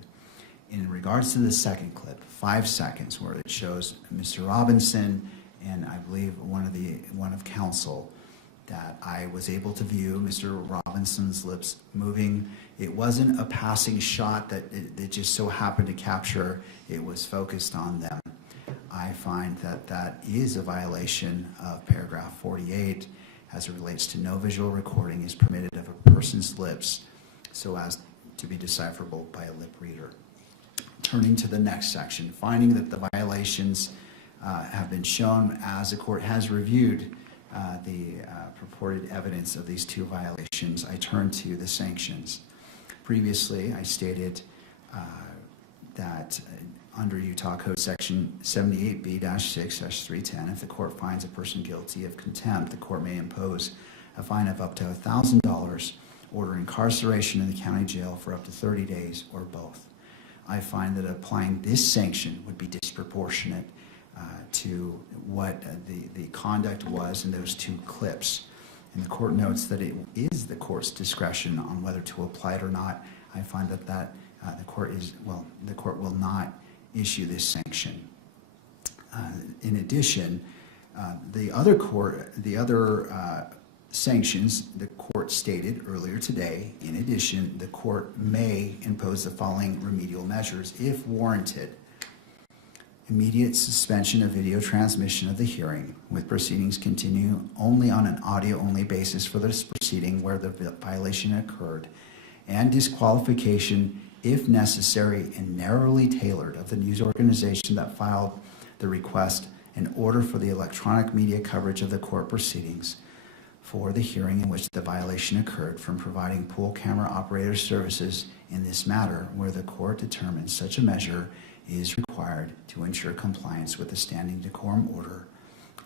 In regards to the second clip, 5 seconds, where it shows Mr. Robinson and I believe one of counsel, that I was able to view Mr. Robinson's lips moving. It wasn't a passing shot that it just so happened to capture. It was focused on them. I find that is a violation of paragraph 48 as it relates to no visual recording is permitted of a person's lips so as to be decipherable by a lip reader. Turning to the next section, finding that the violations have been shown as the court has reviewed the purported evidence of these two violations, I turn to the sanctions. Previously, I stated that under Utah Code Section 78B-6-310, if the court finds a person guilty of contempt, the court may impose a fine of up to $1,000, order incarceration in the county jail for up to 30 days, or both. I find that applying this sanction would be disproportionate to what the conduct was in those two clips. And the court notes that it is the court's discretion on whether to apply it or not. I find that the court will not issue this sanction. In addition, the other sanctions, the court stated earlier today, in addition, the court may impose the following remedial measures if warranted. Immediate suspension of video transmission of the hearing, with proceedings continue only on an audio-only basis for this proceeding where the violation occurred, and disqualification, if necessary and narrowly tailored, of the news organization that filed the request in order for the electronic media coverage of the court proceedings for the hearing in which the violation occurred from providing pool camera operator services in this matter where the court determines such a measure is required to ensure compliance with the standing decorum order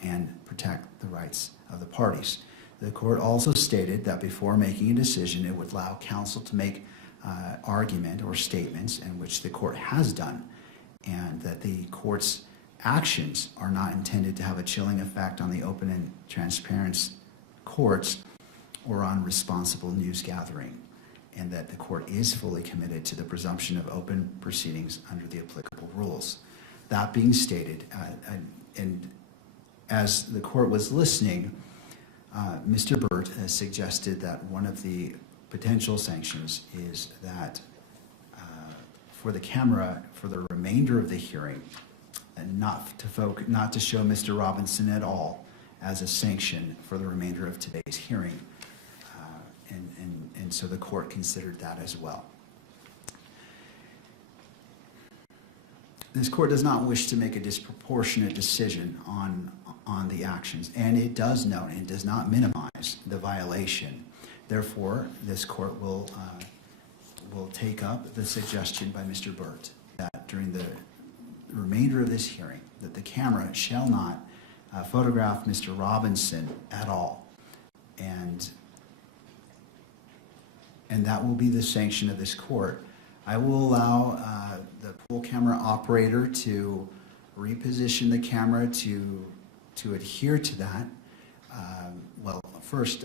and protect the rights of the parties. The court also stated that before making a decision, it would allow counsel to make argument or statements, in which the court has done, and that the court's actions are not intended to have a chilling effect on the open and transparent courts or on responsible news gathering, and that the court is fully committed to the presumption of open proceedings under the applicable rules. That being stated, and as the court was listening, Mr. Burt has suggested that one of the potential sanctions is that for the camera for the remainder of the hearing, and not to show Mr. Robinson at all as a sanction for the remainder of today's hearing. And so the court considered that as well. This court does not wish to make a disproportionate decision on the actions, and it does note and does not minimize the violation. Therefore, this court will take up the suggestion by Mr. Burt that during the remainder of this hearing, that the camera shall not photograph Mr. Robinson at all, and that will be the sanction of this court. I will allow the pool camera operator to reposition the camera to to adhere to that, well, first,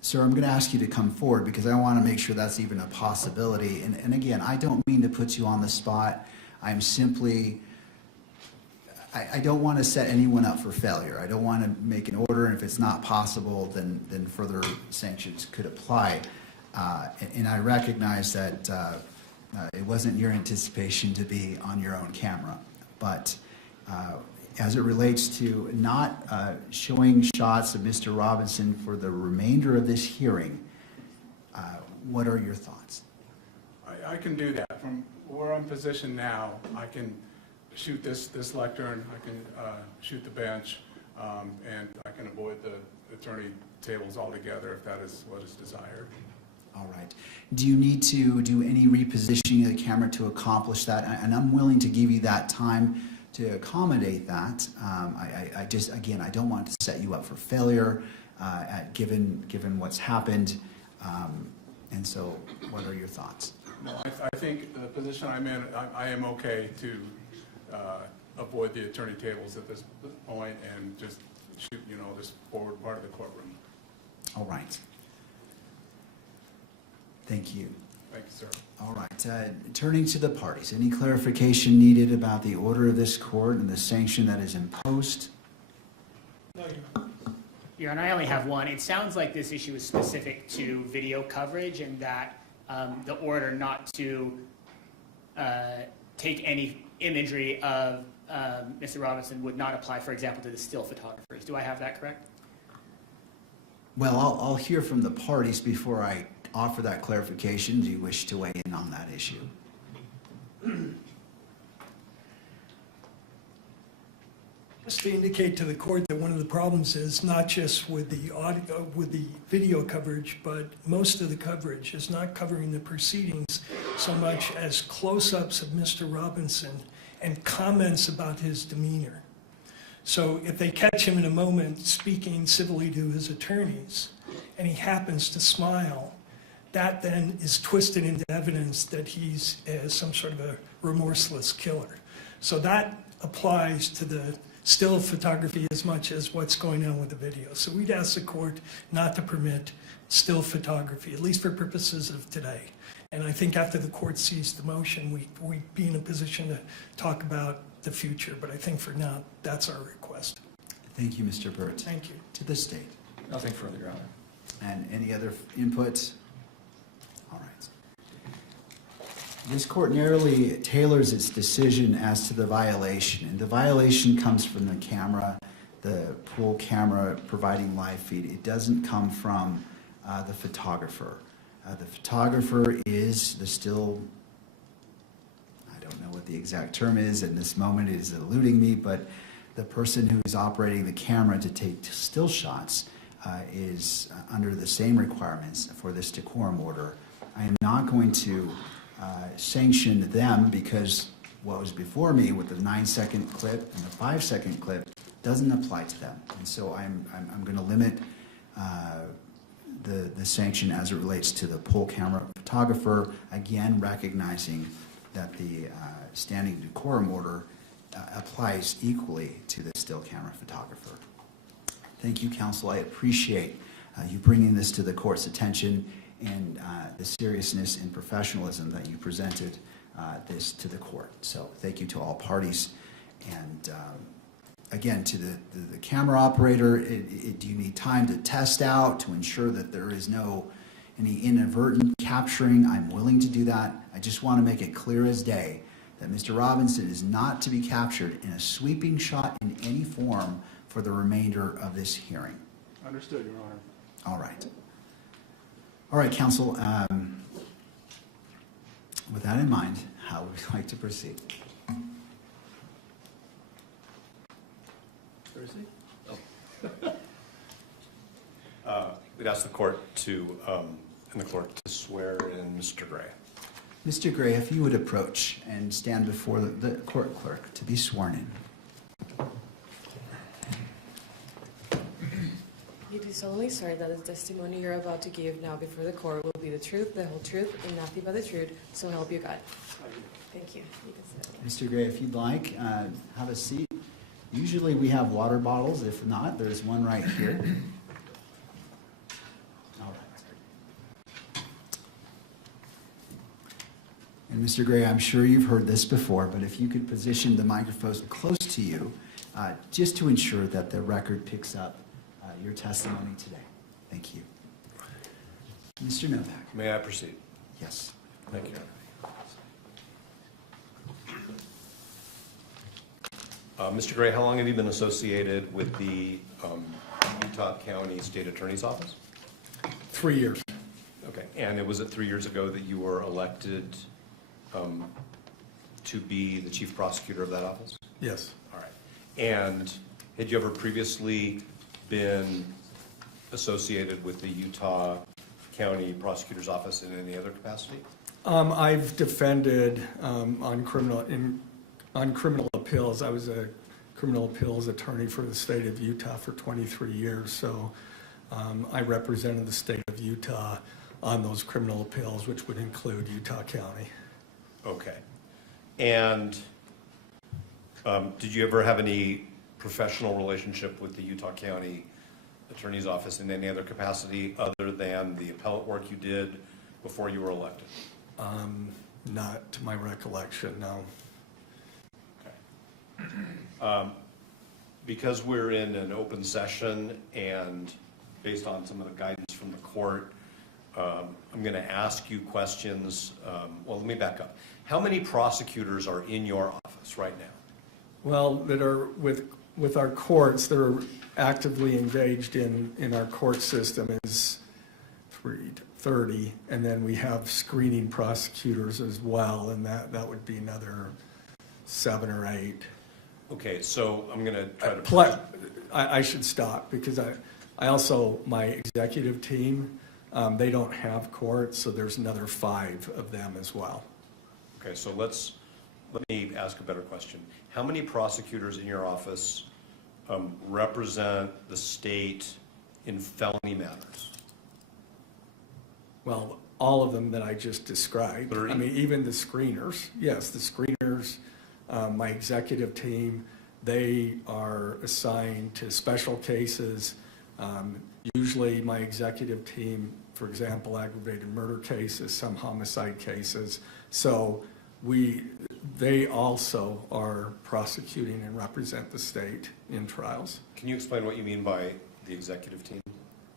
sir, I'm going to ask you to come forward because I want to make sure that's even a possibility. And again, I don't mean to put you on the spot. I'm simply, I don't want to set anyone up for failure. I don't want to make an order, and if it's not possible, then further sanctions could apply. And I recognize that it wasn't your anticipation to be on your own camera, but as it relates to not showing shots of Mr. Robinson for the remainder of this hearing, what are your thoughts? I can do that. From where I'm positioned now, I can shoot this lectern, I can shoot the bench, and I can avoid the attorney tables altogether if that is what is desired. All right. Do you need to do any repositioning of the camera to accomplish that? And I'm willing to give you that time to accommodate that. I just, again, I don't want to set you up for failure given what's happened. And so what are your thoughts? Well, I think the position I'm in, I am okay to avoid the attorney tables at this point and just shoot, this forward part of the courtroom. All right. Thank you. Thank you, sir. All right. Turning to the parties, any clarification needed about the order of this court and the sanction that is imposed? Your Honor, I only have one. It sounds like this issue is specific to video coverage and that the order not to take any imagery of Mr. Robinson would not apply, for example, to the still photographers. Do I have that correct? Well, I'll hear from the parties before I offer that clarification. Do you wish to weigh in on that issue? Just to indicate to the court that one of the problems is not just with the audio, with the video coverage, but most of the coverage is not covering the proceedings so much as close-ups of Mr. Robinson and comments about his demeanor. So if they catch him in a moment speaking civilly to his attorneys and he happens to smile, that then is twisted into evidence that he's some sort of a remorseless killer. So that applies to the still photography as much as what's going on with the video. So we'd ask the court not to permit still photography, at least for purposes of today. And I think after the court sees the motion, we'd be in a position to talk about the future. But I think for now, that's our request. Thank you, Mr. Burt. Thank you. To the state. Nothing further, Your Honor. And any other input? All right. This court narrowly tailors its decision as to the violation, and the violation comes from the camera, the pool camera providing live feed. It doesn't come from the photographer. The photographer is the still, I don't know what the exact term is in this moment, it is eluding me, but the person who is operating the camera to take still shots is under the same requirements for this decorum order. I am not going to sanction them because what was before me with the 9-second clip and the 5-second clip doesn't apply to them. And so I'm going to limit the sanction as it relates to the pool camera photographer, again recognizing that the standing decorum order applies equally to the still camera photographer. Thank you, counsel. I appreciate you bringing this to the court's attention and the seriousness and professionalism that you presented this to the court. So thank you to all parties. And again, to the camera operator, do you need time to test out to ensure that there is any inadvertent capturing? I'm willing to do that. I just want to make it clear as day that Mr. Robinson is not to be captured in a sweeping shot in any form for the remainder of this hearing. Understood, Your Honor. All right. All right, counsel. With that in mind, how would you like to proceed? We'd ask the court to, and the clerk to swear in Mr. Gray. Mr. Gray, if you would approach and stand before the court clerk to be sworn in. You do solemnly swear that the testimony you're about to give now before the court will be the truth, the whole truth, and nothing but the truth, so help you God. Thank you. You can sit. Mr. Gray, if you'd like, have a seat. Usually we have water bottles. If not, there's one right here. All right. And Mr. Gray, I'm sure you've heard this before, but if you could position the microphone close to you, just to ensure that the record picks up your testimony today. Thank you. Mr. Novak. May I proceed? Yes. Thank you. Mr. Gray, how long have you been associated with the Utah County State Attorney's Office? 3 years. Okay, and was it 3 years ago that you were elected to be the chief prosecutor of that office? Yes. All right. And had you ever previously been associated with the Utah County Prosecutor's Office in any other capacity? I've defended on criminal appeals. I was a criminal appeals attorney for the state of Utah for 23 years, so I represented the state of Utah on those criminal appeals, which would include Utah County. Okay. And did you ever have any professional relationship with the Utah County Attorney's Office in any other capacity other than the appellate work you did before you were elected? Not to my recollection, no. Okay. Because we're in an open session and based on some of the guidance from the court, I'm going to ask you questions. Well, let me back up. How many prosecutors are in your office right now? Well, that are with our courts that are actively engaged in our court system is 30, and then we have screening prosecutors as well, and that would be another 7 or 8. Okay, so I'm going to try to... I should stop because I also, my executive team, they don't have courts, so there's another 5 of them as well. Okay, so let me ask a better question. How many prosecutors in your office represent the state in felony matters? Well, all of them that I just described. 30? I mean, even the screeners. Yes, the screeners, my executive team, they are assigned to special cases. Usually my executive team, for example, aggravated murder cases, some homicide cases. So they also are prosecuting and represent the state in trials. Can you explain what you mean by the executive team?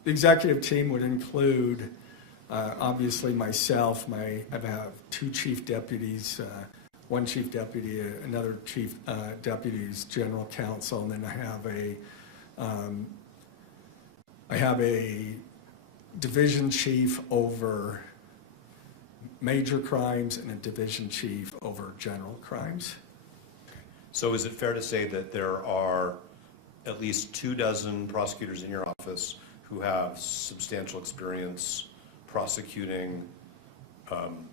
The executive team would include, obviously myself, I have 2 chief deputies, one chief deputy, another chief deputy's general counsel, and then I have a division chief over major crimes and a division chief over general crimes. So is it fair to say that there are at least 24 prosecutors in your office who have substantial experience prosecuting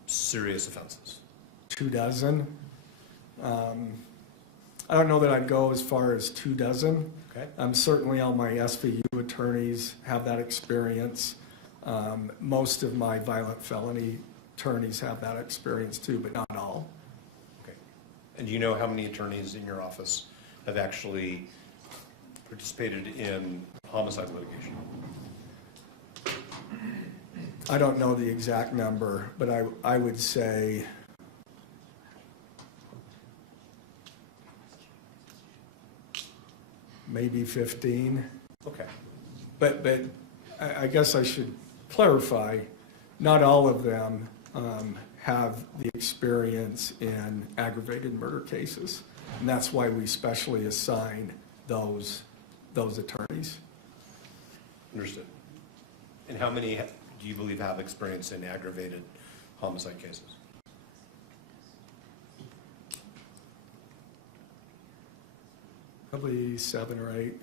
serious offenses? 24? I don't know that I'd go as far as 24. Okay. Certainly all my SVU attorneys have that experience. Most of my violent felony attorneys have that experience too, but not all. Okay. And do you know how many attorneys in your office have actually participated in homicide litigation? I don't know the exact number, but I would say maybe 15. Okay. But I guess I should clarify, not all of them have the experience in aggravated murder cases. And that's why we specially assign those attorneys. Understood. And how many do you believe have experience in aggravated homicide cases? Probably 7 or 8.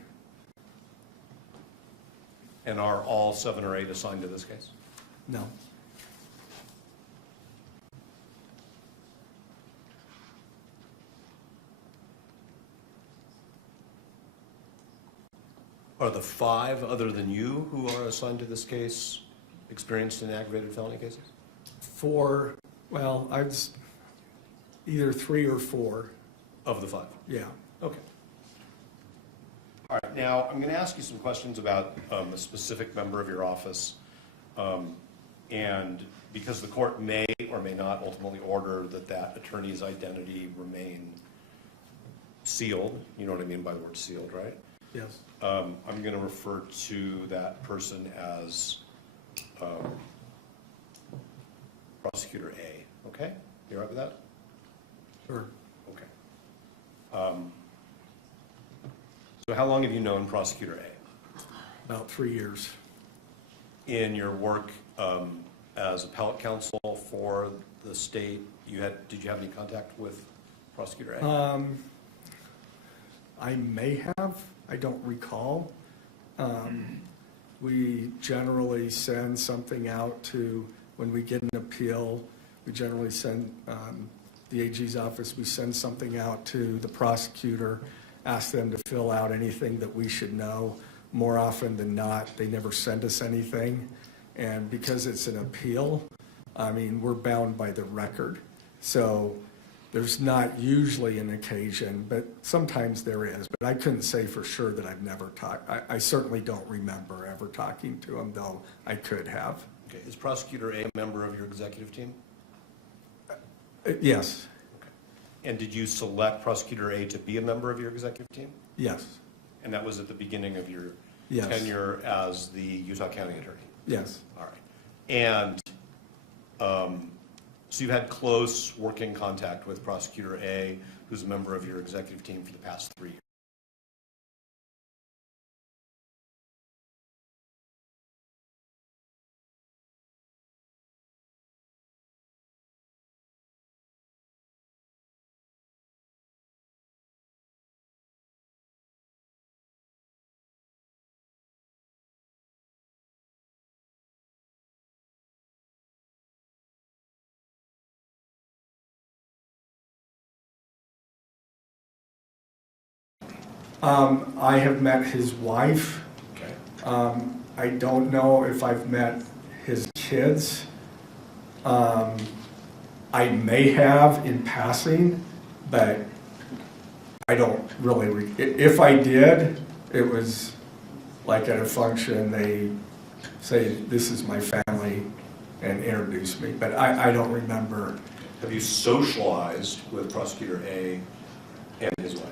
And are all 7 or 8 assigned to this case? No. Are the 5 other than you who are assigned to this case experienced in aggravated felony cases? 4, well, either 3 or 4. Of the 5? Yeah. Okay. All right, now I'm going to ask you some questions about a specific member of your office. And because the court may or may not ultimately order that that attorney's identity remain sealed, you know what I mean by the word sealed, right? Yes. I'm going to refer to that person as Prosecutor A, okay? You all right with that? Sure. Okay. So how long have you known Prosecutor A? About 3 years. In your work as appellate counsel for the state, did you have any contact with Prosecutor A? I may have, I don't recall. We generally send something out to, when we get an appeal, we generally send, the AG's office, we send something out to the prosecutor, ask them to fill out anything that we should know. More often than not, they never send us anything. And because it's an appeal, I mean, we're bound by the record. So there's not usually an occasion, but sometimes there is. But I couldn't say for sure that I've never talked. I certainly don't remember ever talking to him, though I could have. Okay. Is Prosecutor A a member of your executive team? Yes. Okay. And did you select Prosecutor A to be a member of your executive team? Yes. And that was at the beginning of your Yes. tenure as the Utah County Attorney? Yes. All right. And so you've had close working contact with Prosecutor A, who's a member of your executive team for the past 3 years. I have met his wife. Okay. I don't know if I've met his kids. I may have in passing, but I don't really, if I did, it was like at a function, they say, this is my family, and introduce me, but I don't remember. Have you socialized with Prosecutor A and his wife?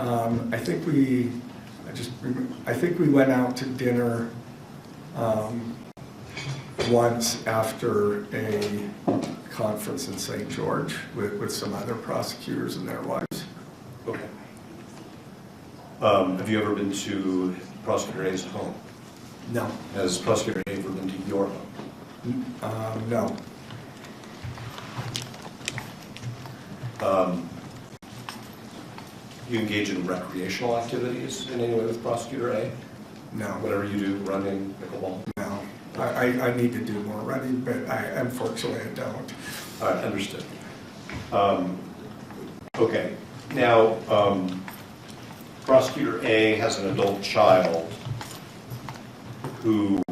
I think we went out to dinner once after a conference in St. George with some other prosecutors and their wives. Okay. Have you ever been to Prosecutor A's home? No. Has Prosecutor A ever been to your home? No. You engage in recreational activities in any way with Prosecutor A? No. Whatever you do, running, pickleball? No. I need to do more running, but unfortunately I don't. All right, understood. Okay. Now, Prosecutor A has an adult child who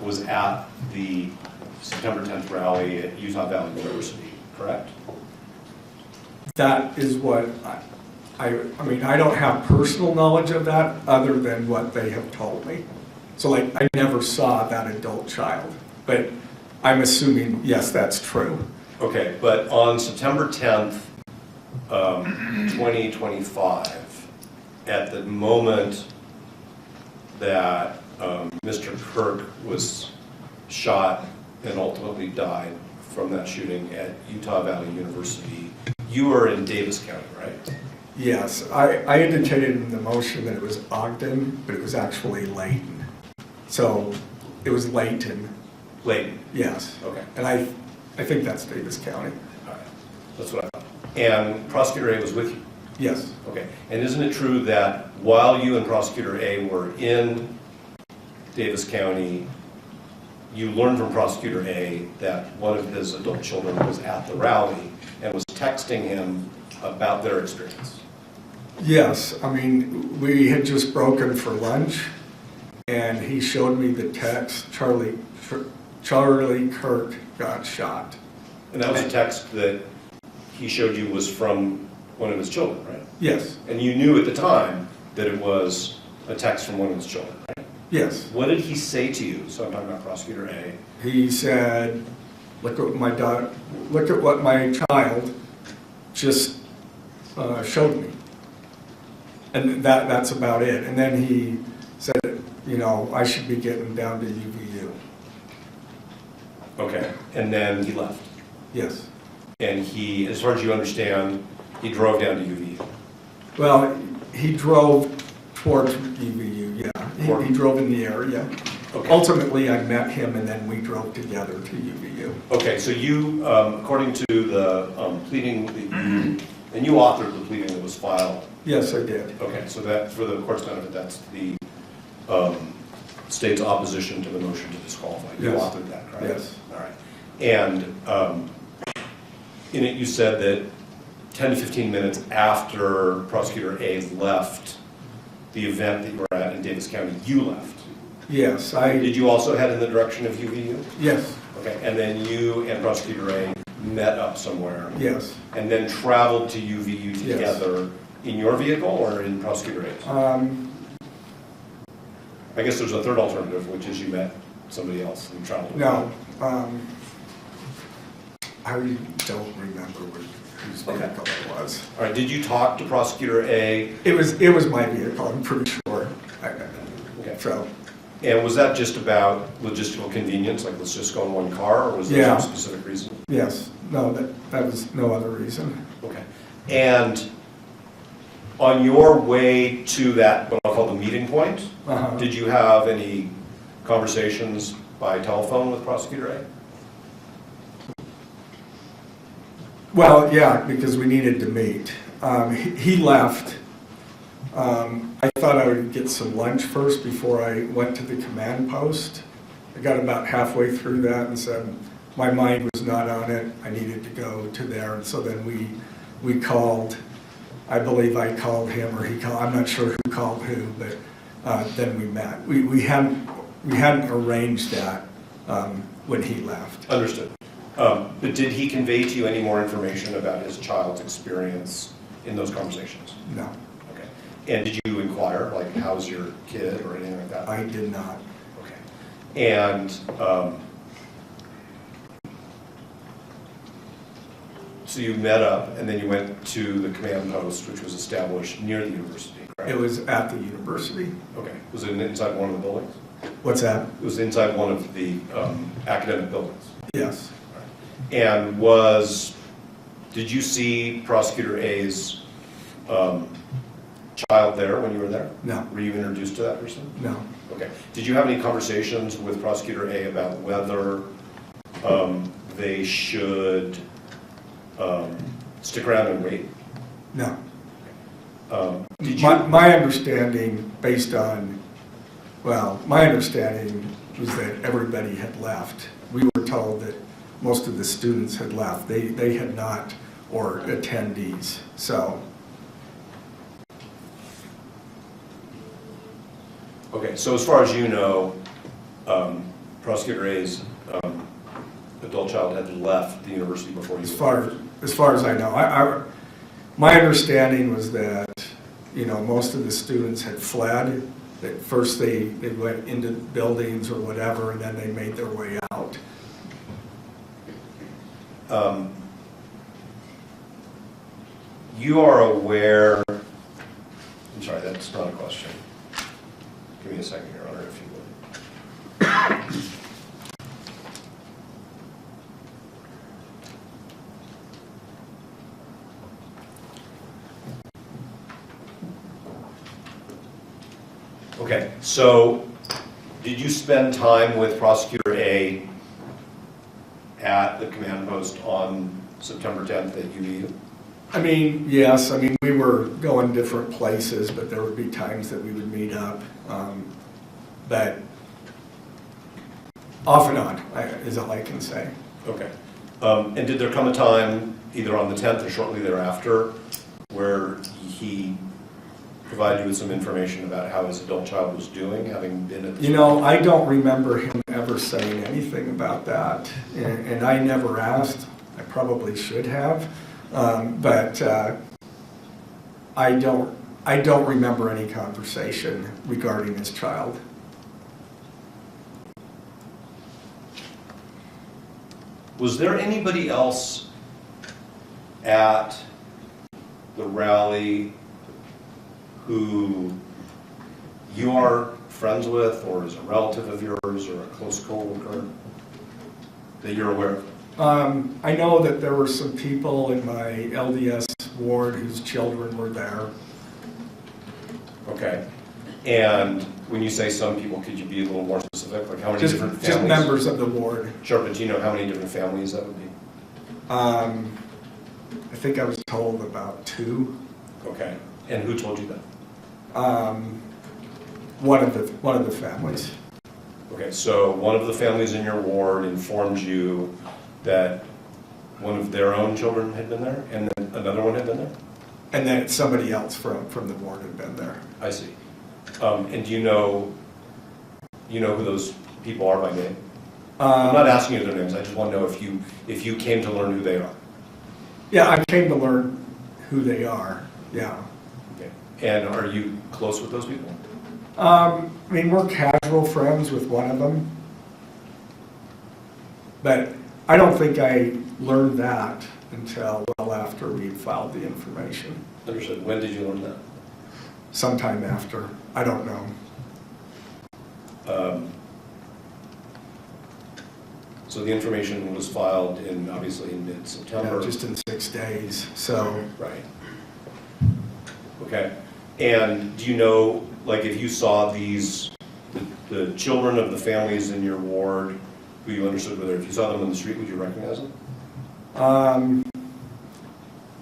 was at the September 10th rally at Utah Valley University, correct? That is what I mean, I don't have personal knowledge of that other than what they have told me. So like, I never saw that adult child, but I'm assuming, yes, that's true. Okay, but on September 10th, 2025, at the moment that Mr. Kirk was shot and ultimately died from that shooting at Utah Valley University, you were in Davis County, right? Yes, I indicated in the motion that it was Ogden, but it was actually Layton. So it was Layton. Layton? Yes. Okay. And I think that's Davis County. All right, that's what I thought. And Prosecutor A was with you? Yes. Okay, and isn't it true that while you and Prosecutor A were in Davis County, you learned from Prosecutor A that one of his adult children was at the rally and was texting him about their experience? Yes, I mean, we had just broken for lunch, and he showed me the text, Charlie Kirk got shot. And that was a text that he showed you was from one of his children, right? Yes. And you knew at the time that it was a text from one of his children, right? Yes. What did he say to you? So I'm talking about Prosecutor A. He said, look at what my child just showed me. And that's about it. And then he said, you know, I should be getting down to UVU. Okay, and then he left. Yes. And he, as far as you understand, he drove down to UVU. Well, he drove towards UVU, yeah. He drove in the area. Okay. Ultimately, I met him and then we drove together to UVU. Okay, so you, according to the pleading that you, and you authored the pleading that was filed. Yes, I did. Okay, so that, for the court's benefit, that's the state's opposition to the motion to disqualify. You Yes. authored that, correct? Yes. All right. And in it, you said that 10 to 15 minutes after Prosecutor A left the event that you were at in Davis County, you left. Yes, Did you also head in the direction of UVU? Yes. Okay, and then you and Prosecutor A met up somewhere? Yes. And then traveled to UVU together in your vehicle or in Prosecutor A's? I guess there's a third alternative, which is you met somebody else and traveled with No. I don't remember whose vehicle it was. All right, did you talk to Prosecutor A? It was my vehicle, I'm pretty sure. Okay. So. And was that just about logistical convenience, like let's just go in one car, or was there some specific reason? Yes. No, that was no other reason. Okay. And on your way to that, what I'll call the meeting point, did you have any conversations by telephone with Prosecutor A? Well, yeah, because we needed to meet. He left. I thought I would get some lunch first before I went to the command post. I got about halfway through that and said my mind was not on it. I needed to go to there. And so then we called. I believe I called him or he called. I'm not sure who called who, but then we met. We hadn't arranged that when he left. Understood. But did he convey to you any more information about his child's experience in those conversations? No. Okay. And did you inquire, like, how's your kid or anything like that? I did not. Okay. And so you met up and then you went to the command post, which was established near the university, correct? It was at the university. Okay. Was it inside one of the buildings? What's that? It was inside one of the academic buildings? Yes. And did you see Prosecutor A's child there when you were there? No. Were you introduced to that person? No. Okay. Did you have any conversations with Prosecutor A about whether they should stick around and wait? No. Did you? My understanding, based on, my understanding was that everybody had left. We were told that most of the students had left. They had not, or attendees, so. Okay, so as far as you know, Prosecutor A's adult child had left the university before you. As far as I know, my understanding was that, most of the students had fled. That first they went into buildings or whatever, and then they made their way out. You are aware, I'm sorry, that's not a question. Give me a second, Your Honor, if you would. Okay, so did you spend time with Prosecutor A at the command post on September 10th at UVU? Yes, we were going different places, but there would be times that we would meet up. But off and on is all I can say. Okay. And did there come a time, either on the 10th or shortly thereafter, where he provided you with some information about how his adult child was doing, having been at the school? I don't remember him ever saying anything about that, and I never asked. I probably should have, but I don't I don't remember any conversation regarding his child. Was there anybody else at the rally who you are friends with, or is a relative of yours, or a close coworker that you're aware of? I know that there were some people in my LDS ward whose children were there. Okay. And when you say some people, could you be a little more specific? Like how many different families? Just members of the ward. Sure, but do you know how many different families that would be? I think I was told about 2. Okay. And who told you that? One of the families. Okay, so one of the families in your ward informed you that one of their own children had been there, and then another one had been there? And then somebody else from the board had been there. I see. And do you know who those people are by name? I'm not asking you their names. I just want to know if you came to learn who they are. Yeah, I came to learn who they are. Yeah. Okay. And are you close with those people? I mean, we're casual friends with one of them, but I don't think I learned that until well after we filed the information. Understood. When did you learn that? Sometime after. I don't know. So the information was filed obviously in mid-September. Yeah, just in 6 days. So right. Okay. And do you know, like, if you saw the children of the families in your ward who you understood were there, if you saw them on the street, would you recognize them?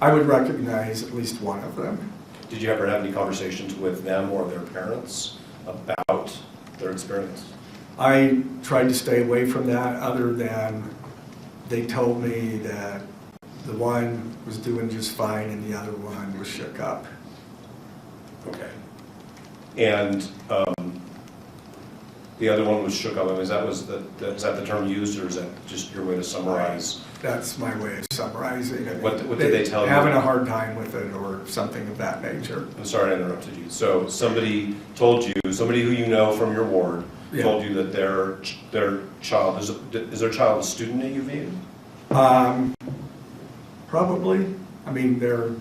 I would recognize at least one of them. Did you ever have any conversations with them or their parents about their experience? I tried to stay away from that, other than they told me that the one was doing just fine and the other one was shook up. Okay. And the other one was shook up. I mean, is that the term used, or is that just your way to summarize? That's my way of summarizing it. What did they tell you? Having a hard time with it or something of that nature. I'm sorry I interrupted you. So somebody told you, somebody who you know from your ward, Yeah. told you that their child, is their child a student at UVU? Probably. I mean, they're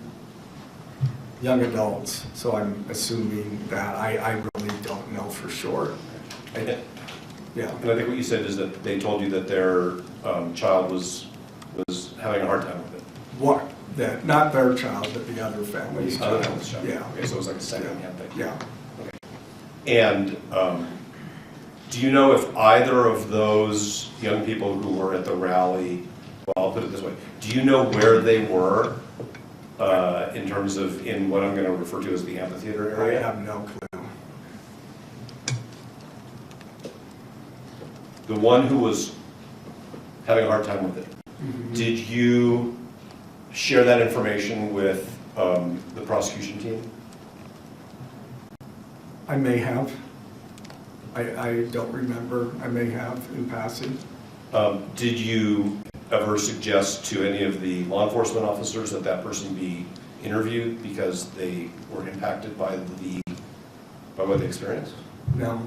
young adults, so I'm assuming that. I really don't know for sure. Yeah. And I think what you said is that they told you that their child was having a hard time with it. What? That not their child, but the other family's The other child. family's child. Yeah. Okay, so it was like a second-hand thing. Yeah. Okay. And do you know if either of those young people who were at the rally, well, I'll put it this way, do you know where they were in terms of in what I'm going to refer to as the amphitheater I area? have no clue. The one who was having a hard time with it, did you share that information with the prosecution team? I may have. I don't remember. I may have in passing. Did you ever suggest to any of the law enforcement officers that that person be interviewed because they were impacted by what they experienced? No.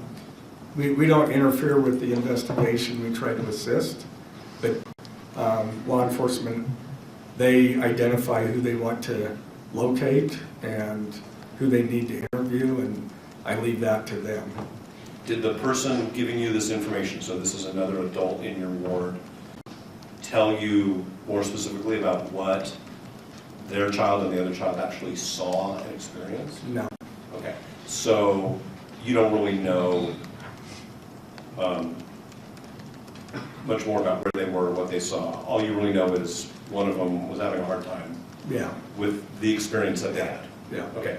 We don't interfere with the investigation. We try to assist. But law enforcement, they identify who they want to locate and who they need to interview, and I leave that to them. Did the person giving you this information, so this is another adult in your ward, tell you more specifically about what their child and the other child actually saw and experienced? No. Okay, so you don't really know much more about where they were, what they saw. All you really know is one of them was having a hard time Yeah. with the experience that they had. Yeah. Okay.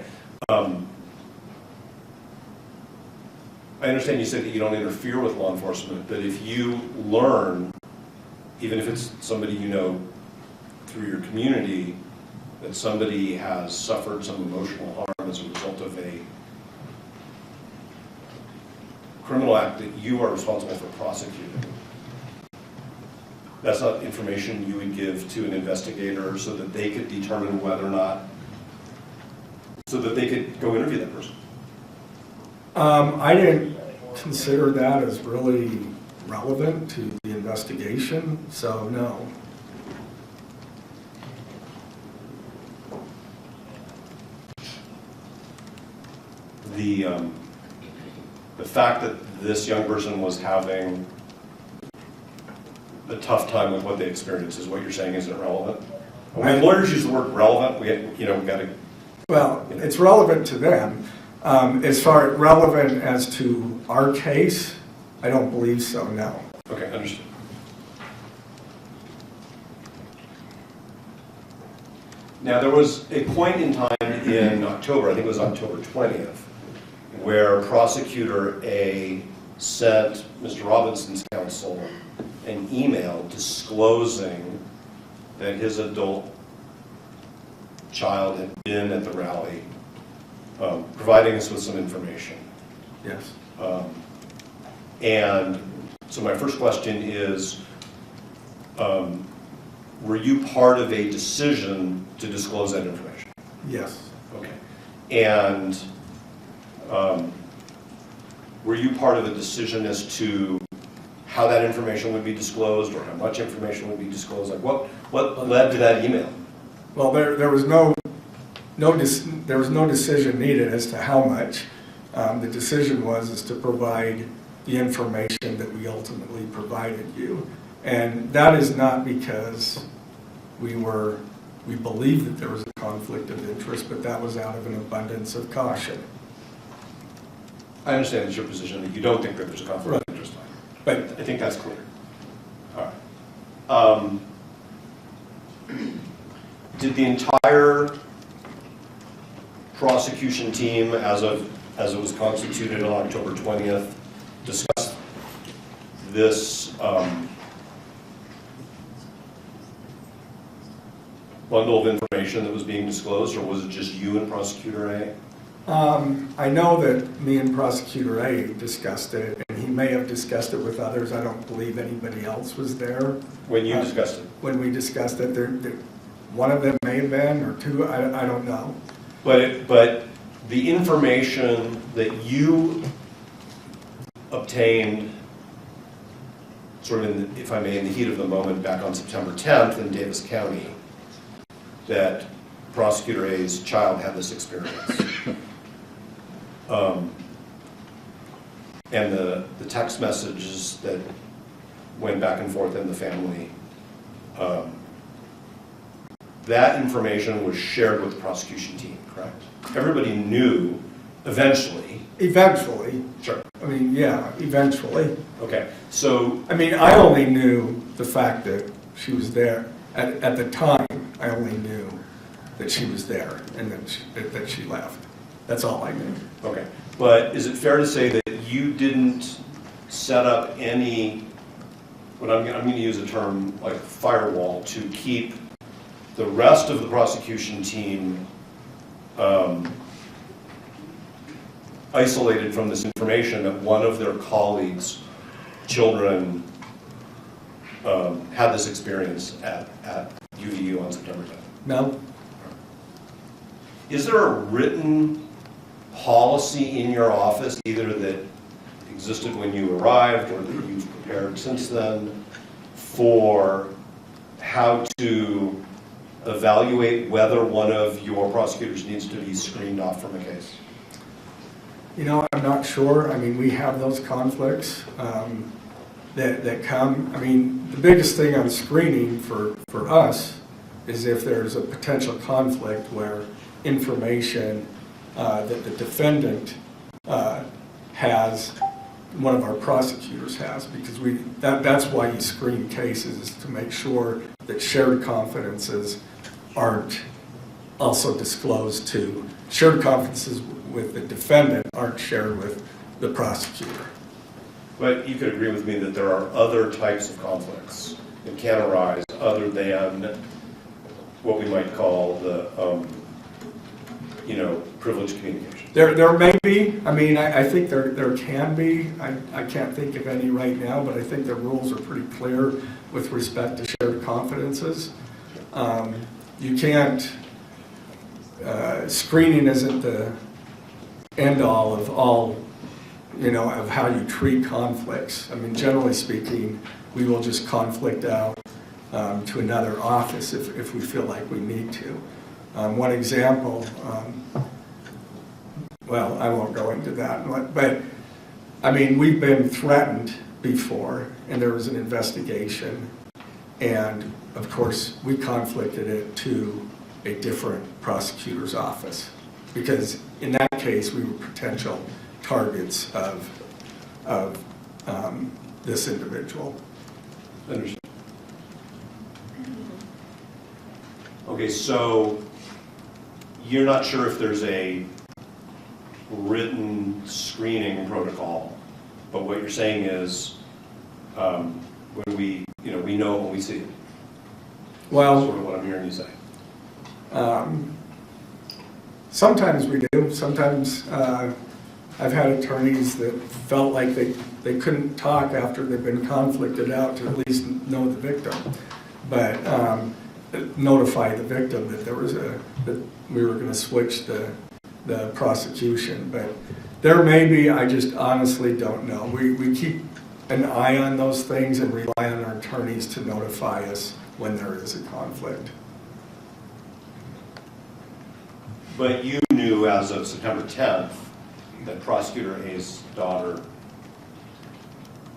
I understand you said that you don't interfere with law enforcement, but if you learn, even if it's somebody you know through your community, that somebody has suffered some emotional harm as a result of a criminal act that you are responsible for prosecuting, that's not information you would give to an investigator so that they could determine whether or not so that they could go interview that person? I didn't consider that as really relevant to the investigation, so no. The fact that this young person was having a tough time with what they experienced is what you're saying isn't relevant? When lawyers use the word relevant, we got to... Well, it's relevant to them. As far as relevant as to our case, I don't believe so, no. Okay, understood. Now, there was a point in time in October, I think it was October 20th, where Prosecutor A sent Mr. Robinson's counsel an email disclosing that his adult child had been at the rally, providing us with some information. Yes. And so my first question is, were you part of a decision to disclose that information? Yes. Okay. And were you part of a decision as to how that information would be disclosed or how much information would be disclosed? Like what led to that email? Well, there was no decision needed as to how much. The decision was to provide the information that we ultimately provided you. And that is not because we believed that there was a conflict of interest, but that was out of an abundance of caution. I understand it's your position that you don't think that there's a conflict of interest. But I think that's clear. All right. Did the entire prosecution team, as it was constituted on October 20th, discuss this bundle of information that was being disclosed, or was it just you and Prosecutor A? I know that me and Prosecutor A discussed it, and he may have discussed it with others. I don't believe anybody else was there. When you discussed it? When we discussed it, one of them may have been, or two, I don't know. But the information that you obtained, sort of, if I may, in the heat of the moment back on September 10th in Davis County, that Prosecutor A's child had this experience. And the text messages that went back and forth in the family, that information was shared with the prosecution team, correct? Everybody knew eventually. Eventually. Sure. I mean, yeah, eventually. Okay, so. I mean, I only knew the fact that she was there. At the time, I only knew that she was there and that she left. That's all I knew. Okay, but is it fair to say that you didn't set up any, what I'm going to use a term like firewall, to keep the rest of the prosecution team isolated from this information that one of their colleagues' children had this experience at UVU on September 10th? No. Is there a written policy in your office, either that existed when you arrived or that you've prepared since then, for how to evaluate whether one of your prosecutors needs to be screened off from a case? You know, I'm not sure. I mean, we have those conflicts that come. I mean, the biggest thing on screening for us is if there's a potential conflict where information that the defendant has, one of our prosecutors has, because that's why you screen cases, is to make sure that shared confidences aren't also disclosed to, shared confidences with the defendant aren't shared with the prosecutor. But you could agree with me that there are other types of conflicts that can arise other than what we might call the, privileged communication. There may be. I mean, I think there can be. I can't think of any right now, but I think the rules are pretty clear with respect to shared confidences. You can't, screening isn't the end-all of all, of how you treat conflicts. I mean, generally speaking, we will just conflict out to another office if we feel like we need to. One example, well, I won't go into that, but I mean, we've been threatened before, and there was an investigation, and of course, we conflicted it to a different prosecutor's office, because in that case, we were potential targets of this individual. Understood. Okay, so you're not sure if there's a written screening protocol, but what you're saying is when we know when we see it. Well, sort of what I'm hearing you say. Sometimes we do. Sometimes I've had attorneys that felt like they couldn't talk after they've been conflicted out to at least know the victim, but notify the victim that that we were going to switch the prosecution. But there may be, I just honestly don't know. We keep an eye on those things and rely on our attorneys to notify us when there is a conflict. But you knew as of September 10th that Prosecutor A's daughter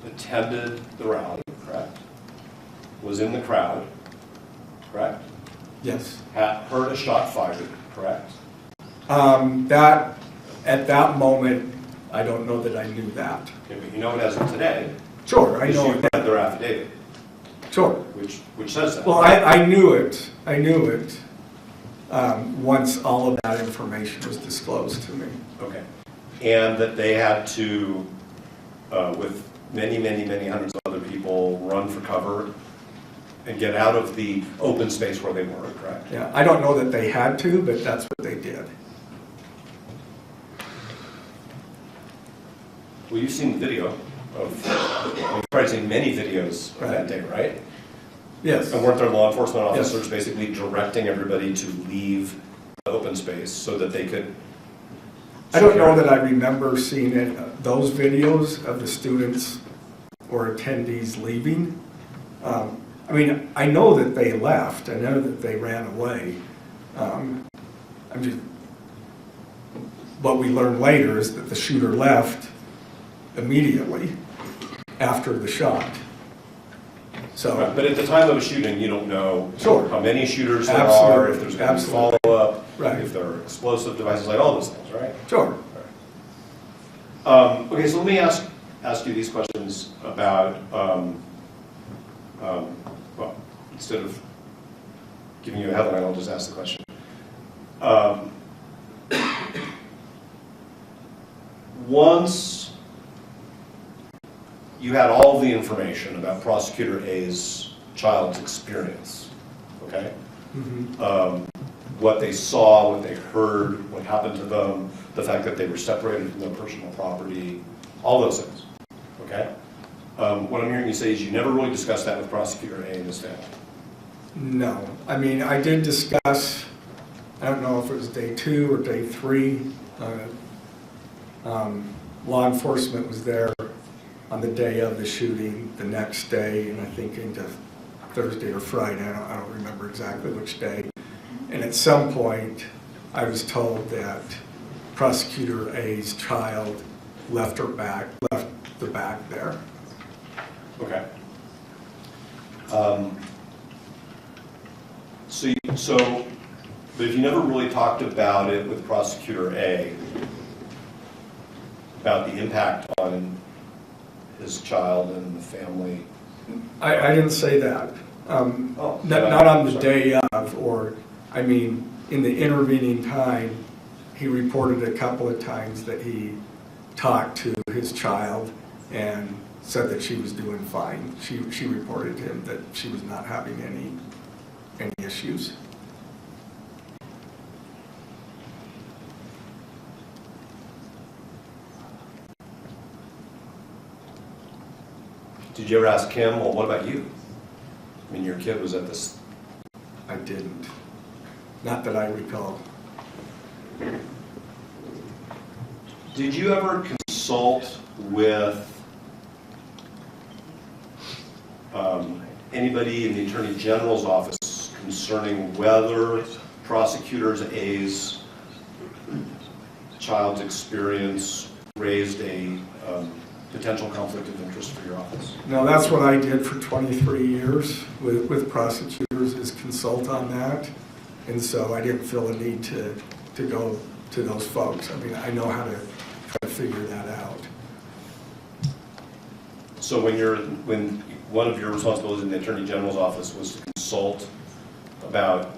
attended the rally, correct? Was in the crowd, correct? Yes. Had heard a shot fired, correct? That, at that moment, I don't know that I knew that. Okay, but you know it as of today. Sure, I know You it. read their affidavit. Sure. Which says that. Well, I knew it. I knew it once all of that information was disclosed to me. Okay. And that they had to, with many hundreds of other people, run for cover and get out of the open space where they were, correct? Yeah, I don't know that they had to, but that's what they did. Well, you've seen the video of, you've probably seen many videos of that day, right? Yes. And weren't there law enforcement officers basically directing everybody to leave the open space so that they could? I don't know that I remember seeing it, those videos of the students or attendees leaving. I mean, I know that they left. I know that they ran away. What we learned later is that the shooter left immediately after the shot. So, Right, but at the time of a shooting, you don't know how many shooters there Absolutely. are, if there's going to be follow-up, Right. if there are explosive devices, like all those things, right? Sure. Okay, so let me ask you these questions about, well, instead of giving you a headline, I'll just ask the question. Once you had all the information about Prosecutor A's child's experience, okay? Mm-hmm. What they saw, what they heard, what happened to them, the fact that they were separated from their personal property, all those things, okay? What I'm hearing you say is you never really discussed that with Prosecutor A and his family. No. I mean, I did discuss, I don't know if it was day 2 or day 3, law enforcement was there on the day of the shooting, the next day, and I think into Thursday or Friday, I don't remember exactly which day. And at some point, I was told that Prosecutor A's child left the bag there. Okay. But if you never really talked about it with Prosecutor A, about the impact on his child and the family? I didn't say that. Not on the day of, or, I mean, in the intervening time, he reported a couple of times that he talked to his child and said that she was doing fine. She reported to him that she was not having any issues. Did you ever ask him, well, what about you? I mean, your kid was at this. I didn't. Not that I recall. Did you ever consult with anybody in the Attorney General's office concerning whether Prosecutors A's child's experience raised a potential conflict of interest for your office? No, that's what I did for 23 years with prosecutors, is consult on that. And so I didn't feel a need to go to those folks. I mean, I know how to try to figure that out. So when one of your responsibilities in the Attorney General's office was to consult about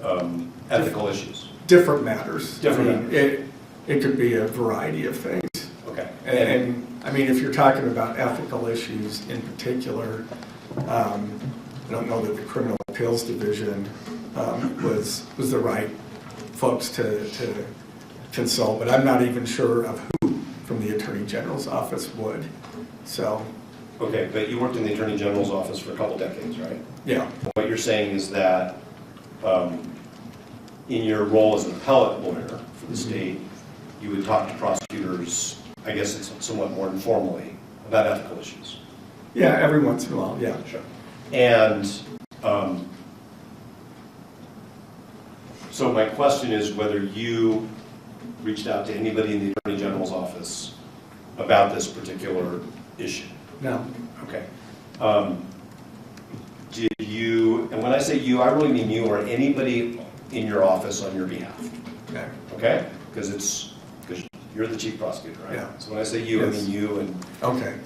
ethical issues? Different matters. Different matters. It could be a variety of things. Okay. And I mean, if you're talking about ethical issues in particular, I don't know that the Criminal Appeals Division was the right folks to consult, but I'm not even sure of who from the Attorney General's office would. So. Okay, but you worked in the Attorney General's office for a couple decades, right? Yeah. What you're saying is that in your role as an appellate lawyer for the state, you would talk to prosecutors, I guess it's somewhat more informally, about ethical issues. Yeah, every once in a while, yeah. Sure. And so my question is whether you reached out to anybody in the Attorney General's office about this particular issue. No. Okay. Did you, and when I say you, I really mean you or anybody in your office on your behalf. Okay. Okay? Because you're the chief prosecutor, right? Yeah. So when I say you, I mean you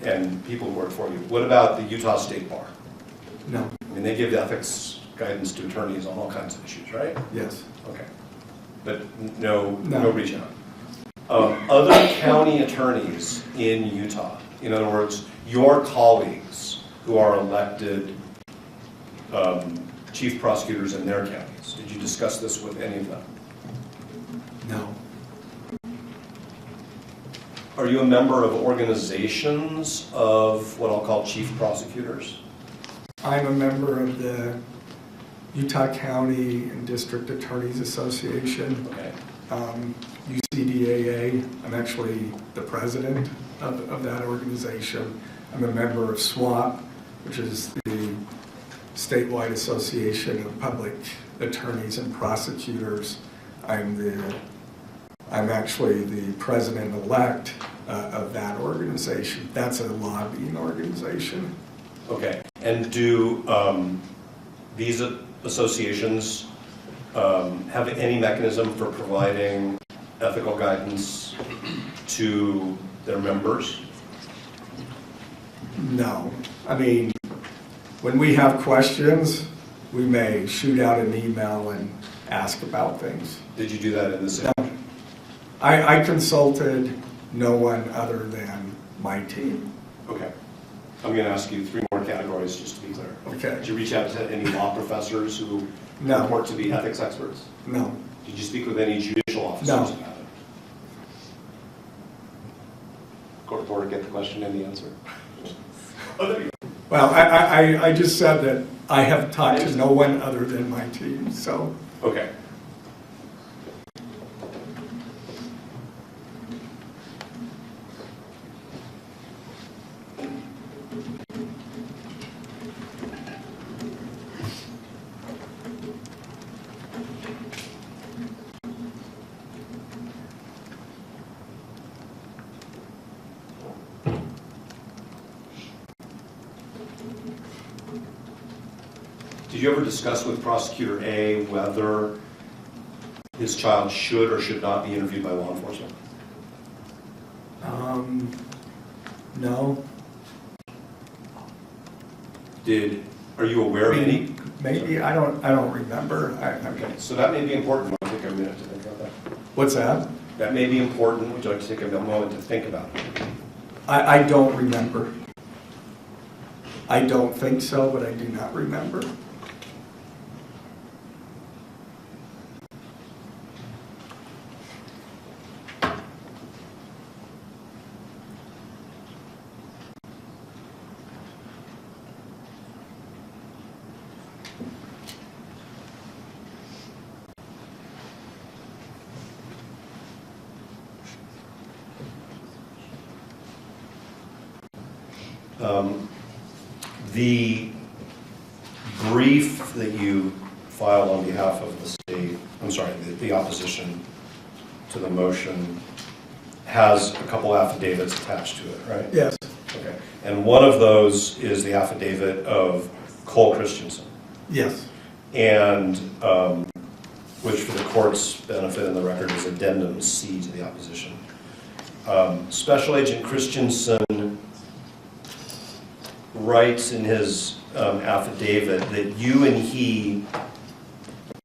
and people who work for you. What about the Utah State Bar? No. I mean, they give ethics guidance to attorneys on all kinds of issues, right? Yes. Okay. But no reach out. Other county attorneys in Utah, in other words, your colleagues who are elected chief prosecutors in their counties, did you discuss this with any of them? No. Are you a member of organizations of what I'll call chief prosecutors? I'm a member of the Utah County and District Attorneys Association, UCDAA. I'm actually the president of that organization. I'm a member of SWAP, which is the statewide association of public attorneys and prosecutors. I'm actually the president-elect of that organization. That's a lobbying organization. Okay, and do these associations have any mechanism for providing ethical guidance to their members? No. I mean, when we have questions, we may shoot out an email and ask about things. Did you do that in this? No. I consulted no one other than my team. Okay. I'm going to ask you 3 more categories just to be clear. Okay. Did you reach out to any law professors who No. report to be ethics experts? No. Did you speak with any judicial officers No. about it? Court reporter, get the question and the answer. Oh, there you go. Well, I just said that I have talked to no one other than my team, so. Okay. Did you ever discuss with Prosecutor A whether his child should or should not be interviewed by law enforcement? No. Are you aware of any? Maybe, I don't remember. Okay, so that may be important. Would you take a minute to think about that? What's that? That may be important. Would you like to take a moment to think about it? I don't remember. I don't think so, but I do not remember. The brief that you filed on behalf of the state, I'm sorry, the opposition to the motion has a couple affidavits attached to it, right? Yes. Okay. And one of those is the affidavit of Cole Christensen. Yes. And which for the court's benefit in the record is addendum C to the opposition. Special Agent Christensen writes in his affidavit that you and he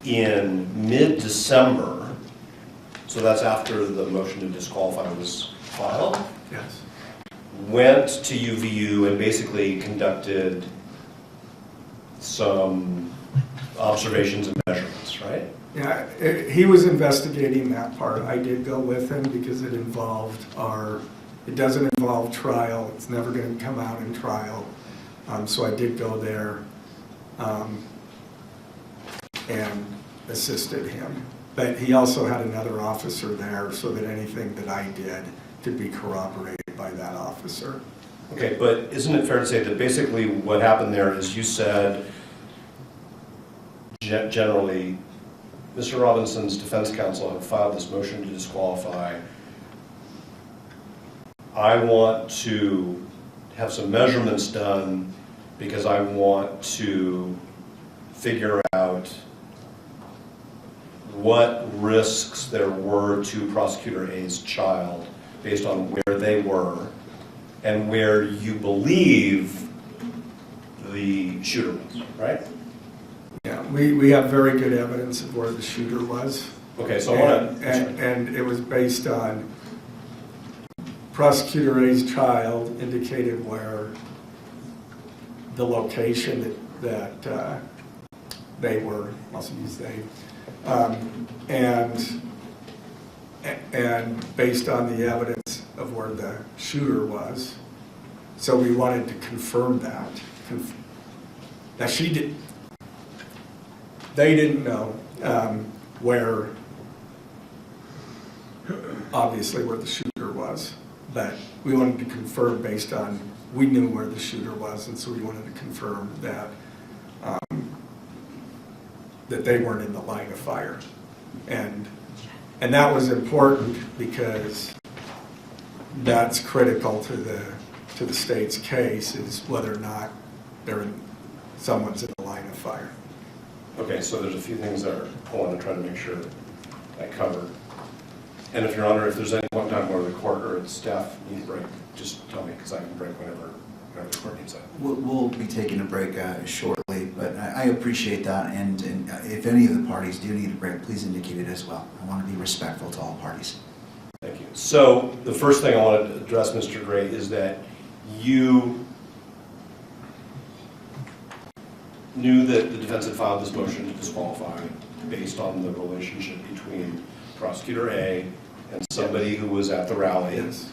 in mid-December, so that's after the motion to disqualify was filed, Yes. went to UVU and basically conducted some observations and measurements, right? Yeah, he was investigating that part. I did go with him because it involved it doesn't involve trial. It's never going to come out in trial. So I did go there and assisted him. But he also had another officer there so that anything that I did could be corroborated by that officer. Okay, but isn't it fair to say that basically what happened there is you said generally Mr. Robinson's defense counsel had filed this motion to disqualify. I want to have some measurements done because I want to figure out what risks there were to Prosecutor A's child based on where they were and where you believe the shooter was, right? Yeah, we have very good evidence of where the shooter was. Okay, so and it was based on Prosecutor A's child indicated where the location that they were, I'll use they, and based on the evidence of where the shooter was. So we wanted to confirm that. Now they didn't know where, obviously where the shooter was, but we wanted to confirm based on, we knew where the shooter was, and so we wanted to confirm that that they weren't in the line of fire. And that was important because that's critical to the state's case, is whether or not someone's in the line of fire. Okay, so there's a few things there I want to try to make sure I cover. And if Your Honor, if there's any one time where the court or its staff need a break, just tell me, because I can break whenever the court needs that. We'll be taking a break shortly, but I appreciate that, and if any of the parties do need a break, please indicate it as well. I want to be respectful to all parties. Thank you. So the first thing I want to address, Mr. Gray, is that you knew that the defense had filed this motion to disqualify based on the relationship between Prosecutor A and somebody who was at the rally. Yes.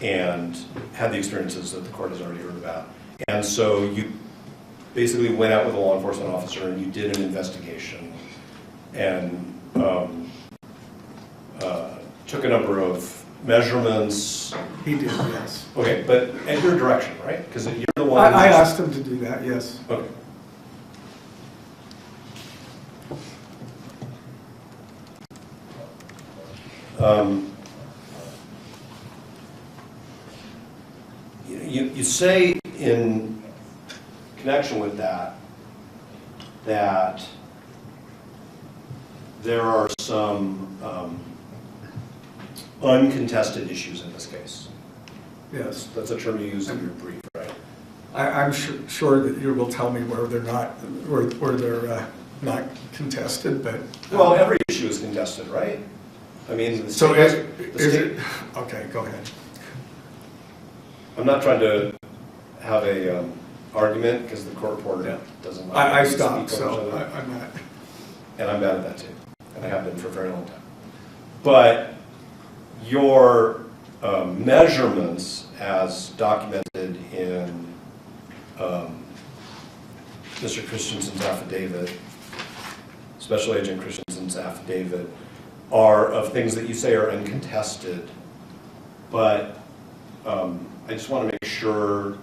And had the experiences that the court has already heard about. And so you basically went out with a law enforcement officer and you did an investigation and took a number of measurements. He did, yes. Okay, but at your direction, right? Because you're the one. I asked him to do that, yes. Okay. You say in connection with that there are some uncontested issues in this case. Yes. That's a term you used in your brief, right? I'm sure that you will tell me where they're not contested, but. Well, every issue is contested, right? I mean, So is it, okay, go ahead. I'm not trying to have a argument because the court reporter doesn't like I to stopped, speak over each so other. I'm not. And I'm bad at that too, and I have been for a very long time. But your measurements as documented in Mr. Christensen's affidavit, Special Agent Christensen's affidavit, are of things that you say are uncontested, but I just want to make sure.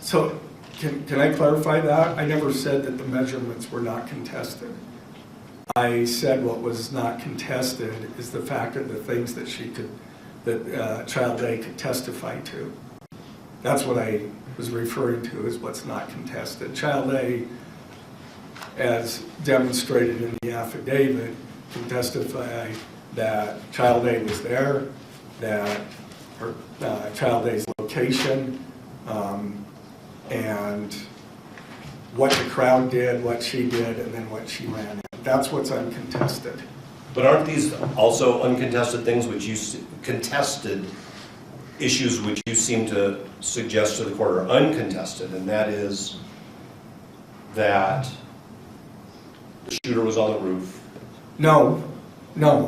So can I clarify that? I never said that the measurements were not contested. I said what was not contested is the fact of the things that Child A could testify to. That's what I was referring to as what's not contested. Child A, as demonstrated in the affidavit, can testify that Child A was there, that her Child A's location, and what the crowd did, what she did, and then what she ran in. That's what's uncontested. But aren't these also uncontested things which you, contested issues which you seem to suggest to the court are uncontested, and that is that the shooter was on the roof? No,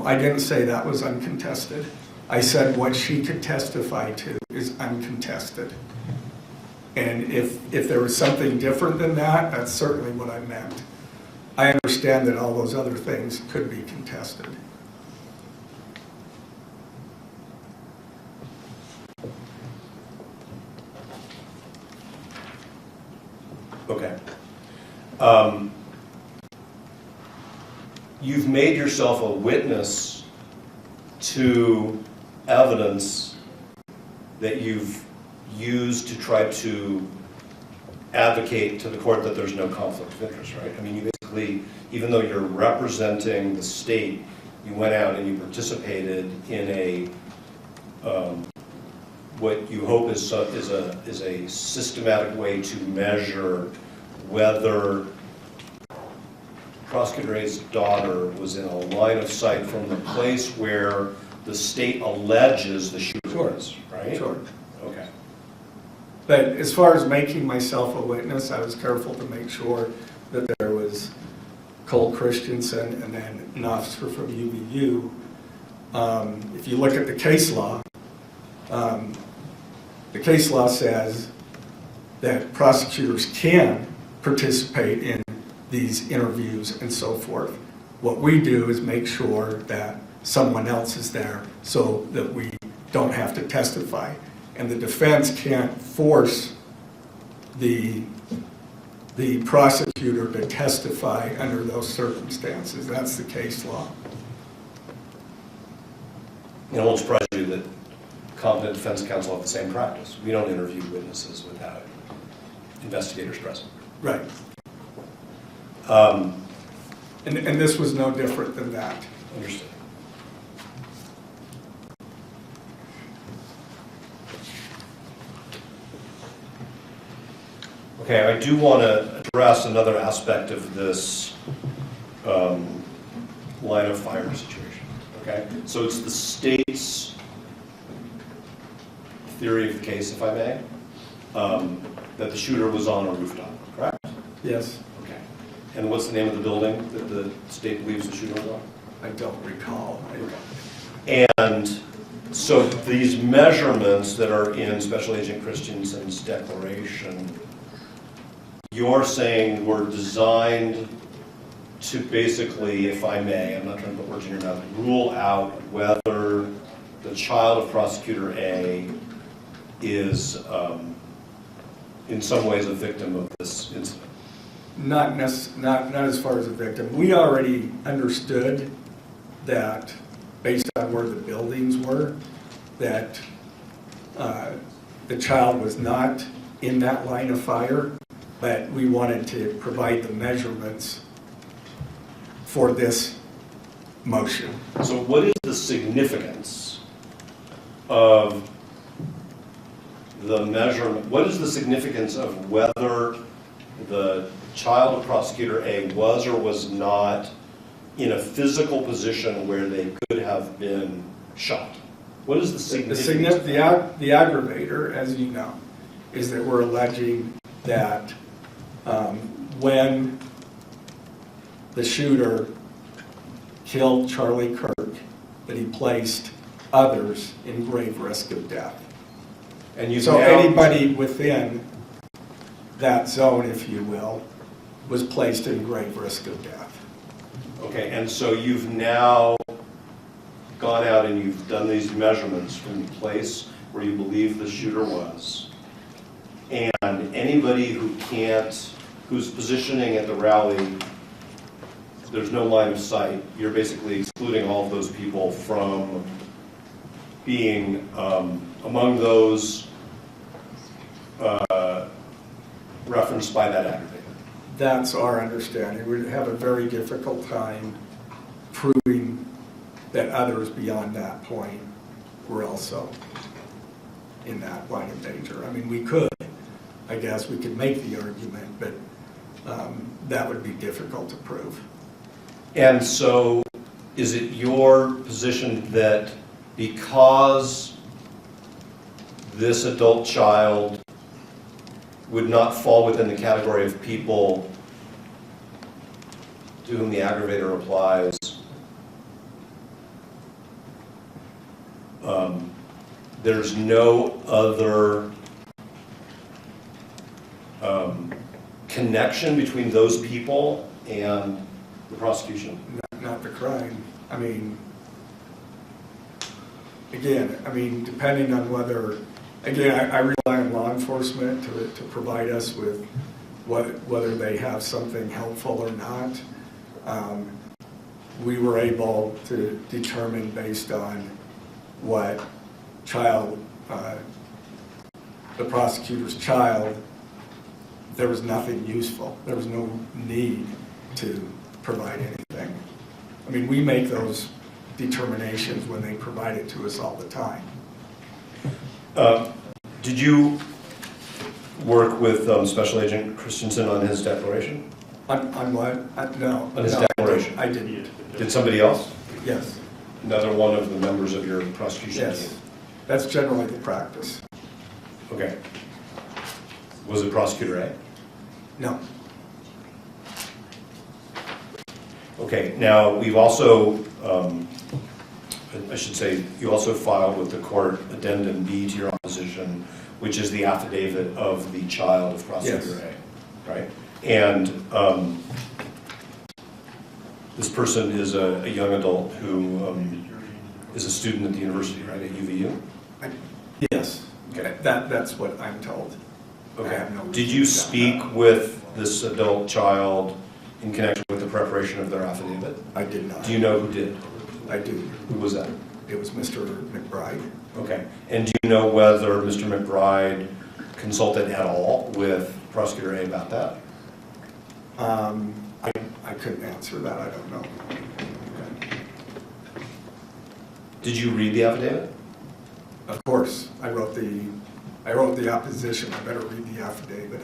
I didn't say that was uncontested. I said what she could testify to is uncontested. And if there was something different than that, that's certainly what I meant. I understand that all those other things could be contested. Okay. You've made yourself a witness to evidence that you've used to try to advocate to the court that there's no conflict of interest, right? I mean, you basically, even though you're representing the state, you went out and you participated in a what you hope is a systematic way to measure whether Prosecutor A's daughter was in a line of sight from the place where the state alleges the shooter was, right? Sure. Okay. But as far as making myself a witness, I was careful to make sure that there was Cole Christensen and then an officer from UVU. If you look at the case law says that prosecutors can participate in these interviews and so forth. What we do is make sure that someone else is there so that we don't have to testify. And the defense can't force the prosecutor to testify under those circumstances. That's the case law. It won't surprise you that competent defense counsel have the same practice. We don't interview witnesses without investigators present. Right. And this was no different than that. Understood. Okay, I do want to address another aspect of this line of fire situation. Okay, so it's the state's theory of the case, if I may, that the shooter was on a rooftop, correct? Yes. Okay. And what's the name of the building that the state believes the shooter was on? I don't recall. And so these measurements that are in Special Agent Christensen's declaration, you're saying were designed to basically, if I may, I'm not trying to put words in your mouth, rule out whether the child of Prosecutor A is in some ways a victim of this incident? Not as far as a victim. We already understood that, based on where the buildings were, that the child was not in that line of fire, but we wanted to provide the measurements for this motion. So what is the significance of the measurement? What is the significance of whether the child of Prosecutor A was or was not in a physical position where they could have been shot? What is the significance? The aggravator, as you know, is that we're alleging that when the shooter killed Charlie Kirk, that he placed others in grave risk of death. And so anybody within that zone, if you will, was placed in grave risk of death. Okay, and so you've now gone out and you've done these measurements from the place, where you believe the shooter was, and anybody who's positioning at the rally, there's no line of sight, you're basically excluding all of those people from being among those referenced by that aggravator. That's our understanding. We'd have a very difficult time proving that others beyond that point were also in that line of danger. I mean, we could, I guess, we could make the argument, but that would be difficult to prove. And so, is it your position that because this adult child would not fall within the category of people to whom the aggravator applies, there's no other connection between those people and the prosecution? Not the crime. I mean, again, depending on whether, again, I rely on law enforcement to provide us with whether they have something helpful or not. We were able to determine based on what the prosecutor's child, there was nothing useful. There was no need to provide anything. I mean, we make those determinations when they provide it to us all the time. Did you work with Special Agent Christensen on his declaration? On what? No. On his no, declaration? I didn't. Did somebody else? Yes. Another one of the members of your prosecution team? Yes. That's generally the practice. Okay. Was it Prosecutor A? No. Okay, now we've also, I should say, you also filed with the court Addendum B to your opposition, which is the affidavit of the child of Prosecutor A, right? And this person is a young adult who is a student at the university, right, at UVU? Yes. Okay. That's what I'm told. Okay. I have no Did you speak with this adult child in connection with the preparation of their affidavit? I did not. Do you know who did? I do. Who was that? It was Mr. McBride. Okay. And do you know whether Mr. McBride consulted at all with Prosecutor A about that? I couldn't answer that. I don't know. Okay. Did you read the affidavit? Of course. I wrote the opposition. I better read the affidavit.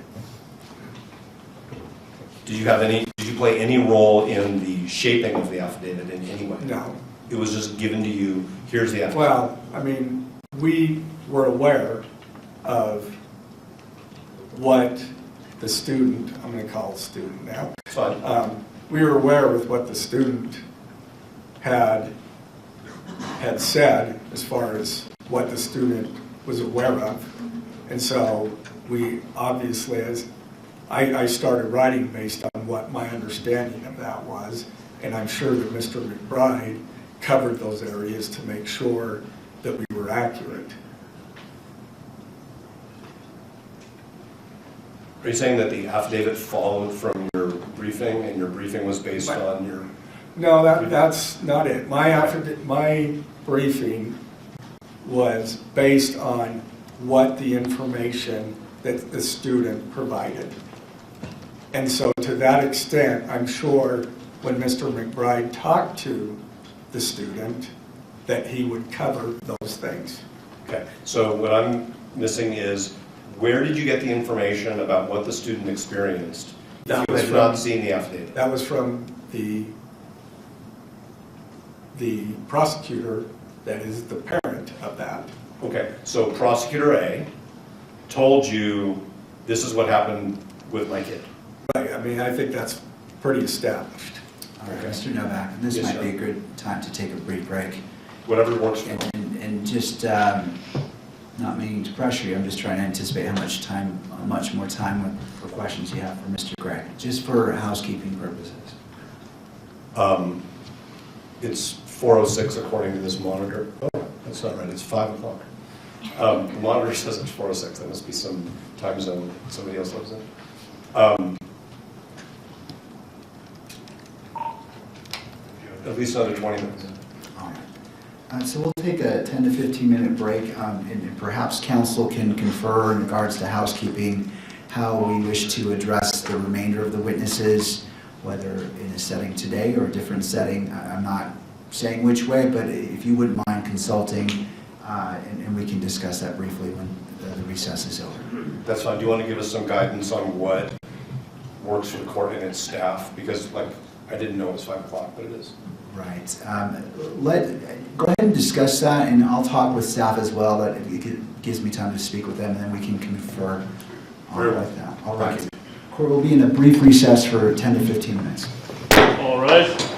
Did you play any role in the shaping of the affidavit in any way? No. It was just given to you, here's the affidavit? Well, I mean, we were aware of what the student, I'm going to call it student now. It's fine. We were aware with what the student had said as far as what the student was aware of. And so we obviously, as I started writing based on what my understanding of that was, and I'm sure that Mr. McBride covered those areas to make sure that we were accurate. Are you saying that the affidavit followed from your briefing and your briefing was based on your... No, that's not it. My briefing was based on what the information that the student provided. And so to that extent, I'm sure when Mr. McBride talked to the student, that he would cover those things. Okay, so what I'm missing is, where did you get the information about what the student experienced if you had not seen the affidavit? That was from the prosecutor that is the parent of that. Okay, so Prosecutor A told you, this is what happened with my kid. Right, I mean, I think that's pretty established. All right, Mr. Novak, this Yes, might sir. be a good time to take a brief break. Whatever works for you. And just not meaning to pressure you, I'm just trying to anticipate how much more time for questions you have for Mr. Gregg, just for housekeeping purposes. It's 4:06 according to this monitor. Oh, that's not right, it's 5 o'clock. The monitor says it's 4:06. That must be some time zone somebody else lives in. At least another 20 minutes. All right. So we'll take a 10 to 15-minute break, and perhaps council can confer in regards to housekeeping how we wish to address the remainder of the witnesses, whether in a setting today or a different setting. I'm not saying which way, but if you wouldn't mind consulting, and we can discuss that briefly when the recess is over. That's fine. Do you want to give us some guidance on what works for the court and its staff? Because, like, I didn't know it was 5 o'clock, but it is. Right. Go ahead and discuss that, and I'll talk with staff as well. That it gives me time to speak with them, and then we can confer on like that. All right. Court will be in a brief recess for 10 to 15 minutes. All right.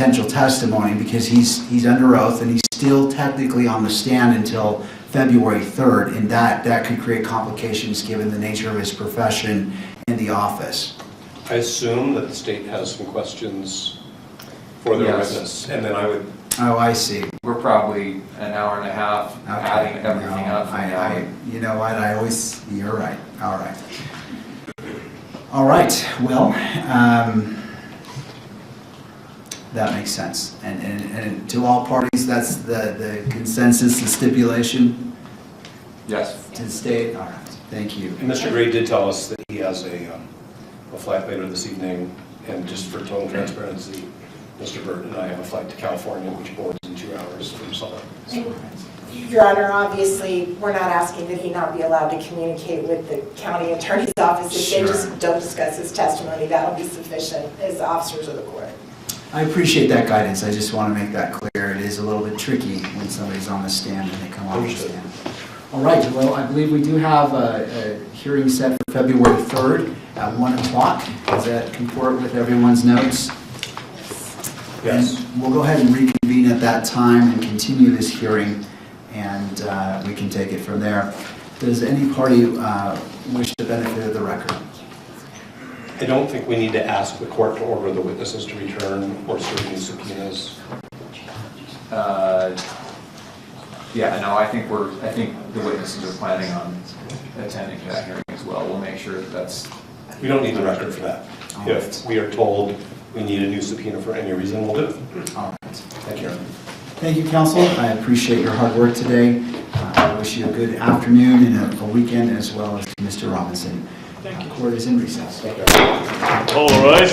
potential testimony because he's under oath and he's still technically on the stand until February 3rd, and that could create complications given the nature of his profession in the office. I assume that the state has some questions for their Yes. witness, and then I would. Oh, I see. We're probably an hour and a half adding everything No, up. you know what, you're right, all right. All right, well, that makes sense. And to all parties, that's the consensus, the stipulation Yes. to the state? All right, thank you. And Mr. Gray did tell us that he has a flight later this evening, and just for total transparency, Mr. Burt and I have a flight to California, which boards in 2 hours from Salt Lake. Your Honor, obviously, we're not asking that he not be allowed to communicate with the county attorney's office. If they just don't discuss his testimony, that'll be sufficient as officers of the court. I appreciate that guidance. I just want to make that clear. It is a little bit tricky when somebody's on the stand and they come off the stand. All right, well, I believe we do have a hearing set for February 3rd at 1 o'clock. Does that comport with everyone's notes? Yes. And we'll go ahead and reconvene at that time and continue this hearing, and we can take it from there. Does any party wish the benefit of the record? I don't think we need to ask the court to order the witnesses to return or serve any subpoenas. Yeah, no, I think the witnesses are planning on attending that hearing as well. We'll make sure that that's. We don't need the record for that. If we are told we need a new subpoena for any reason, we'll do it. All right. Thank you. Thank you, counsel. I appreciate your hard work today. I wish you a good afternoon and a weekend, as well as to Mr. Robinson. Court is in recess. All right.